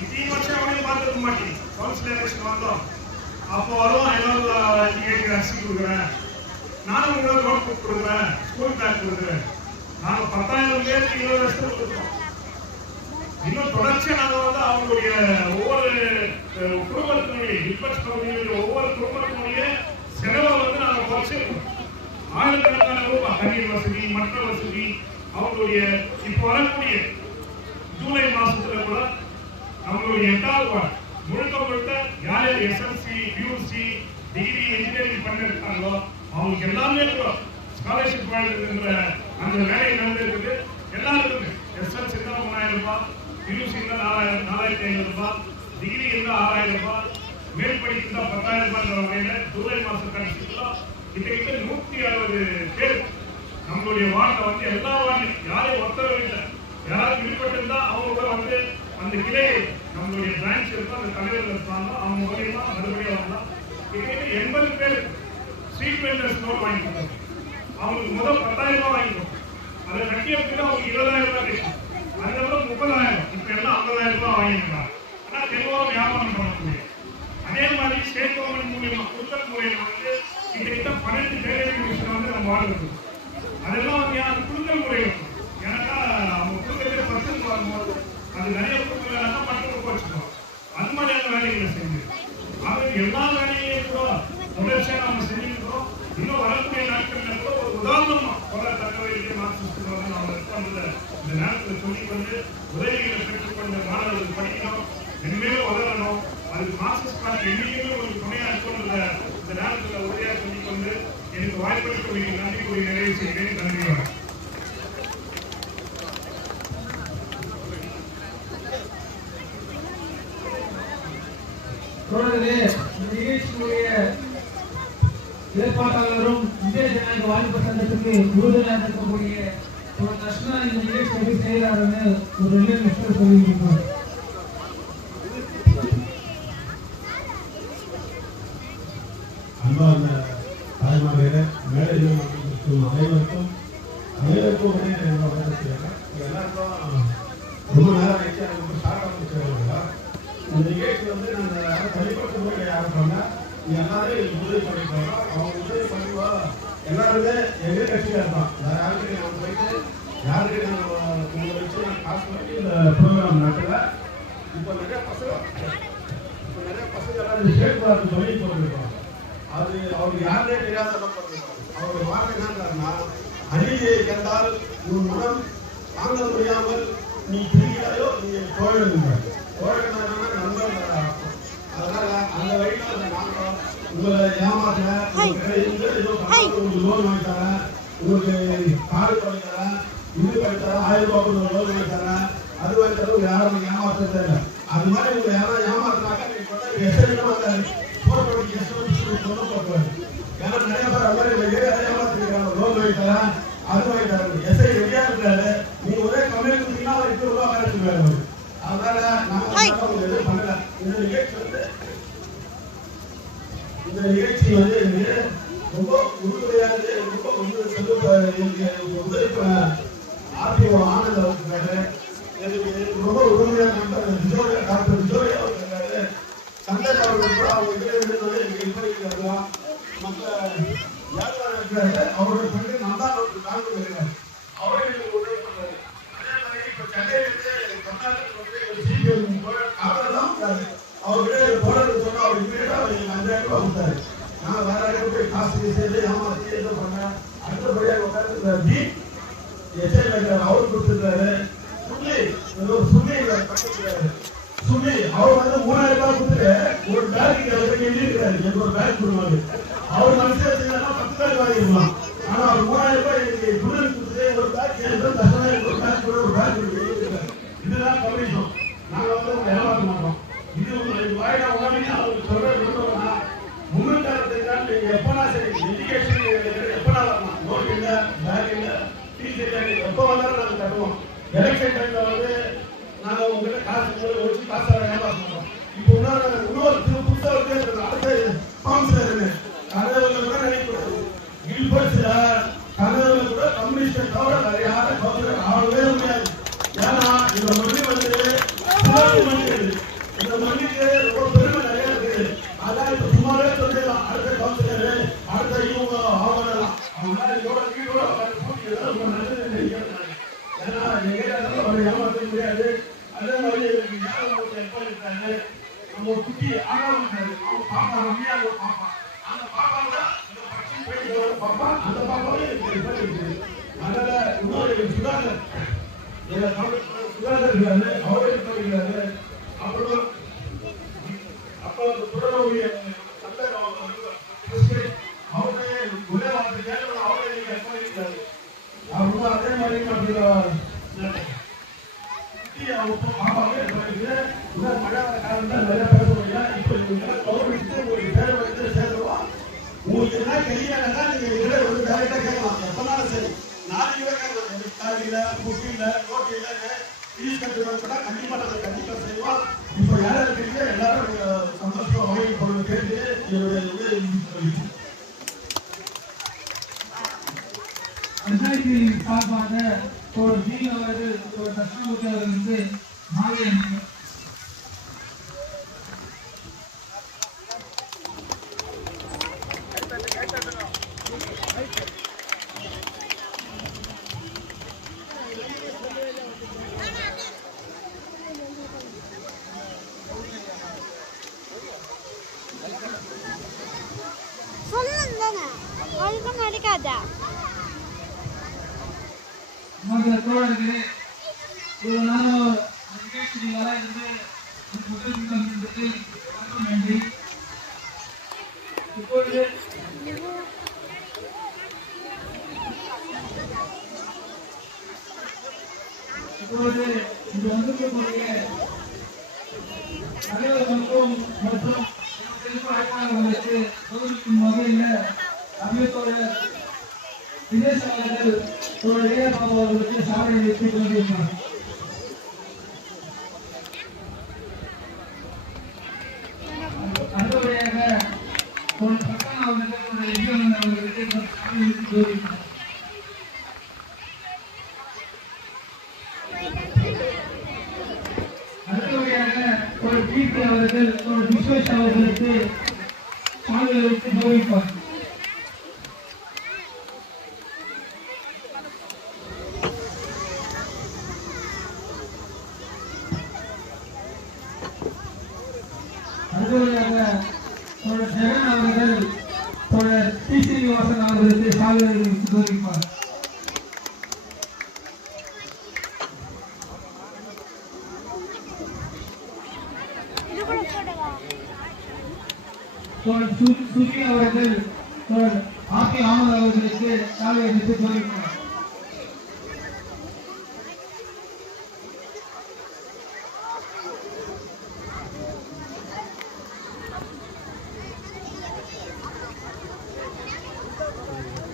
இத்தனை வருஷம் அவனையும் பார்த்துக்க மாட்டேன். கவுன்சில் எலெக்ஷன் வந்தோம், அப்போ வரும் எல்லாரும் அரிசி கொடுக்குறேன், நானும் உங்களுக்கு நோட் புக் கொடுக்குறேன், ஸ்கூல் பேக் கொடுக்குறேன். நாங்கள் 10,000 பேருக்கு 20 வருஷத்துக்கு கொடுக்குறோம். இன்னும் தொடர்ச்சியா நாங்க அவங்களுடைய ஒவ்வொரு குடும்பத்தினுடைய டிஃபென்ஸ் பகுதியினுடைய ஒவ்வொரு குடும்பத்தினுடைய செலவை நாங்க குறைச்சிருக்கோம். ஆயிரக்கணக்கான ரூபாய் தண்ணீர் வசதி, மற்ற வசதி, அவங்களுடைய இப்போ வரக்கூடிய ஜூலை மாசத்துல கூட நம்மளுடைய 8வது வார்டு முழுக்க யார் யார் எஸ்எல்சி, பியூசி, டிகிரி, இன்ஜினியரிங் பண்ணிருக்காங்களோ அவங்களுக்கு எல்லாமே கூட ஸ்காலர்ஷிப் வழங்குகின்ற அந்த வேலை நடந்திருக்குது. எல்லாருக்குமே எஸ்எல்சி தான் 3,000 ரூபாய், பியூசி தான் 4,500 ரூபாய், டிகிரி இருந்தா 6,000 ரூபாய், மேல் படிப்பு தான் 10,000 ரூபாய்ன்ற வகையில ஜூலை மாசம் கடைசிக்குள்ள கிட்டத்தட்ட 160 பேர் நம்மளுடைய வார்டில் எல்லா வார்டிலும் யாரையும் ஒருத்தரவு இல்லை, யாராவது விடுபட்டிருந்தா அவங்க அந்த கிளை நம்மளுடைய பிரான்ச் இருக்கும், அந்த தலைவர்கள் இருப்பாங்க, அவங்க மூலியமா மறுபடியும் வரலாம். கிட்டத்தட்ட 80 பேர் ஸ்ட்ரீட் வெண்டர்ஸ் லோன் வாங்கி கொடுத்தாங்க. அவங்களுக்கு முதல் 10,000 ரூபாய் வாங்கி கொடுத்தாங்க. அதை கட்டியத்துக்கு அவங்க 20,000 ரூபாய் கிடைக்கும். அதுக்கப்புறம் 30,000, இப்ப எல்லாம் 50,000 ரூபாய் வாங்கிருக்காங்க. ஆனா தெளிவாக வியாபாரம் பண்ணக்கூடிய அதே மாதிரி ஸ்டேட் கவர்மெண்ட் மூலியமா குடுக்கல் முறையில கிட்டத்தட்ட 12 டெய்லரிங் மிஷின் நம்ம வாழ்ந்துருக்கு. அதெல்லாம் யார் குடுக்கல் முறையில் ஏன்னா அவங்க குடுக்கல பர்சன்ட் வரும்போது அது நிறைய குடுக்கலன்னா மற்றவங்க வச்சுக்கோம். அது மாதிரியான வேலைகளை செஞ்சு அது எல்லா வேலைகளையும் கூட தொடர்ச்சியா நம்ம செஞ்சுருக்கிறோம். இன்னும் வரக்கூடிய நாட்கள்ல கூட ஒரு உதாரணமா தக்க வைத்து மார்க்சிஸ்ட் நம்ம இந்த நேரத்தில் சொல்லிக்கொண்டு உதவிகளை பெற்றுக்கொண்ட மாணவர்கள் படிக்கணும், இனிமேலும் வளரணும். அதுக்கு மார்க்சிஸ்ட் பார்ட்டி என்னைக்குமே ஒரு துணையா இருக்கணுன்ற இந்த நேரத்தில் உதவியாக சொல்லிக்கொண்டு எனக்கு வாய்ப்பளிக்க நன்றி கூறி நிறைவு செய்கிறேன். நன்றி. நிகழ்ச்சியுடைய ஏற்பாட்டாளரும் இந்திய ஜனநாயக வாலிபர் சங்கத்துக்கு உறுதுணையாக இருக்கக்கூடிய ஒரு கிருஷ்ணா இந்த நிகழ்ச்சி எப்படி செய்யறாருன்னு ஒரு 2 நிமிஷம் சொல்லியிருக்கோம். அன்பான தாய்மார்களே, மேடையில் அனைவருக்கும் எல்லாருக்கும் ரொம்ப நேரம் ஆயிடுச்சு. எனக்கு ஸ்டார்ட் ஆகிடுச்சு. இந்த நிகழ்ச்சி நாங்கள் தனிப்பட்ட முறையில் யாரும் பண்ணால் எல்லாரும் உதவி பண்ணிருக்காங்க. அவங்க உதவி பண்ணுவா எல்லாருமே எங்கள் கட்சியாக இருப்பான். வேறு யாருக்கிட்ட நாங்கள் போயிட்டு யாருக்கிட்ட நாங்கள் உங்களை வச்சு நாங்கள் காசு பண்ணி இந்த ப்ரோக்ராம் நடக்கல. இப்போ நிறைய பசங்க எல்லாம் ஸ்டேட் பார்த்து சொல்லி போட்டுருக்கோம். அது அவருக்கு யாருமே தெரியாத அவர் வார்த்தை என்னன்னா, அநீதியை கண்டால் உன் மனம் தாங்க முடியாமல் நீ பிரியாயோ நீ தோழன் நண்பர். அதனால அந்த வழியில் நாங்கள் உங்களை ஏமாற்ற உங்களுக்கு லோன் வாங்கி தரேன், உங்களுக்கு காடு பண்ணி தரேன், இது பண்ணி தரேன், 1000 ரூபாய் லோன் வாங்கி தரேன், அது வாங்கி தரேன். யாரும் ஏமாற்றதே இல்லை. அது மாதிரி உங்களை யாரும் ஏமாத்தினாக்க நீங்க ஏன்னா நிறைய பேர் அது மாதிரி ஏமாத்திருக்காங்க. லோன் வாங்கி தரேன், அது வாங்கி தரேன். எஸ்ஐ ரெடியா இருக்காரு, நீங்க ஒரே கம்மியாக கொடுத்தீங்கன்னா 8 ரூபாய் வேலை. அதனால நாங்கள் எதுவும் பண்ணல. இந்த நிகழ்ச்சி ரொம்ப உறுதுணையானது. ரொம்ப உதவி ஆர்டிஓ ஆனந்த் அவருக்கு ரொம்ப உறுதுணையாக டாக்டர் விஜோரியா அவருக்கு சந்தேகம் அவர்கள் கூட அவங்க இதில் எனக்கு நிர்வகிக்கிறார்களா மற்ற யார் இருக்கிறாரு அவருடைய ஃப்ரெண்டு நான் தான் அவருக்கு கால் பண்ணிருக்காரு அவரே எனக்கு உதவி பண்றாரு. அதே மாதிரி இப்போ சென்னையிலிருந்து தமிழ்நாட்டுக்கு வந்து சிபிஎம் காவலர் தான் இருக்காரு. அவர்கிட்ட போடுறது சொன்னா அவர் இமீடியட்டா எனக்கு 5000 ரூபாய் கொடுத்தாரு. நான் வேற யாரும் போய் காசு செய்து ஏமாத்தி இது பண்ணேன். அடுத்தபடியாக உட்காந்து எஸ்ஐ மேக்கர் அவர் கொடுத்துருக்காரு. சுமி பக்கத்துறாரு சுமி அவர் வந்து 3000 ரூபாய் கொடுத்துட்டு ஒரு பேங்க் எழுதியிருக்காரு. எனக்கு ஒரு பேங்க் கொடுவாங்க. அவர் மனசு வச்சுன்னா 10 பேர் வாங்கிருக்கலாம். ஆனா அவர் 3000 ரூபாய் எனக்கு குடும்பம் கொடுத்துட்டு ஒரு பேங்க் தசமே ஒரு பேங்க் கூட ஒரு பேங்க் எழுதியிருக்காரு. இதுதான் கமிஷன். நாங்க வந்து ஏமாற்ற மாட்டோம். இது வாயிடா உடனே அவருக்கு சொல்ற விரும்புறோம்னா முன்னுக்காரத்துக்காக நீங்க எப்பனா சரி எஜுகேஷன் எப்பனா வரலாம். நோட் இல்ல பேங்க் இல்ல ஃபீஸ் இல்ல எப்போ வந்தாலும் நாங்க கட்டுவோம். எலெக்ஷன் டைம்ல வந்து நாங்க உங்ககிட்ட காசு வச்சு காசை ஏமாற்ற மாட்டோம். இப்போ இன்னொரு புதுசா அடுத்த கவுன்சிலர் கனவுல கூட நினைக்கூடாது. கில்பர்ட்ஸ்ல கனவுல கூட கம்யூனிஸ்ட் தவிர வேற யாரும் கவுன்சிலர் ஆகவே முடியாது. ஏன்னா இந்த மொழி வந்து இந்த மொழிக்கு ரொம்ப பெருமை நிறைய இருக்குது. அதான் இப்ப சும்மாவே சொல்லிடலாம். அடுத்த கவுன்சிலர் அடுத்த இவங்க ஆகலாம் அவங்க வீடோட பூட்டி ரொம்ப நல்லது நினைக்கிறாங்க. ஏன்னா எங்க அவர் ஏமாற்ற முடியாது. அதே மாதிரி எப்ப இருக்காங்க நம்ம குட்டி ஆகாது அவங்க பாப்பா ரம்யா பாப்பா அந்த பாப்பா தான் இந்த பட்சி போயிட்டு பாப்பா அந்த பாப்பாவே இருக்கு. அதனால இன்னொரு சுதாகர் சுதாகர் இருக்காரு அவரே இருக்காரு. அப்புறம் அப்ப புறநோய் அவருடைய ஒரே வார்த்தை அவரே இருக்காரு. அப்புறம் அதே மாதிரி பாப்பாவே மழை வர காரணம் தான் நிறைய பேச முடியல. இப்ப கவர்மெண்ட் உங்களுக்கு பேரை வந்து சேர்த்துருவோம். உங்களுக்கு என்ன கல்யாணம் தான் நீங்க இதுல ஒரு டேரக்டா கேட்கலாம். எப்பனாலும் சரி நாளைக்கு கேட்கலாம். எனக்கு காலையில புட்டியில ரோட்டில ஃபீஸ் கட்டுறதுனா கண்டிப்பா நாங்கள் கண்டிப்பா செய்வோம். இப்போ யாரும் இருக்கீங்க எல்லாரும் சந்தோஷமா வாங்கி போடுறது கேட்டு என்னுடைய பஞ்சாயத்து சார்பாக ஒரு ஜீவனவாறு ஒரு தட்சிணாமூர்த்தி அவர்களுக்கு மாலை நடக்காதா தோழர்களே ஒரு நாள் நிகழ்ச்சிகளாக இருந்து முதல் நன்றி. இப்பொழுது இது வந்திருக்கக்கூடிய அனைவருக்கும் மற்றும் அழைப்பாளர்களுக்கு கௌரவிக்கும் வகையில் அபியத்தோழர் விஜயசாகர் பாபு அவர்களுக்கு சாதனை வெற்றி கொண்டிருக்கிறார். அடுத்தபடியாக ஒரு பக்கம் அவர்களுக்கு சாதனை வெற்றி கொண்டிருக்கிறார். அடுத்தபடியாக ஒரு டிபி அவர்கள் ஒரு விஸ்வேஷ் அவர்களுக்கு சாதனை வெற்றி கௌரவிப்பார். அடுத்தபடியாக தோழர் ஜெகன் அவர்கள் தோழர் டி ஸ்ரீனிவாசன் அவர்களுக்கு சாதனை வெற்றி கௌரவிப்பார். தோழர் சுகி அவர்கள் தோழர் ஆபி அகமது அவர்களுக்கு சாதனை வெற்றி கௌரவிப்பார்.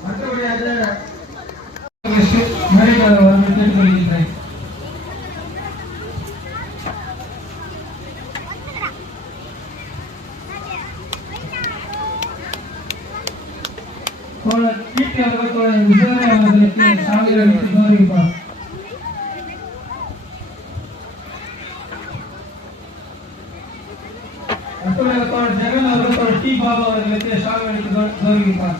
அடுத்தபடியாக மேடைக்காரர் அவர்கள் கேட்டுக்கொள்கின்றேன். தோழர் டிபி அவர்கள் தோழர் விஜய் அவர்களுக்கு சாதனை வெற்றி கௌரவிப்பார். அடுத்தபடியாக தோழர் சால்வெடுத்து கௌரவிப்பார்.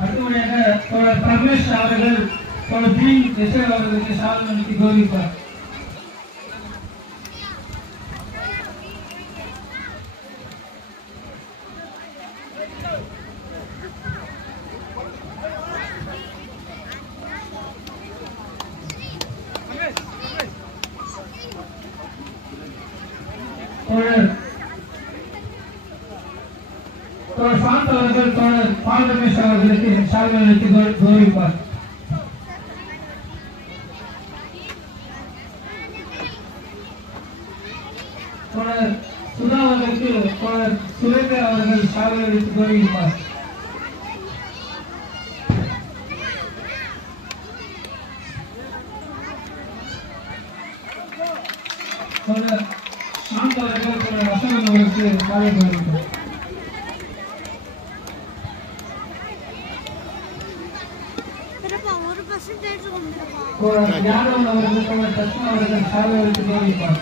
அடுத்தபடியாக தோழர் பிரமேஷ் அவர்கள் தோழர் தீன் எஸ்ஆர் அவர்களுக்கு சால்வெடுத்து கௌரவிப்பார். தோழர் சாந்த் அவர்கள் தோழர் பால் ரமேஷ் அவர்களுக்கு சால்வெடுத்து கௌரவிப்பார். தோழர் சுதா அவர்களுக்கு தோழர் சுரேந்தர் அவர்கள் சால்வெடுத்து கௌரவிப்பார். தோழர் சாந்த் அவர்கள் தோழர் வசந்தன் அவர்களுக்கு சாலை கௌரவிப்பார். யாதவன் அவர்கள் தோழர் தர்ஷன் அவர்கள் சால்வெடுத்து கௌரவிப்பார்.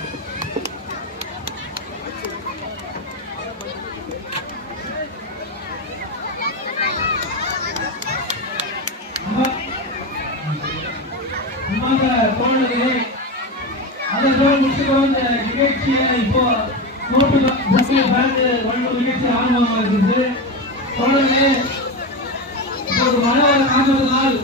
தோழர்களே, அதோடு முடிச்சுக்கொண்டு இந்த நிகழ்ச்சியை இப்போ நோட்டு புக்கில் பேங்க் வழங்கும் நிகழ்ச்சி ஆரம்பமாக இருக்குது. தோழர்களே, இப்போது மழை வர காரணத்தினால்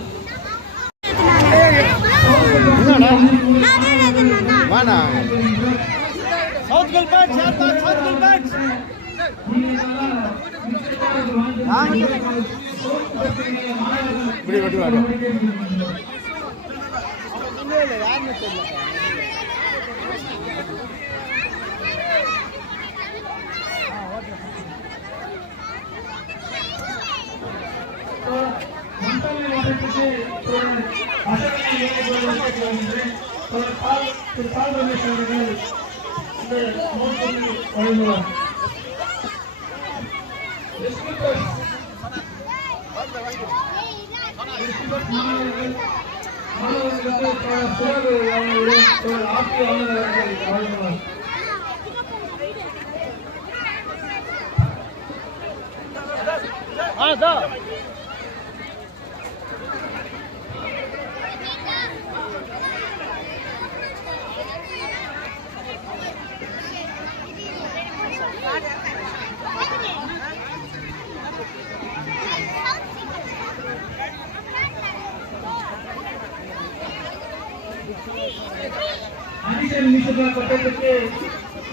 அடிஷன் மியூசிக்கல் பட்டத்துக்கு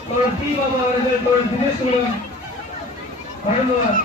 தோழர் டி பாபா அவர்கள் தோழர் தினேஷுடன் வழங்குவார்.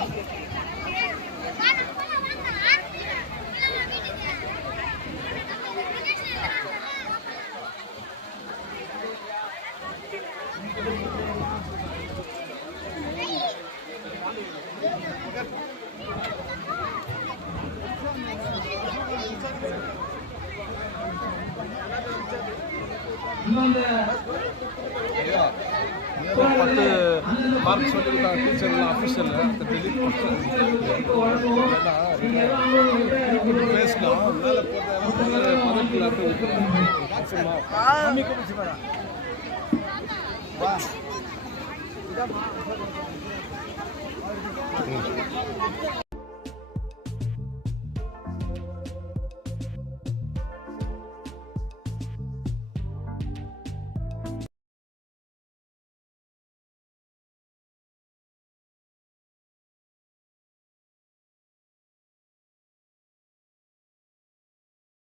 மார்க் சொல்லியிருக்காங்க டீச்சர்லாம் அஃபிஷியல் அந்த டெலிட் பேசணும் மேலே போட்டு